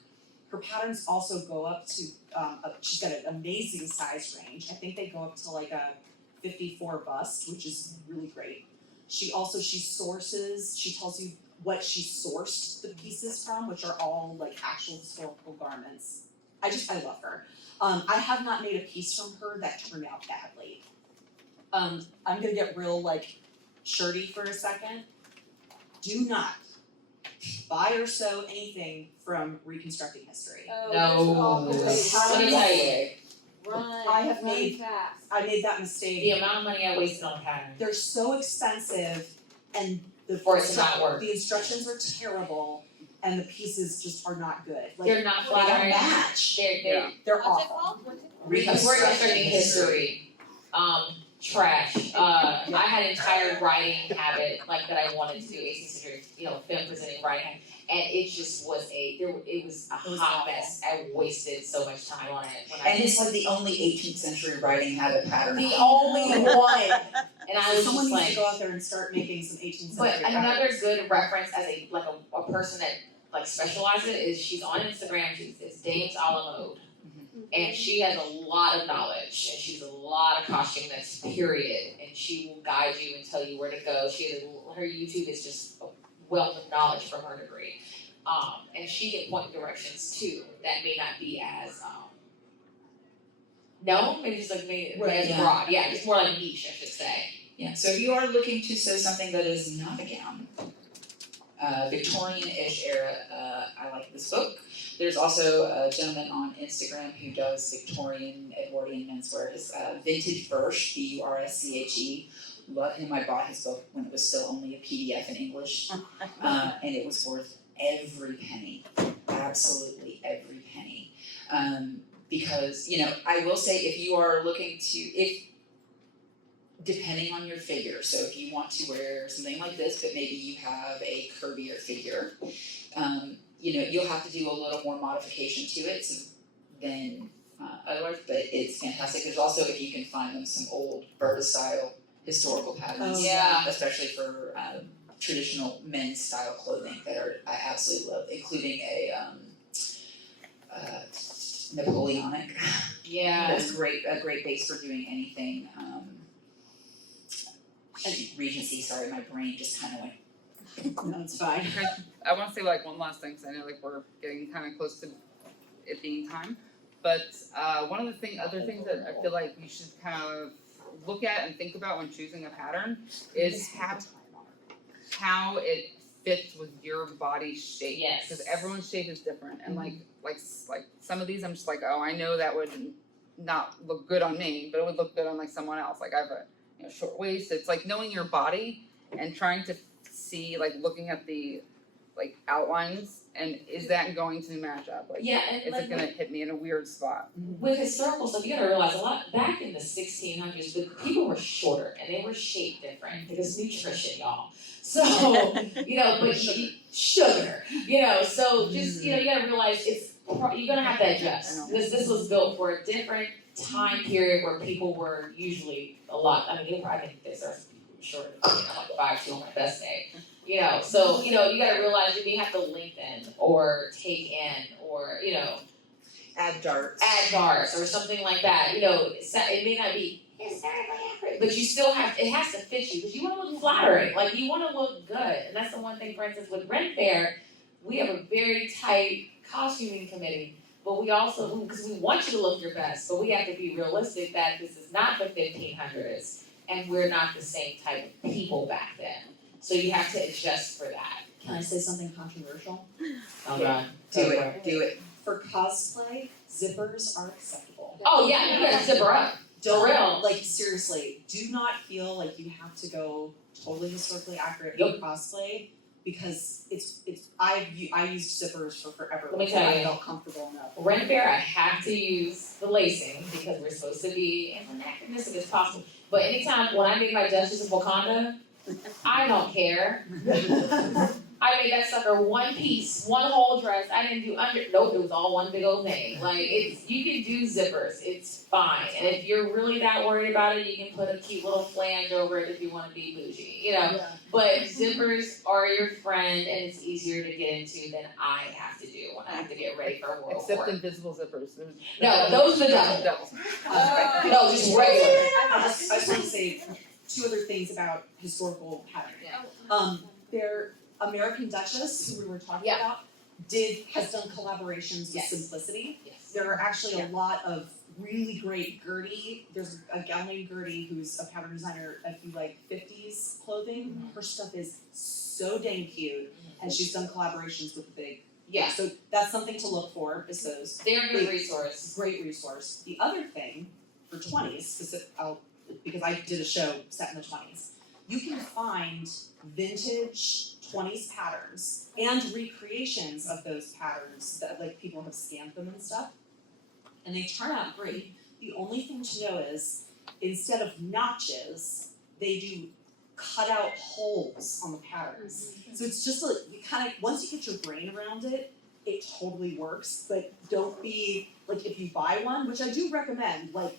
Her patterns also go up to, she's got an amazing size range. I think they go up to a 54 bust, which is really great. She sources, she tells you what she sourced the pieces from, which are all actual historical garments. I love her. I have not made a piece from her that turned out badly. I'm gonna get real shirty for a second. Do not buy or sew anything from Reconstructing History. No. Let me tell you. Run fast. I made that mistake. The amount of money I wasted on patterns. They're so expensive and the For it to not work. the instructions are terrible. and the pieces just are not good. Like They're not they don't flattering. match. They're They're What's it awful. called? What's it called? reconstructing history. Trash. I had an entire writing habit like that I wanted to do 18th century, film presenting writing, and it just was it was a hot mess. I wasted so much time on it. And it's like the only 18th century writing habit pattern. The only one. And I was Someone just needs like, to go out there and start making some 18th but century another patterns. good reference as a person that like specializes is she's on Instagram. It's Dames a la Mode, and she has a lot of knowledge and she's a lot of costume that's period, and she will guide you and tell you where to go. Her YouTube is just a wealth of knowledge from her degree, and she can point directions too that may not be as known, maybe just like as broad. Yeah, it's more like niche, I should say. Yeah, so if you are looking to sew something that is not a gown, Victorian-ish era, I like this book. There's also a gentleman on Instagram who does Victorian Edwardian menswear. His Vintage Bursch, B-U-R-S-C-H-E. Love him. I bought his book when it was still only a PDF in English, and it was worth every penny, absolutely every penny. Because, I will say if you are looking to, depending on your figure, so if you want to wear something like this, but maybe you have a curvier figure, you'll have to do a little more modification to it than otherwise, but it's fantastic. There's also, if you can find them, some old Berta style historical patterns, especially for traditional men's style clothing that I absolutely love, including a Napoleonic. Yeah. That's a great base for doing anything. Regency, sorry, my brain just kind of went. No, it's fine. I want to say one last thing because I know we're getting kind of close to it being time. But one of the other things that I feel like you should kind of look at and think about when choosing a pattern is how it fits with your body shape. Yes. Because everyone's shape is different, and like some of these, I'm just like, oh, I know that would not look good on me, but it would look good on someone else. Like I have a short waist. It's like knowing your body and trying to see, looking at the outlines, and is that going to match up? And is it going to hit me in a weird spot? With historical stuff, you gotta realize a lot back in the 1600s, the people were shorter and they were shaped different because nutrition, y'all. So, but sugar, so just, you gotta realize you're gonna have to adjust because this was built for a different time period where people were usually a lot. I think there's some people who were shorter than 5'2" on my best day. So you gotta realize you may have to lengthen or take in or add darts or something like that. It may not be historically accurate, but you still it has to fit you because you want to look flattering. You want to look good, and that's the one thing. For instance, with Ren Fair, we have a very tight costuming committee. But we also, because we want you to look your best, but we have to be realistic that this is not the 1500s, and we're not the same type of people back then. So you have to adjust for that. Can I say something controversial? Oh God. Do it. For cosplay, zippers are acceptable. Oh yeah, you gotta zipper up. Don't, seriously, do not feel like you have to go totally historically accurate for cosplay, because I used zippers for forever. Let me tell you. I felt comfortable enough. Ren Fair, I have to use the lacing because we're supposed to be as anachronistic as possible. But anytime when I made my Duchess of Wakanda, I don't care. I made that sucker one piece, one whole dress. I didn't do nope, it was all one big old thing. You can do zippers, it's fine. And if you're really that worried about it, you can put a cute little flange over it if you want to be bougie, But zippers are your friend, and it's easier to get into than I have to do when I have to get ready for World War. Except invisible zippers. No, those are the devils. No, just regular. I just want to say two other things about historical pattern. Their American Duchess, who we were talking about, has done collaborations with Simplicity. Yes. There are actually a lot of really great Gertie. There's a gal named Gertie who's a pattern designer if you like 50s clothing. Mm-hmm. Her stuff is so dang cute, and she's done collaborations with the big. Yeah. So that's something to look for. Is those they're a good resource. Great resource. The other thing for 20s, because I did a show set in the 20s, you can find vintage 20s patterns and recreations of those patterns that like people have scanned them and stuff. And they turn out great. The only thing to know is instead of notches, they do cut out holes on the patterns. So it's just like you kind of once you get your brain around it, it totally works. But don't be like if you buy one, which I do recommend, like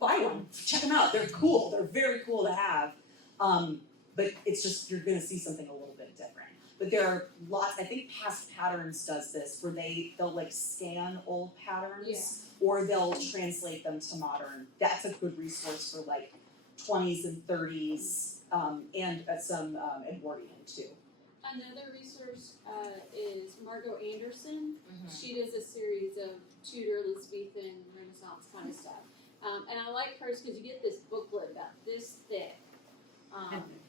buy one, check them out. They're cool. They're very cool to have. But it's just you're gonna see something a little bit different. But there are lots. I think Past Patterns does this where they'll like scan old patterns or they'll translate them to modern. That's a good resource for like 20s and 30s and some Edwardian too. Another resource is Margot Anderson. She does a series of Tudor, Elizabethan, Renaissance kind of stuff. And I like hers because you get this booklet about this thick.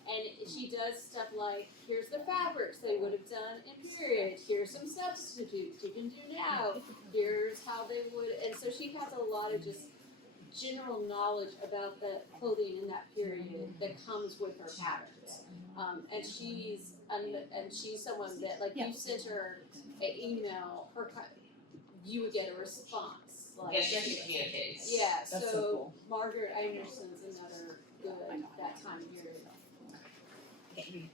And she does stuff like, here's the fabrics they would have done in period, here's some substitutes you can do now, here's how they would, and so she has a lot of just general knowledge about the clothing in that period that comes with her patterns. And she's someone that, like, you sent her an email, you would get a response. Like, Yeah, she actually communicates. Yeah, That's so so cool. Margaret Anderson's another good that time of year.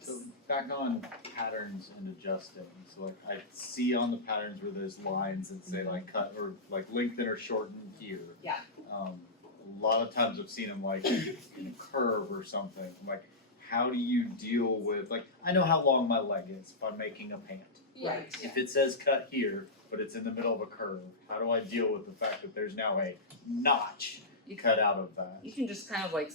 So back on patterns and adjusting, so like I see on the patterns where there's lines that say like cut or like lengthen or shorten here. Yeah. A lot of times I've seen them like in a curve or something. I'm like, how do you deal with, like, I know how long my leg is if I'm making a pant. Right. If it says cut here, but it's in the middle of a curve, how do I deal with the fact that there's now a notch cut out of that? You can just kind of like,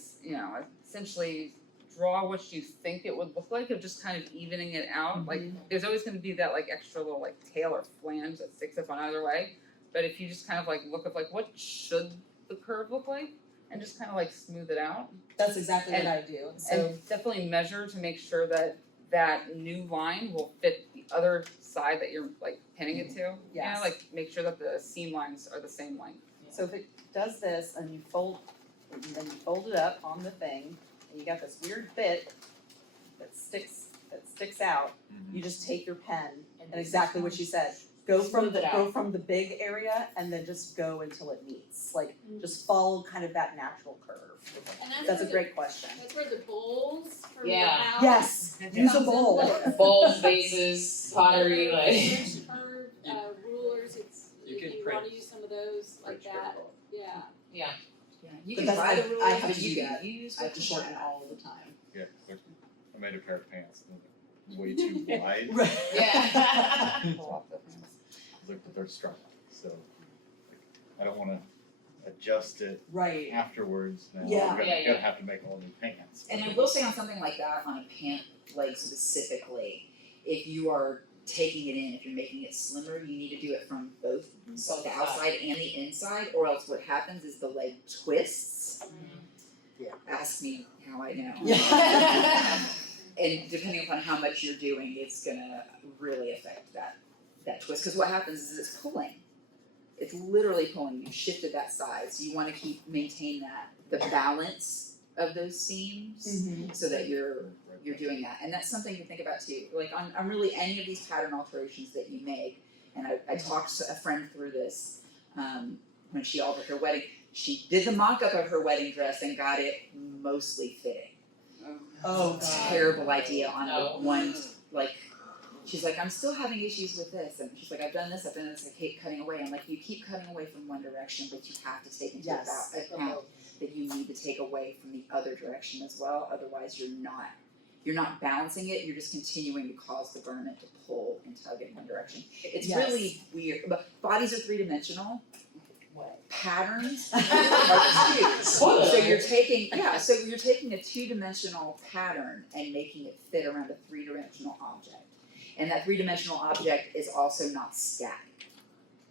essentially draw what you think it would look like of just kind of evening it out. Like there's always going to be that like extra little like tail or flange that sticks up on either way. But if you just kind of like look at like what should the curve look like and just kind of like smooth it out. That's exactly what I do. And definitely measure to make sure that that new line will fit the other side that you're like pinning it to. Yes. Like make sure that the seam lines are the same length. So if it does this and you fold it up on the thing, and you got this weird bit that sticks out, you just take your pen and exactly what you said. Go from the big area and then just go until it meets. Like just follow kind of that natural curve. And That's a great question. That's where the bowls from your Yeah. house. Yes. Use a bowl. Bowls, vases, pottery, like. Curve, rulers, You if can you print- wanna use some of those like that, yeah. Yeah. Yeah, you But can that's- buy the I rulers, have but to you do can that. use I have what to you shorten have. all the time. Yeah, like I made a pair of pants that were way too wide. Right. Yeah. Look, but they're strong, so like, I don't wanna adjust it Right. afterwards now. Yeah. I'm gonna, Yeah, yeah. gonna have to make all new pants. And I will say on something like that, on a pant leg specifically, if you are taking it in, if you're making it slimmer, you need to do it from both the outside and the inside, or else what happens is the leg twists. Yeah. Ask me how I know. Yeah. And depending upon how much you're doing, it's gonna really affect that twist. Because what happens is it's pulling. It's literally pulling. You've shifted that side, so you want to maintain the balance of those seams, so that you're doing that. And that's something to think about too. Like on really any of these pattern alterations that you make, and I talked to a friend through this when she altered her wedding. She did the mock-up of her wedding dress and got it mostly fitting. Oh, It's a God. terrible idea on No. one, like, she's like, I'm still having issues with this, and she's like, I've done this, I keep cutting away. I'm like, you keep cutting away from one direction, but you have to take into Yes. account that you need to take away from the other direction as well, otherwise you're not balancing it, you're just continuing to cause the garment to pull and tug in one direction. It's Yes. really weird, but bodies are three-dimensional. Patterns are two. Spoiler. So you're taking a two-dimensional pattern and making it fit around a three-dimensional object. And that three-dimensional object is also not static.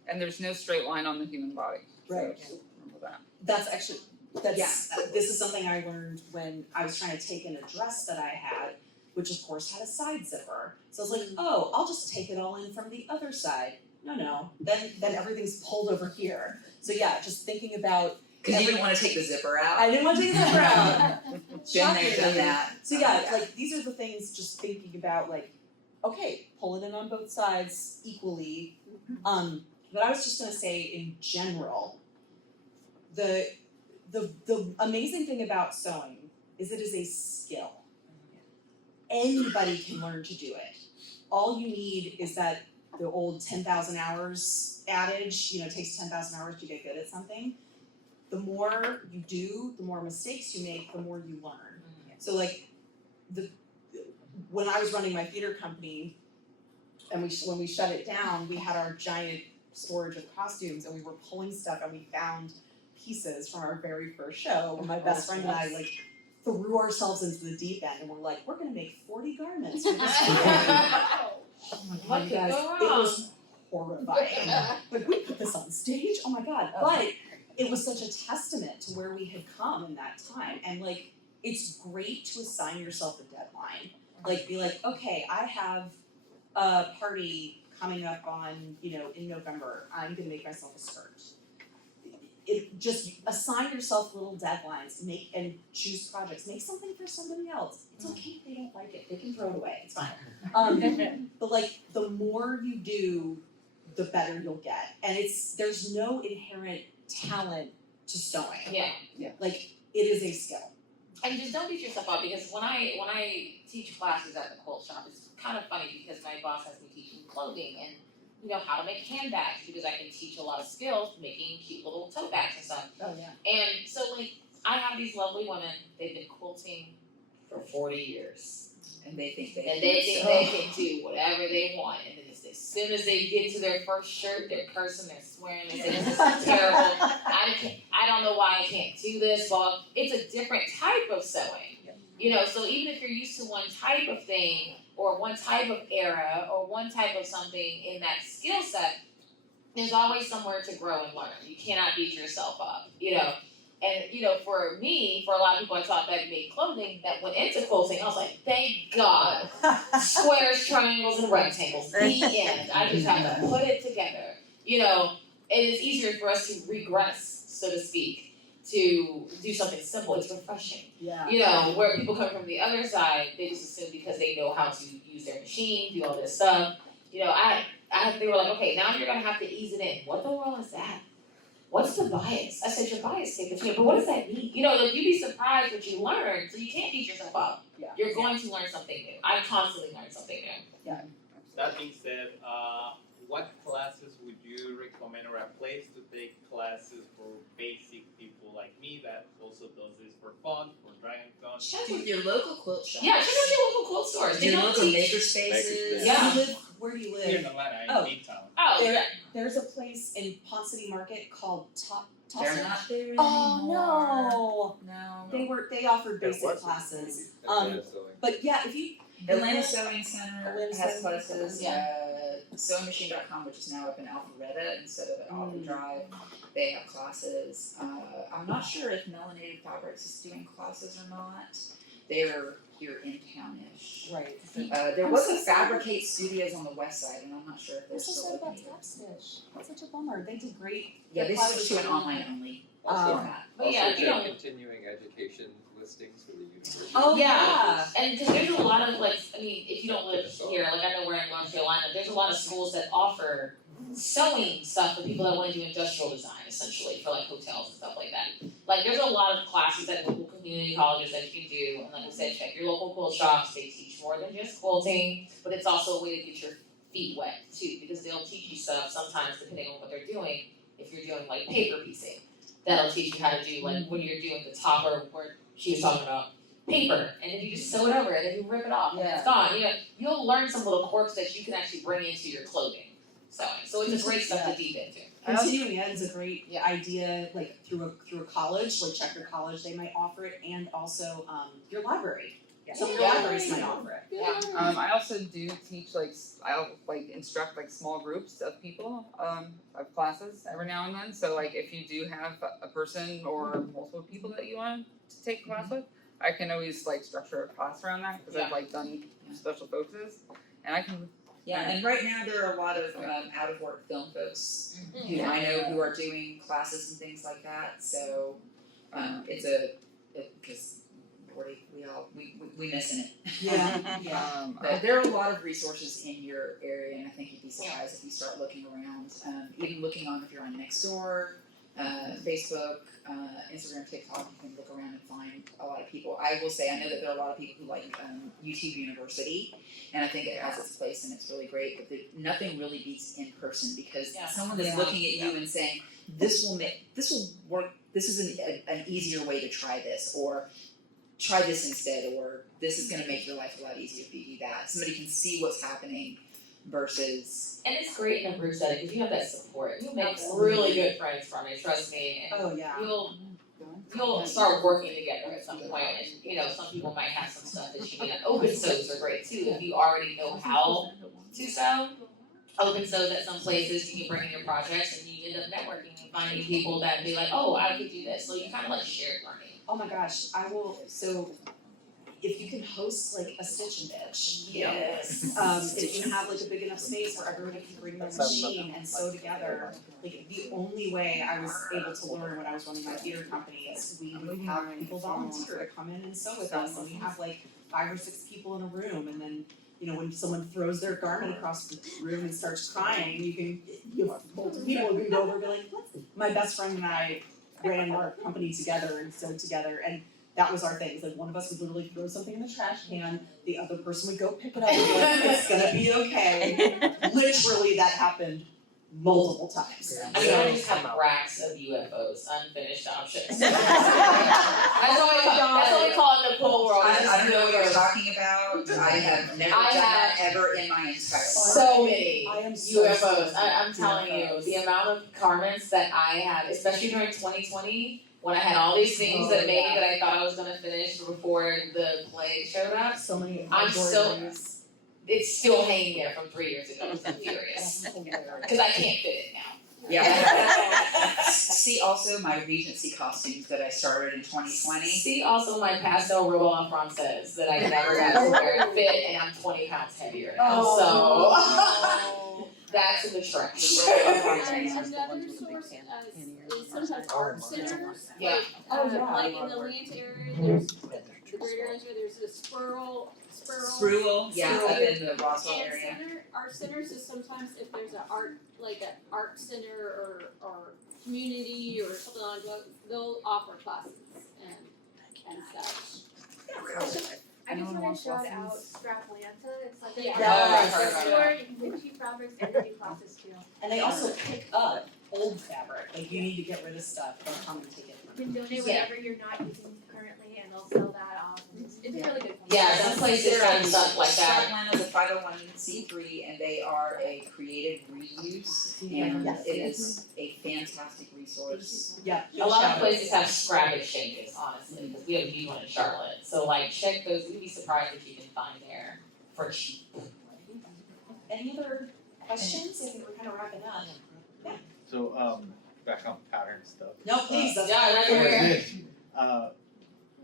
And there's no straight line on the human body. Right. So remember that. That's actually, this is something I learned when I was trying to take in a dress that I had, which of course had a side zipper. So I was like, oh, I'll just take it all in from the other side. No, then everything's pulled over here. So yeah, just thinking about Cause you didn't wanna take the zipper out. I didn't want to take the zipper out. Been there, done that. So yeah, like these are the things just thinking about like, okay, pull it in on both sides equally. But I was just gonna say in general, the amazing thing about sewing is it is a skill. Anybody can learn to do it. All you need is that the old 10,000 hours adage, it takes 10,000 hours to get good at something. The more you do, the more mistakes you make, the more you learn. So like when I was running my theater company and when we shut it down, we had our giant storage of costumes and we were pulling stuff and we found pieces from our very first show when my best friend and I like threw ourselves into the deep end and we're like, we're gonna make 40 garments for this show. Oh my What god, could guys, go it wrong? was horrifying. Like we put this on stage, oh my god, but it was such a testament to where we had come in that time. And like, it's great to assign yourself a deadline. Like be like, okay, I have a party coming up on, in November, I'm gonna make myself a skirt. It just assign yourself little deadlines, and choose projects. Make something for somebody else. It's okay if they don't like it. They can throw it away. It's fine. But like the more you do, the better you'll get. And there's no inherent talent to sewing. Yeah. Like it is a skill. And just don't beat yourself up because when I teach classes at the quilt shop, it's kind of funny because my boss has me teaching clothing and how to make handbags because I can teach a lot of skills making cute little tote bags and stuff. Oh yeah. And so like I have these lovely women, they've been quilting for 40 years. And they think they can do whatever they want. And then as soon as they get to their first shirt, they're cursing, they're swearing, they say this is terrible. I don't know why I can't do this. Well, it's a different type of sewing. So even if you're used to one type of thing or one type of era or one type of something in that skill set, there's always somewhere to grow and learn. You cannot beat yourself up, And, for me, for a lot of people I taught that made clothing that went into quilting, I was like, thank God. Squares, triangles, and rectangles. The end. I just have to put it together. And it's easier for us to regress, so to speak, to do something simple. It's refreshing. Yeah. Where people come from the other side, they just assume because they know how to use their machine, do all this stuff. They were like, okay, now you're gonna have to ease it in. What the world is that? What's the bias? I said, your bias tape, but what does that mean? You'd be surprised what you learn, so you can't beat yourself up. Yeah. You're going to learn something new. I constantly learn something new. Yeah. That being said, what classes would you recommend or a place to take classes for basic people like me that also does this for fun, for Dragon Con? Check with your local quilt shop. Yeah, check out your local quilt stores. They Your don't local teach. maker spaces. Yeah. Where do you live? Here in Atlanta, in Oh. Midtown. Oh, There, there's a place in Pont City Market called They're not there anymore. Oh No. They offered There basic was. classes. Atlanta sewing. But yeah, if you Atlanta Sewing Center Atlanta has Sewing classes. Sewingmachine.com, which is now up in Alpharetta instead of at Auburn Drive, they have classes. I'm not sure if Melanated Fabrics is doing classes or not. They're here in town-ish. right. There was a Fabricate Studios on the west side, and I'm not sure if I'm they're so still sad open about either. Tap Stitch. That's such a bummer. They did great. Yeah, they classes switched to an for online only Also, format. But yeah, also you know. the continuing education listings for the university. Oh Yeah, and because there's a lot of if you don't live here, I know we're in North Carolina, there's a lot of schools that offer sewing stuff for people that want to do industrial design, essentially, for hotels and stuff like that. There's a lot of classes at local community colleges that you can do, and like I said, check your local quilt shops. They teach more than just quilting, but it's also a way to get your feet wet too, because they'll teach you stuff sometimes depending on what they're doing. If you're doing paper piecing, that'll teach you how to do when you're doing the topper where she was talking about paper, and then you just sew it over and then you rip it off and it's gone. You'll learn some little quirks that you can actually bring into your clothing sewing. So it's a great stuff to deep into. Continuing ed is a great idea, through a college, check your college, they might offer it, and also your library. Some of your libraries might offer it. Yeah. I also do teach I'll instruct small groups of people of classes every now and then. So if you do have a person or multiple people that you want to take a class with, I can always structure a class around that because I've done special focuses, and I can Yeah, and right now there are a lot of out of work film folks who I know who are doing classes and things like that. So because we missing it. Yeah. But there are a lot of resources in your area, and I think you'd be surprised if you start looking around. Even looking on if you're on Nextdoor, Facebook, Instagram, TikTok, you can look around and find a lot of people. I will say I know that there are a lot of people who like YouTube University, and I think it has its place and it's really great. But nothing really beats in person because someone is looking at you and saying, this will work. This is an easier way to try this, or try this instead, or this is going to make your life a lot easier if you do that. Somebody can see what's happening versus. And it's great in a group setting because you have that support. You make really good friends from it. Trust me. And Oh yeah. You'll start working together at some point, and some people might have some stuff that you need. Open sews are great too if you already know how to sew. Open sews at some places you can bring in your projects, and you end up networking and finding people that be like, oh, I could do this. So you kind of like shared learning. Oh my gosh, I will, so if you can host like a stitch and bitch. Yes. If you have like a big enough space where everybody can bring their machine and sew together. Like the only way I was able to learn when I was running my theater company is we would have people volunteer to come in and sew with us, and we have like 5 or 6 people in a room, and then when someone throws their garment across the room and starts crying, you have multiple people who can go over and be like, "What's?" My best friend and I ran our company together and sewed together, and that was our thing. It's like one of us would literally throw something in the trash can, the other person would go pick it up and be like, it's gonna be okay. Literally that happened multiple times. I mean, I just have racks of UFOs, unfinished objects. That's what we call it in the pool world. I don't know what you're talking about. I have never done that ever in my entire life. So many I am so UFOs. I'm telling you, the amount of garments that I had, especially during 2020, when I had all these things that maybe that I thought I was gonna finish before the plague showed up. So many It's still hanging there from 3 years ago. I'm furious. Because I can't fit it now. Yeah. See also my Regency costumes that I started in 2020. See also my pastel robe en française that I never got to wear and fit, and I'm 20 pounds heavier now. So that's in the trash. Another source is sometimes art centers. Yeah. Like in the Atlanta area, there's the greater area, there's a Spruill, Yeah, up in the Roswell and area. Art centers is sometimes if there's an art center or community or something like that, they'll offer classes and such. I just want to shout out Straplanta. It's like Yeah. a store. You can pick cheap fabrics and they do classes too. And they also pick up old fabric. Like you need to get rid of stuff, they'll come and take it. You can donate whatever you're not using currently and they'll sell that off. It's really good. Yeah, some places have stuff like that. Straplanta is a 501c3 and they are a creative reuse, and it is a fantastic resource. Yeah. A lot of places have scrap exchanges, honestly, because we have a huge one in Charlotte. So like check those, you'd be surprised what you can find there for cheap. Any other questions? I think we're kind of wrapping up. So, back on pattern stuff. No, please, that's Yeah, that's where.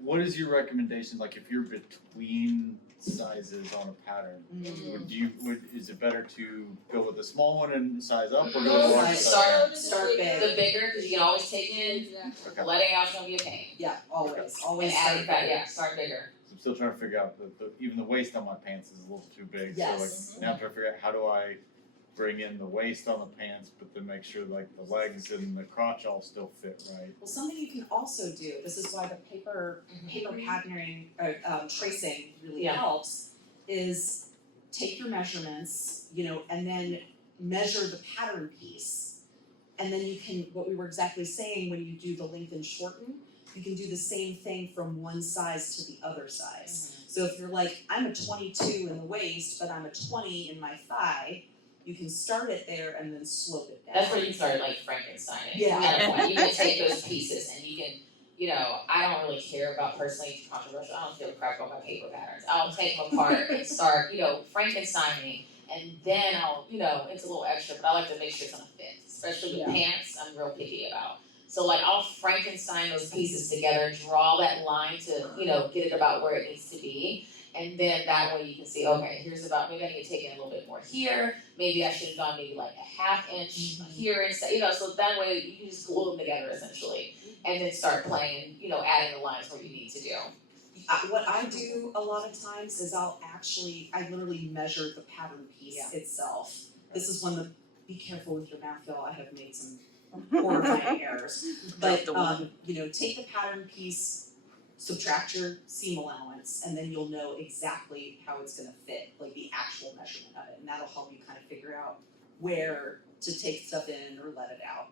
What is your recommendation, like if you're between sizes on a pattern? Is it better to go with a small one and size up, or go with a larger size? Start big. The bigger, because you can always take in, Okay. letting out's gonna be a pain. Yeah, always, And always adding start fat, big. yeah, start bigger. I'm still trying to figure out even the waist on my pants is a little too big. Yes. So like now I'm trying to figure out how do I bring in the waist on the pants, but then make sure like the legs and the crotch all still fit right. Well, something you can also do, this is why the paper patterning, tracing really helps, is take your measurements, and then measure the pattern piece. And then you can, what we were exactly saying, when you do the lengthen shorten, you can do the same thing from one size to the other size. So if you're like, I'm a 22 in the waist, but I'm a 20 in my thigh, you can start it there and then slope it down. That's where you can start like Frankensteining. Yeah. At a point. You can take those pieces and you can, I don't really care about personally controversial. I don't feel crap about my paper patterns. I'll take them apart and start, Frankensteining, and then I'll, it's a little extra, but I like to make sure it's gonna fit. Especially with pants, I'm real picky about. So like I'll Frankenstein those pieces together, draw that line to, get it about where it needs to be. And then that way you can see, okay, here's about, maybe I need to take in a little bit more here, maybe I should have gone maybe like a half inch here instead, so that way you can just glue them together essentially. And then start playing, adding the lines where you need to do. What I do a lot of times is I literally measure the pattern piece itself. This is one be careful with your math, y'all, I have made some horrifying errors. But, take the pattern piece, subtract your seam allowance, and then you'll know exactly how it's gonna fit, like the actual measurement of it. And that'll help you kind of figure out where to take stuff in or let it out.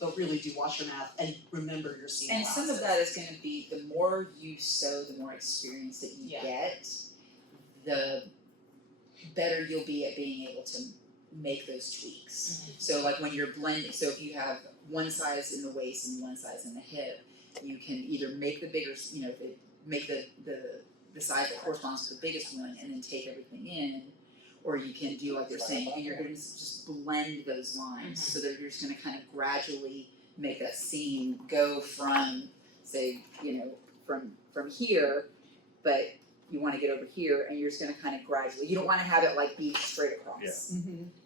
But really do watch your math and remember your seam And allowances. some of that is gonna be, the more you sew, the more experience that you get, the better you'll be at being able to make those tweaks. So like when you're blending, so if you have one size in the waist and one size in the hip, you can either make the bigger, make the size that corresponds to the biggest one and then take everything in, or you can do like they're saying, and you're gonna just blend those lines so that you're just gonna kind of gradually make that seam go from, say, from here, but you wanna get over here and you're just gonna kind of gradually, you don't wanna have it like be straight across.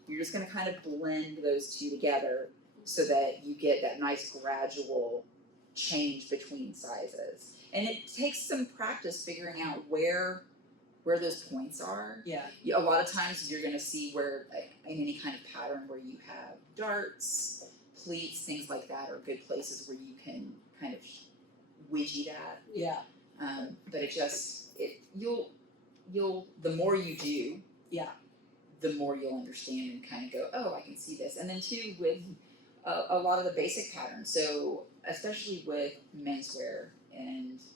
You're just gonna kind of blend those two together so that you get that nice gradual change between sizes. And it takes some practice figuring out where those points are. A lot of times you're gonna see where, like, in any kind of pattern where you have darts, pleats, things like that are good places where you can kind of widget that. But you'll the more you do, the more you'll understand and kind of go, oh, I can see this. And then too, with a lot of the basic patterns, so especially with menswear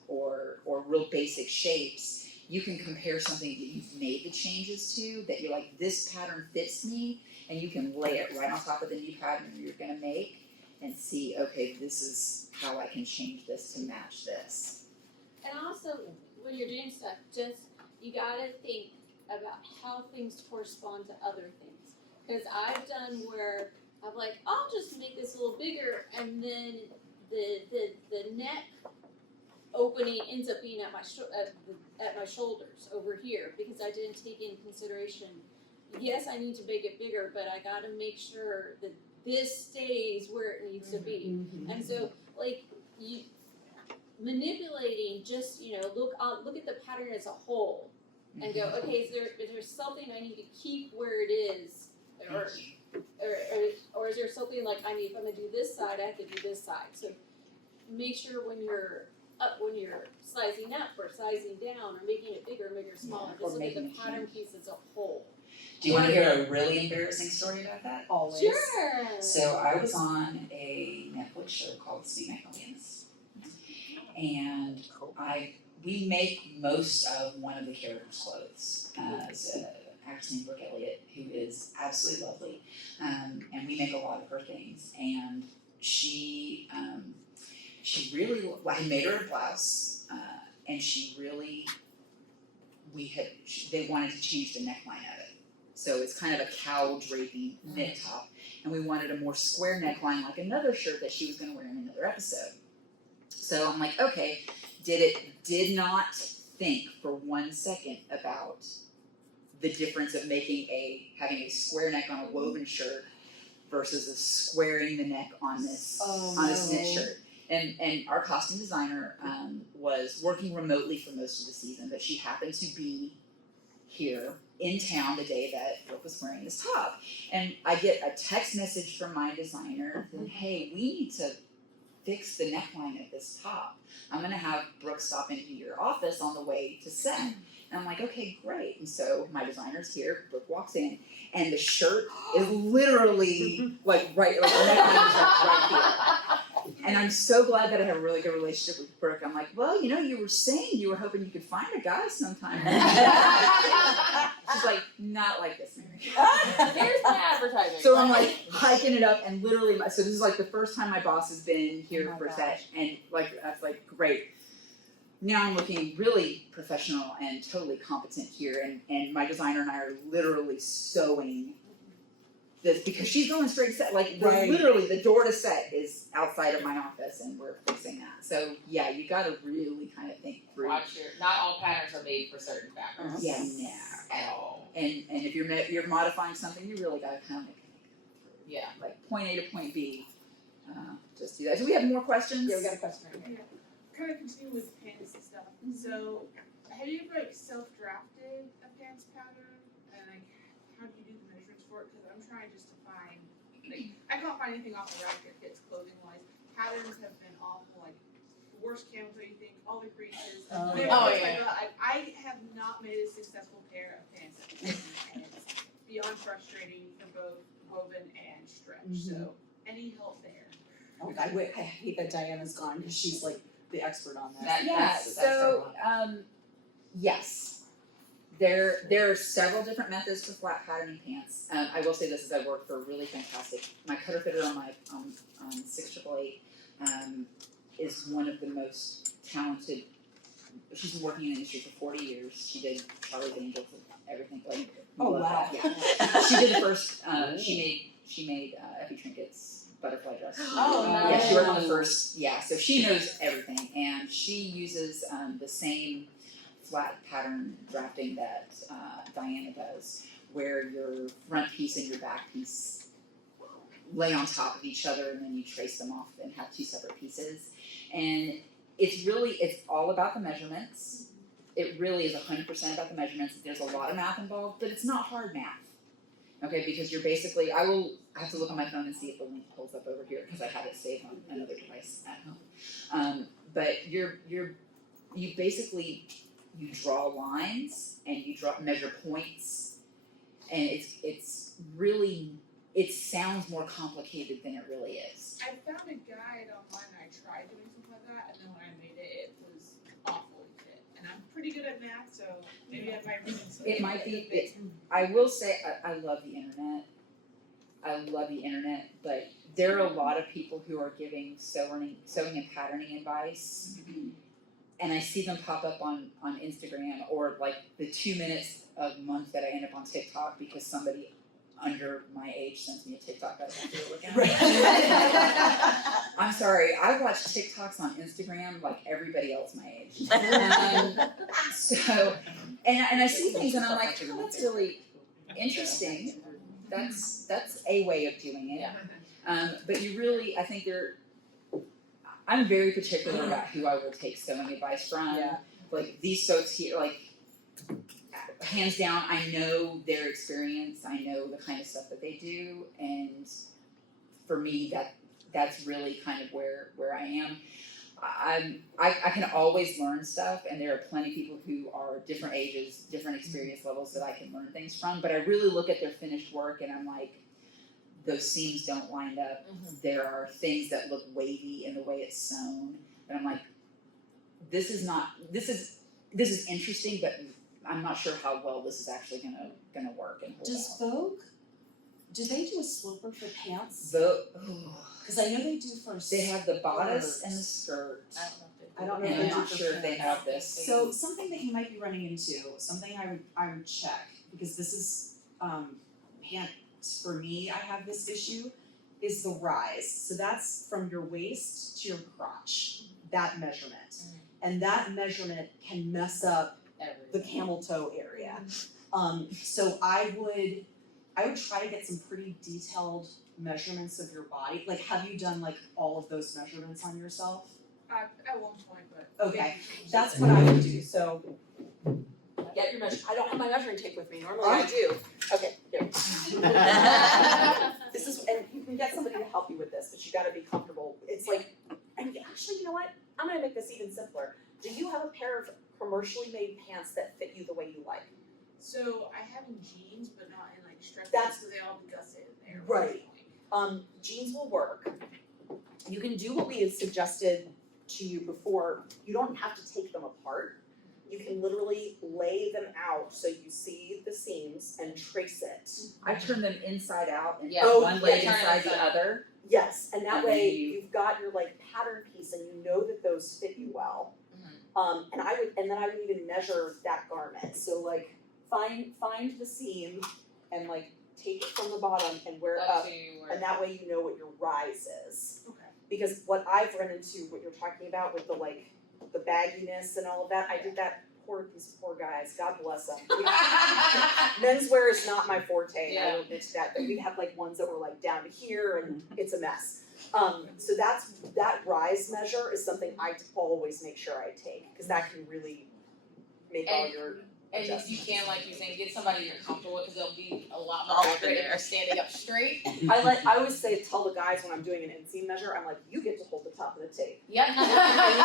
or real basic shapes, you can compare something that you've made the changes to, that you're like, this pattern fits me, and you can lay it right on top of the new pattern you're gonna make and see, okay, this is how I can change this to match this. And also, when you're doing stuff, you gotta think about how things correspond to other things. Because I've done where I'm like, I'll just make this a little bigger, and then the neck opening ends up being at my shoulders over here, because I didn't take in consideration, yes, I need to make it bigger, but I gotta make sure that this stays where it needs to be. And so, like, you manipulating, just, look at the pattern as a whole and go, okay, is there something I need to keep where it is, or is there something like if I'm gonna do this side, I have to do this side. So make sure when you're sizing up or sizing down or making it bigger, making it smaller, just look at the pattern piece as a whole. Do you want to hear a really embarrassing story about that? Always. Sure. So I was on a Netflix show called Sweet Magnolias, and we make most of one of the characters' clothes. It's an actress named Brooke Elliott, who is absolutely lovely, and we make a lot of her things. And she really, I made her a blouse, and they wanted to change the neckline of it. So it's kind of a cowl drapey knit top, and we wanted a more square neckline like another shirt that she was going to wear in another episode. So I'm like, okay, did not think for 1 second about the difference of having a square neck on a woven shirt versus a squaring the neck on this knit shirt. And our costume designer was working remotely for most of the season, but she happened to be here in town the day that Brooke was wearing this top. And I get a text message from my designer that, hey, we need to fix the neckline of this top. I'm gonna have Brooke stop into your office on the way to set. And I'm like, okay, great. And so my designer's here, Brooke walks in, and the shirt is literally the neckline is right here. And I'm so glad that I have a really good relationship with Brooke. I'm like, well, you were saying you were hoping you could find a guy sometime. She's like, not like this, Mary. Here's my advertising. So I'm like hiking it up, and literally, so this is like the first time my boss has been here for set, and that's great. Now I'm looking really professional and totally competent here, and my designer and I are literally sewing this, because she's going straight set, like, Right. literally, the door to set is outside of my office, and we're fixing that. So, yeah, you gotta really kind of think through. Watch not all patterns are made for certain fabrics. Yeah, no. At all. And if you're modifying something, you really gotta kind of Yeah. like point A to point B. Just do that. Do we have more questions? Yeah, we got a question right here. Kind of continue with pants and stuff. So, have you ever like self-drafted a pants pattern, and like how do you do the measurements for it? Because I'm trying just to find, like, I can't find anything off the rack that fits clothing wise. Patterns have been awful, like the worst camo you think, all the creases. Oh, They're yeah. just like, I have not made a successful pair of pants, and it's beyond frustrating for both woven and stretch. So, any help there? Oh, I hate that Diana's gone because she's like the expert on that. Yes. There are several different methods for flat patterning pants. I will say this, is I work for a really fantastic, my cutter fitter on my 6888 is one of the most talented. She's been working in the industry for 40 years. She did Charlie's Angels and everything. Like, Oh, wow. Yeah. She did the first. She made Effie Trinket's butterfly dress. Oh, nice. Yeah, she worked on the first. Yeah, so she knows everything, and she uses the same flat pattern drafting that Diana does, where your front piece and your back piece lay on top of each other, and then you trace them off and have two separate pieces. And it's all about the measurements. It really is 100% about the measurements. There's a lot of math involved, but it's not hard math. Okay, because you're basically, I have to look on my phone and see if the link pulls up over here, because I have it saved on another device at home. But you basically, you draw lines and you measure points, and it's really, it sounds more complicated than it really is. I found a guide online and I tried doing something like that, and then when I made it, it was awful fit. And I'm pretty good at math, so maybe I might read some. It might be, I will say, I love the internet. I love the internet, but there are a lot of people who are giving sewing and patterning advice. And I see them pop up on Instagram, or like the 2 minutes a month that I end up on TikTok because somebody under my age sends me a TikTok that I have to look at. I'm sorry, I watch TikToks on Instagram like everybody else my age. So, and I see things and I'm like, oh, that's really interesting. That's a way of doing it. But you really, I think I'm very particular about who I will take sewing advice from. Yeah. Like these folks here, like hands down, I know their experience. I know the kind of stuff that they do, and for me, that's really kind of where I am. I can always learn stuff, and there are plenty of people who are different ages, different experience levels that I can learn things from. But I really look at their finished work, and I'm like, those seams don't line up. There are things that look wavy in the way it's sewn, and I'm like, this is interesting, but I'm not sure how well this is actually gonna work and hold Does out. Vogue, do they do a slipper for pants? Because I know they do for They have the bodice and the skirt. I don't know And if I'm they do not for sure if they pants. have this. So something that you might be running into, something I would check, because this is pants for me, I have this issue, is the rise. So that's from your waist to your crotch, that measurement. And that measurement can mess up the camel toe area. So I would try to get some pretty detailed measurements of your body. Like, have you done like all of those measurements on yourself? At one point, but. Okay, that's what I would do. So get your measure. I don't have my measuring tape with me. Normally I do. Okay, here. This is, and you can get somebody to help you with this, but you gotta be comfortable. It's like, and actually, you know what? I'm gonna make this even simpler. Do you have a pair of commercially made pants that fit you the way you like? So I have in jeans, but not in like stretch That's- pants, so they all be gusset in there. Right. Jeans will work. You can do what we had suggested to you before. You don't have to take them apart. You can literally lay them out so you see the seams and trace it. I turn them inside out and Yeah. put one leg turn it inside the inside. other. Yes, and that And way then you've got your like pattern piece and you know that those fit you well. And then I would even measure that garment. So like find the seam and like take it from the bottom and wear it Up up, to where- and that way you know what your rise is. Okay. Because what I've run into, what you're talking about with the like, the bagginess and all of that, I did that these poor guys, God bless them. Menswear is not my forte, I will admit to that, but we had like ones that were like down to here and it's a mess. So that rise measure is something I always make sure I take, cause that can really make all your And if you adjustments. can, like you're saying, get somebody you're comfortable with, because they'll be a lot All more up in accurate if there. you're standing up straight. I always tell the guys when I'm doing an inseam measure, I'm like, you get to hold the top of the tape. Yep. And you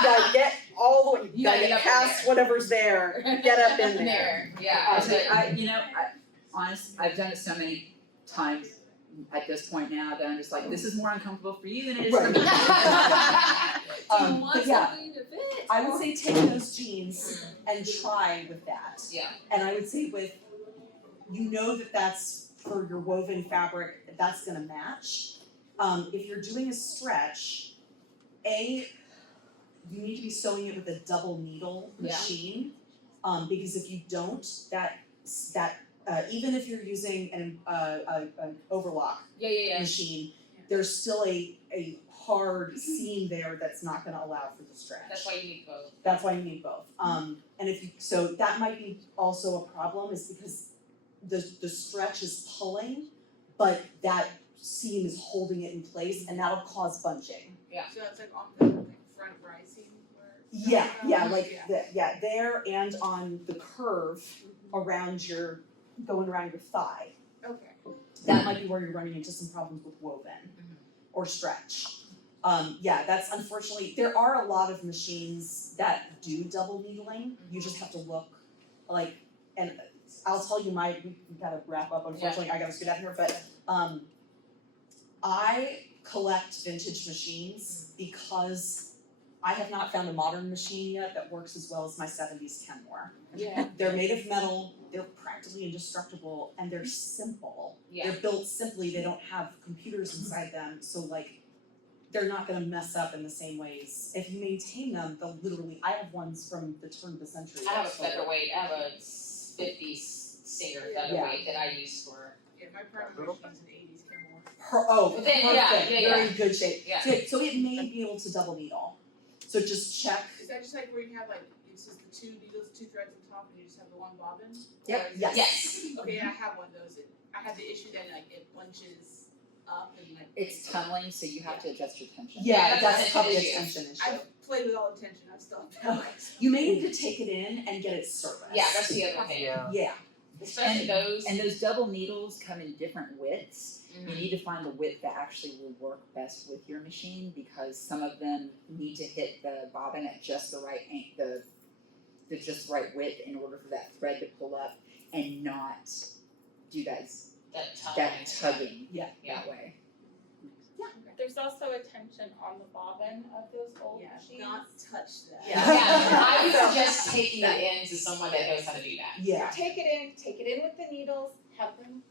gotta get all the way, you gotta get get up in past there. whatever's there, get up in there. Yeah. I've done it so many times at this point now that I'm just like, this is more uncomfortable for you than it is for Right. me. Do you want But yeah, something to fit? I would say take those jeans and try with that. Yeah. And I would say with, you know that that's for your woven fabric, that's gonna match. If you're doing a stretch, you need to be sewing it with a double needle Yeah. machine. Because if you don't, even if you're using an overlock Yeah. machine, there's still a hard seam there that's not gonna allow for the stretch. That's why you need both. That's why you need both. And so that might be also a problem, is because the stretch is pulling, but that seam is holding it in place, and that'll cause bunching. So that's like on the like front rising where. There and on the curve around going around your thigh. Okay. That might be where you're running into some problems with woven or stretch. That's unfortunately, there are a lot of machines that do double needling. You just have to look like, and I'll tell you we gotta wrap up, unfortunately, I gotta scoot out here, but I collect vintage machines because I have not found a modern machine yet that works as well as my 70s Kenmore. Yeah. They're made of metal, they're practically indestructible, and they're simple. Yeah. They're built simply, they don't have computers inside them, so like, they're not gonna mess up in the same ways. If you maintain them, they'll literally, I have ones from the turn of the century. I have a that sold. featherweight. I have a 50s Singer featherweight that I use for. Yeah, my primary machine's an 80s Kenmore. But then, Perfect, yeah. you're in good shape. Yeah. So it may be able to double needle. So just check. Is that just like where you have like, it's just the two needles, two threads on top, and you just have the one bobbin? Yep, Or is yes. Yes. Okay, yeah, I have one of those. I have the issue that like it bunches up and like. It's tunneling, so you have to adjust your tension. Yeah, that's that's a probably a tension tension issue. I've played with all the tension, I've still have Okay. You may need to take it in and get it serviced. Yeah, that's the other thing. Yeah. Especially those. And those double needles come in different widths. Mhm. You need to find the width that actually will work best with your machine, because some of them need to hit the bobbin at just the right the just right width in order for that thread to pull up and not do that tugging that way. There's also a tension on the bobbin of those old Yeah, machines. not touch that. Yeah, I would suggest taking it in to someone that knows how to do that. Yeah. Take it in with the needles, have them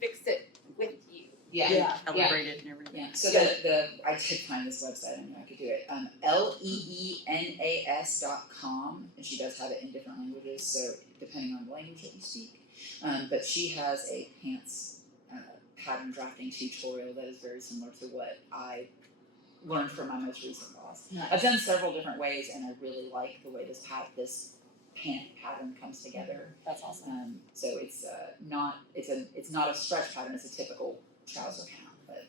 fix it with you. Yeah. Calibrated and everything. Yeah, so I did find this website, I knew I could do it, LEENAS.com, and she does have it in different languages, so depending on the language that you speak. But she has a pants pattern drafting tutorial that is very similar to what I learned from my most recent class. Nice. I've done several different ways, and I really like the way this pant pattern comes together. That's awesome. So it's not a stretch pattern, it's a typical trouser count, but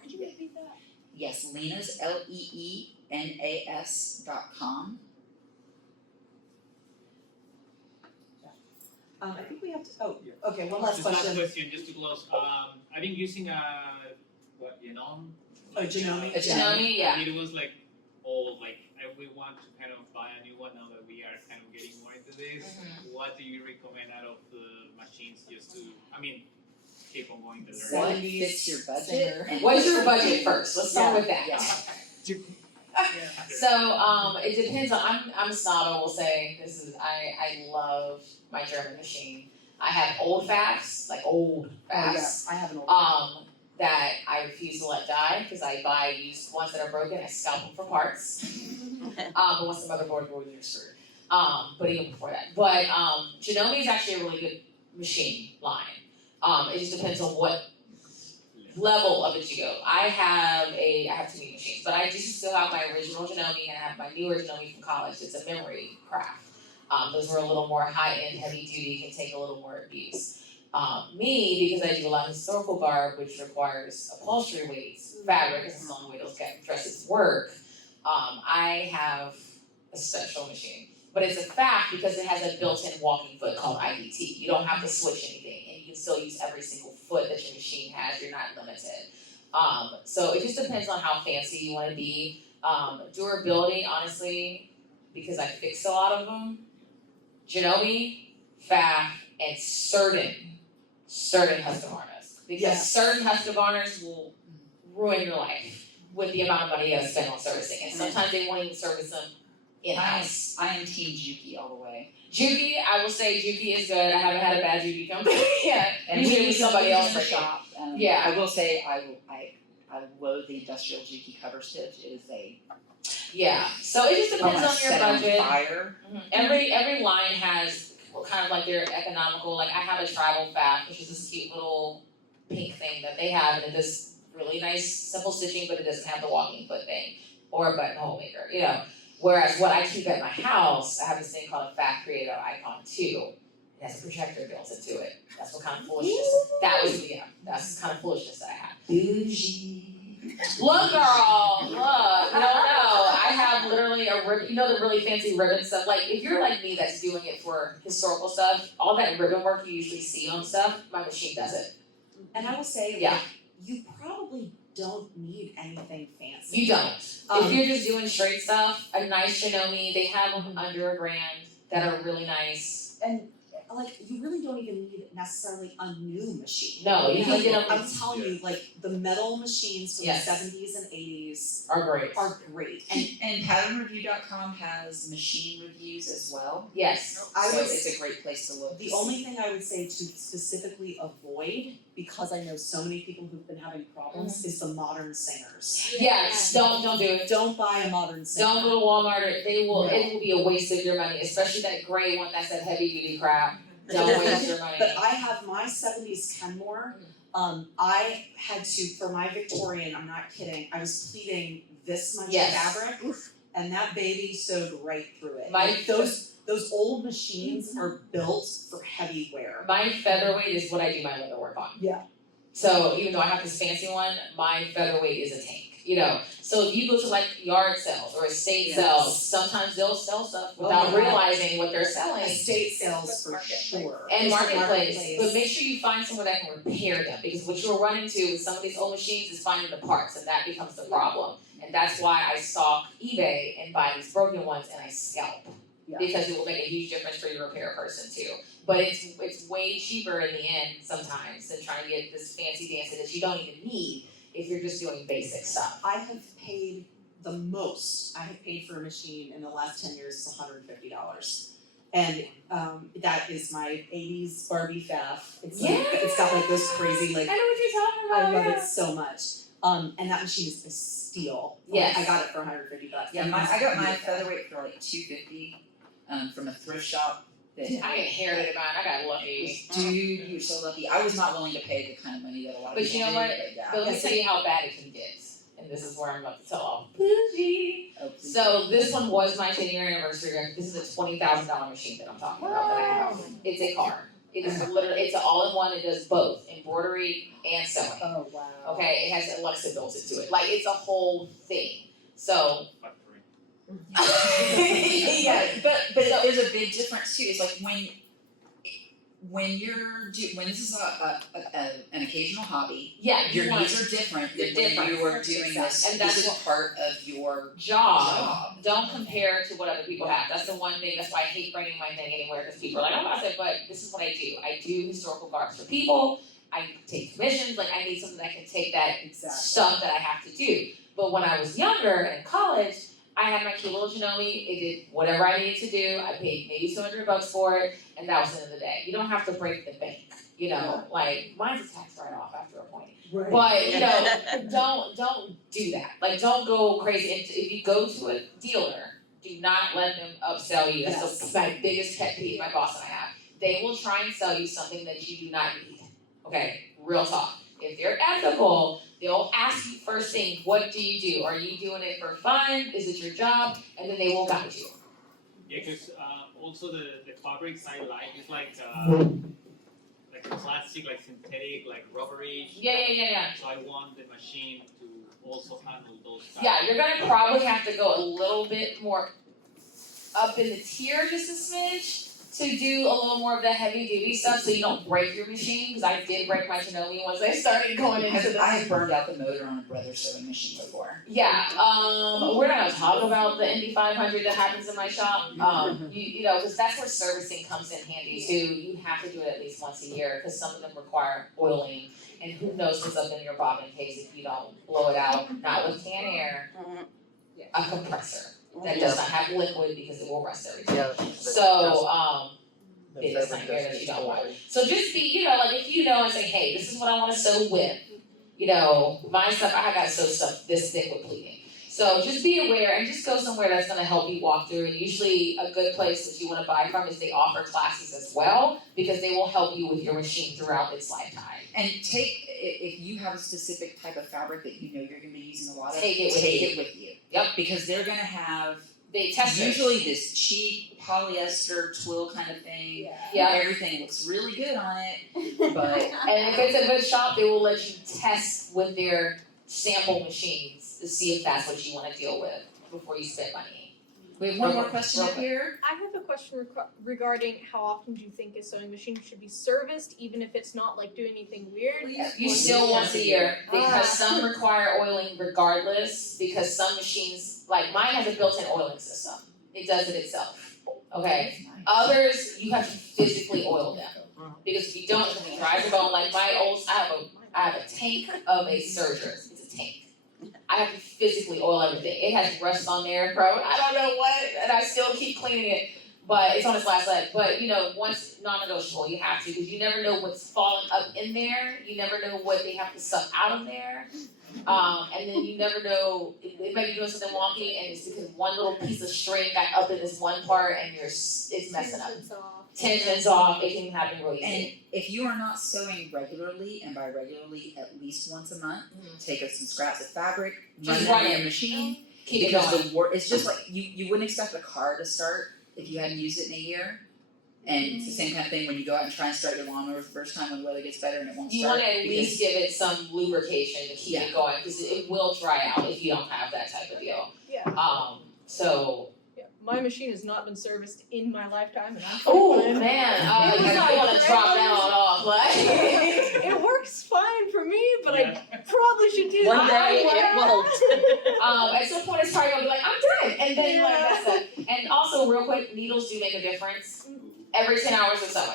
Could you repeat that? yes, Lena's LEENAS.com. I think we have to, okay, one last Just last question. question, just to close. I've been using Genome. Genome. Genome, yeah. And it was like old, we want to kind of buy a new one now that we are kind of getting more into this. What do you recommend out of the machines just to, keep on going the learning? What fits your budget? And What's your budget first? Let's start with that. Yeah. So it depends on. I'm a snob. I will say this is. I love my German machine. I have old fasts, like old fasts. I have an old That I refuse to let die because I buy used ones that are broken. I scalp them for parts. But once the motherboard goes, you're screwed. But even before that. But Genome is actually a really good machine line. It just depends on what level of it you go. I have too many machines, but I do still have my original Janome and I have my newer Janome from college. It's a memory craft. Those were a little more high-end, heavy-duty, can take a little more abuse. Me, because I do a lot of historical garb, which requires upholstery weights, fabric, because it's the only way those dresses work, I have a special machine. But it's a fact because it has a built-in walking foot called IDT. You don't have to switch anything, and you can still use every single foot that your machine has. You're not limited. So it just depends on how fancy you want to be. Durability, honestly, because I fix a lot of them, Janome, Pfaff, and certain Husqvarnas. Because certain Husqvarnas will ruin your life with the amount of money you gotta spend on servicing. And sometimes they won't even service them in-house. I am team Juki all the way. Juki, I will say Juki is good. I haven't had a bad Juki company yet. And Usually we it was use somebody them else in the for shop. Yeah. I will say I loathe the industrial Juki cover stitch. It is a Yeah. So it just I depends wanna on your set it on budget. fire. Every line has kind of like their economical. Like I have a travel Pfaff, which is this cute little pink thing that they have, and it does really nice simple stitching, but it doesn't have the walking foot thing or a buttonhole maker, you know. Whereas what I keep at my house, I have this thing called a Pfaff Creative Icon 2. It has a projector built into it. That's what kind of foolishness. That's the kind of foolishness that I have. Bougie. Look, girl, look. No. I have literally a ribbon. You know the really fancy ribbon stuff. Like if you're like me, that's doing it for historical stuff. All that ribbon work you usually see on stuff, my machine does it. And I will say, Yeah. like, you probably don't need anything fancy. You don't. If you're just doing straight stuff, a nice Janome, they have them under $1,000 that are really nice. And like, you really don't even need necessarily a new machine. No, you can Like, get them. I'm telling you, like, the metal machines from Yes. the 70s and 80s Are great. are great. And patternreview.com has machine reviews as well. Yes. So it's a great place to look. The only thing I would say to specifically avoid, because I know so many people who've been having problems, is the modern singers. Yes. Don't do it. Don't buy a modern singer. Don't go to Walmart. It will No. be a waste of your money, especially that gray one that's that heavy duty crap. Don't waste your money. But I have my 70s Kenmore. I had to, for my Victorian, I'm not kidding, I was pleating this much Yes. fabric, and that baby sewed right through it. My- Like, those old machines are built for heavy wear. My featherweight is what I do my leather work on. Yeah. So even though I have this fancy one, my featherweight is a tank. You know, so if you go to like yard sales or estate sales, sometimes they'll sell stuff without realizing what they're selling. Estate sales for sure. And Just marketplace, but make sure you find someone that can repair them, because what you'll run into with some of these old machines is finding the parts, and that becomes the problem. And that's why I stalk eBay and buy these broken ones and I scalp, because it will make a huge difference for your repair person too. But it's way cheaper in the end sometimes than trying to get this fancy dancy that you don't even need if you're just doing basic stuff. I have paid the most I have paid for a machine in the last 10 years is $150. And that is my 80s Barbie Pfaff. It's like, it's got like those crazy like, I know what you're talking about. I love it so much. And that machine is a steal. Yes. I got it for $150. Yeah, I got my featherweight for like $250 from a thrift shop. I inherited mine. I got lucky. Dude, you're so lucky. I was not willing to pay the kind of money that a lot of But people you know do, what? but yeah. But let me tell you how bad it can get. And this is where I'm about to tell off. Bougie. Oh, please. So this one was my 10-year anniversary. This is a $20,000 machine that I'm talking about that I have. It's a car. It is literally, it's an all-in-one. It does both embroidery and sewing. Oh wow. Okay, it has Alexa built into it. Like it's a whole thing. So yeah, but there's a big difference too. It's like when this is an occasional hobby, your needs are different than when you are doing this. And that's this is part of your job. Don't compare to what other people have. That's the one thing. That's why I hate bringing my thing anywhere, because people are like, oh, I said, but this is what I do. I do historical garbs for people. I take commissions. Like I need something that can take that stuff that I have to do. But when I was younger and in college, I had my cute little Janome. It did whatever I needed to do. I paid maybe $200 for it, and that was the end of the day. You don't have to break the bank, you know. Like mine's a tax write-off after a point. Right. But you know, don't do that. Like don't go crazy. If you go to a dealer, do not let them upsell you. That's my biggest pet peeve. My boss and I have. They will try and sell you something that you do not need. Okay, real talk. If they're ethical, they'll ask you first thing, what do you do? Are you doing it for fun? Is it your job? And then they will guide you. Yeah, because also the fabrics I like is like plastic, like synthetic, like rubbery. Yeah. So I want the machine to also handle those. Yeah, you're gonna probably have to go a little bit more up in the tier just a smidge to do a little more of the heavy duty stuff so you don't break your machine, because I did break my Shinobi once I started going into this. I have burned out the motor on a brother sewing machine before. Yeah, we're not gonna talk about the Indy 500 that happens in my shop. You know, because that's where servicing comes in handy too. You have to do it at least once a year because some of them require oiling, and who knows what's up in your bobbin case if you don't blow it out. Not with canned air, a compressor that does not have liquid because it will rust everything. So, biggest nightmare that you don't want. So just be, you know, like if you know and say, hey, this is what I want to sew with. You know, my stuff, I got to sew stuff this thick with pleating. So just be aware and just go somewhere that's going to help you walk through. And usually a good place that you want to buy from is they offer classes as well, because they will help you with your machine throughout its lifetime. And if you have a specific type of fabric that you know you're going to be using a lot of, Take it with you. Yep. Because they're going to have they test usually this cheap polyester twill kind of thing. Yeah. Everything looks really good on it, but and if it's a good shop, they will let you test with their sample machines to see if that's what you want to deal with before you spend money. We have one more question up here. I have a question regarding how often do you think a sewing machine should be serviced, even if it's not like doing anything weird? You still once a year, because some require oiling regardless, because some machines, like mine has a built-in oiling system. It does it itself, okay? Others, you have to physically oil them, because if you don't, it's gonna dry the bone. Like my old, I have a tank of a serger. It's a tank. I have to physically oil everything. It has rust on there, bro. I don't know what, and I still keep cleaning it. But it's on its last leg. But you know, once non-negotiable, you have to, because you never know what's falling up in there. You never know what they have to suck out of there. And then you never know, it might be doing something wonky, and it's because one little piece of string got up in this one part, and it's messing up. Tension's off. It can happen really easy. And if you are not sewing regularly, and by regularly at least once a month, take up some scraps of fabric, Just run run it in it. your machine. Keep it because going. it's just like you wouldn't expect a car to start if you hadn't used it in a year. And it's the same kind of thing when you go out and try and start your lawnmower the first time when the weather gets better and it won't You start. want to at least give it some lubrication to keep it going, because it will dry out if you don't have that type of deal. Yeah. So. Yeah. My machine has not been serviced in my lifetime, and I'm Oh fine. man, It was you not want to drop that one off, like. It works fine for me, but I probably should do One that. day it won't. At some point it's probably gonna be like, I'm done, and then like that's it. And also, real quick, needles do make a difference. Every 10 hours of sewing.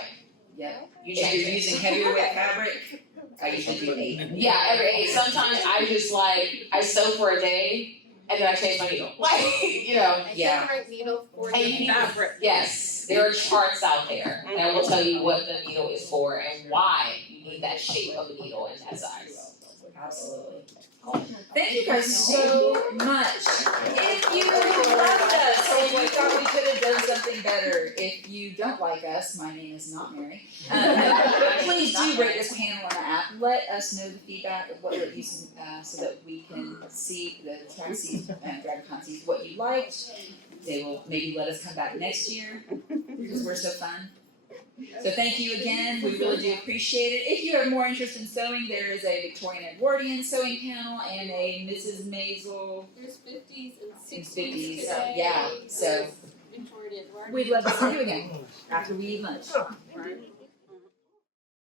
Yeah. You If change you're it. using heavier weight fabric, I usually do 8. Yeah, every 8. Sometimes I just I sew for a day and then I change my needle. Like, you know. Yeah. The right needle for And you need yes, there are charts out there that will tell you what the needle is for and why you need that shape of a needle and that size. Absolutely. Thank you guys so much. If you loved us and you thought we could have done something better, if you don't like us, my name is not Mary. Please do rate this panel on the app. Let us know the feedback of what you so that we can see the Taxi and DragonCon sees what you liked. They will maybe let us come back next year because we're so fun. So thank you again. We really do appreciate it. If you have more interest in sewing, there is a Victorian Edwardian sewing panel and a Mrs. Maisel. There's 50s and 60s 50s, today. yeah. So Victorian Edwardian. we'd love to see you again after we eat lunch.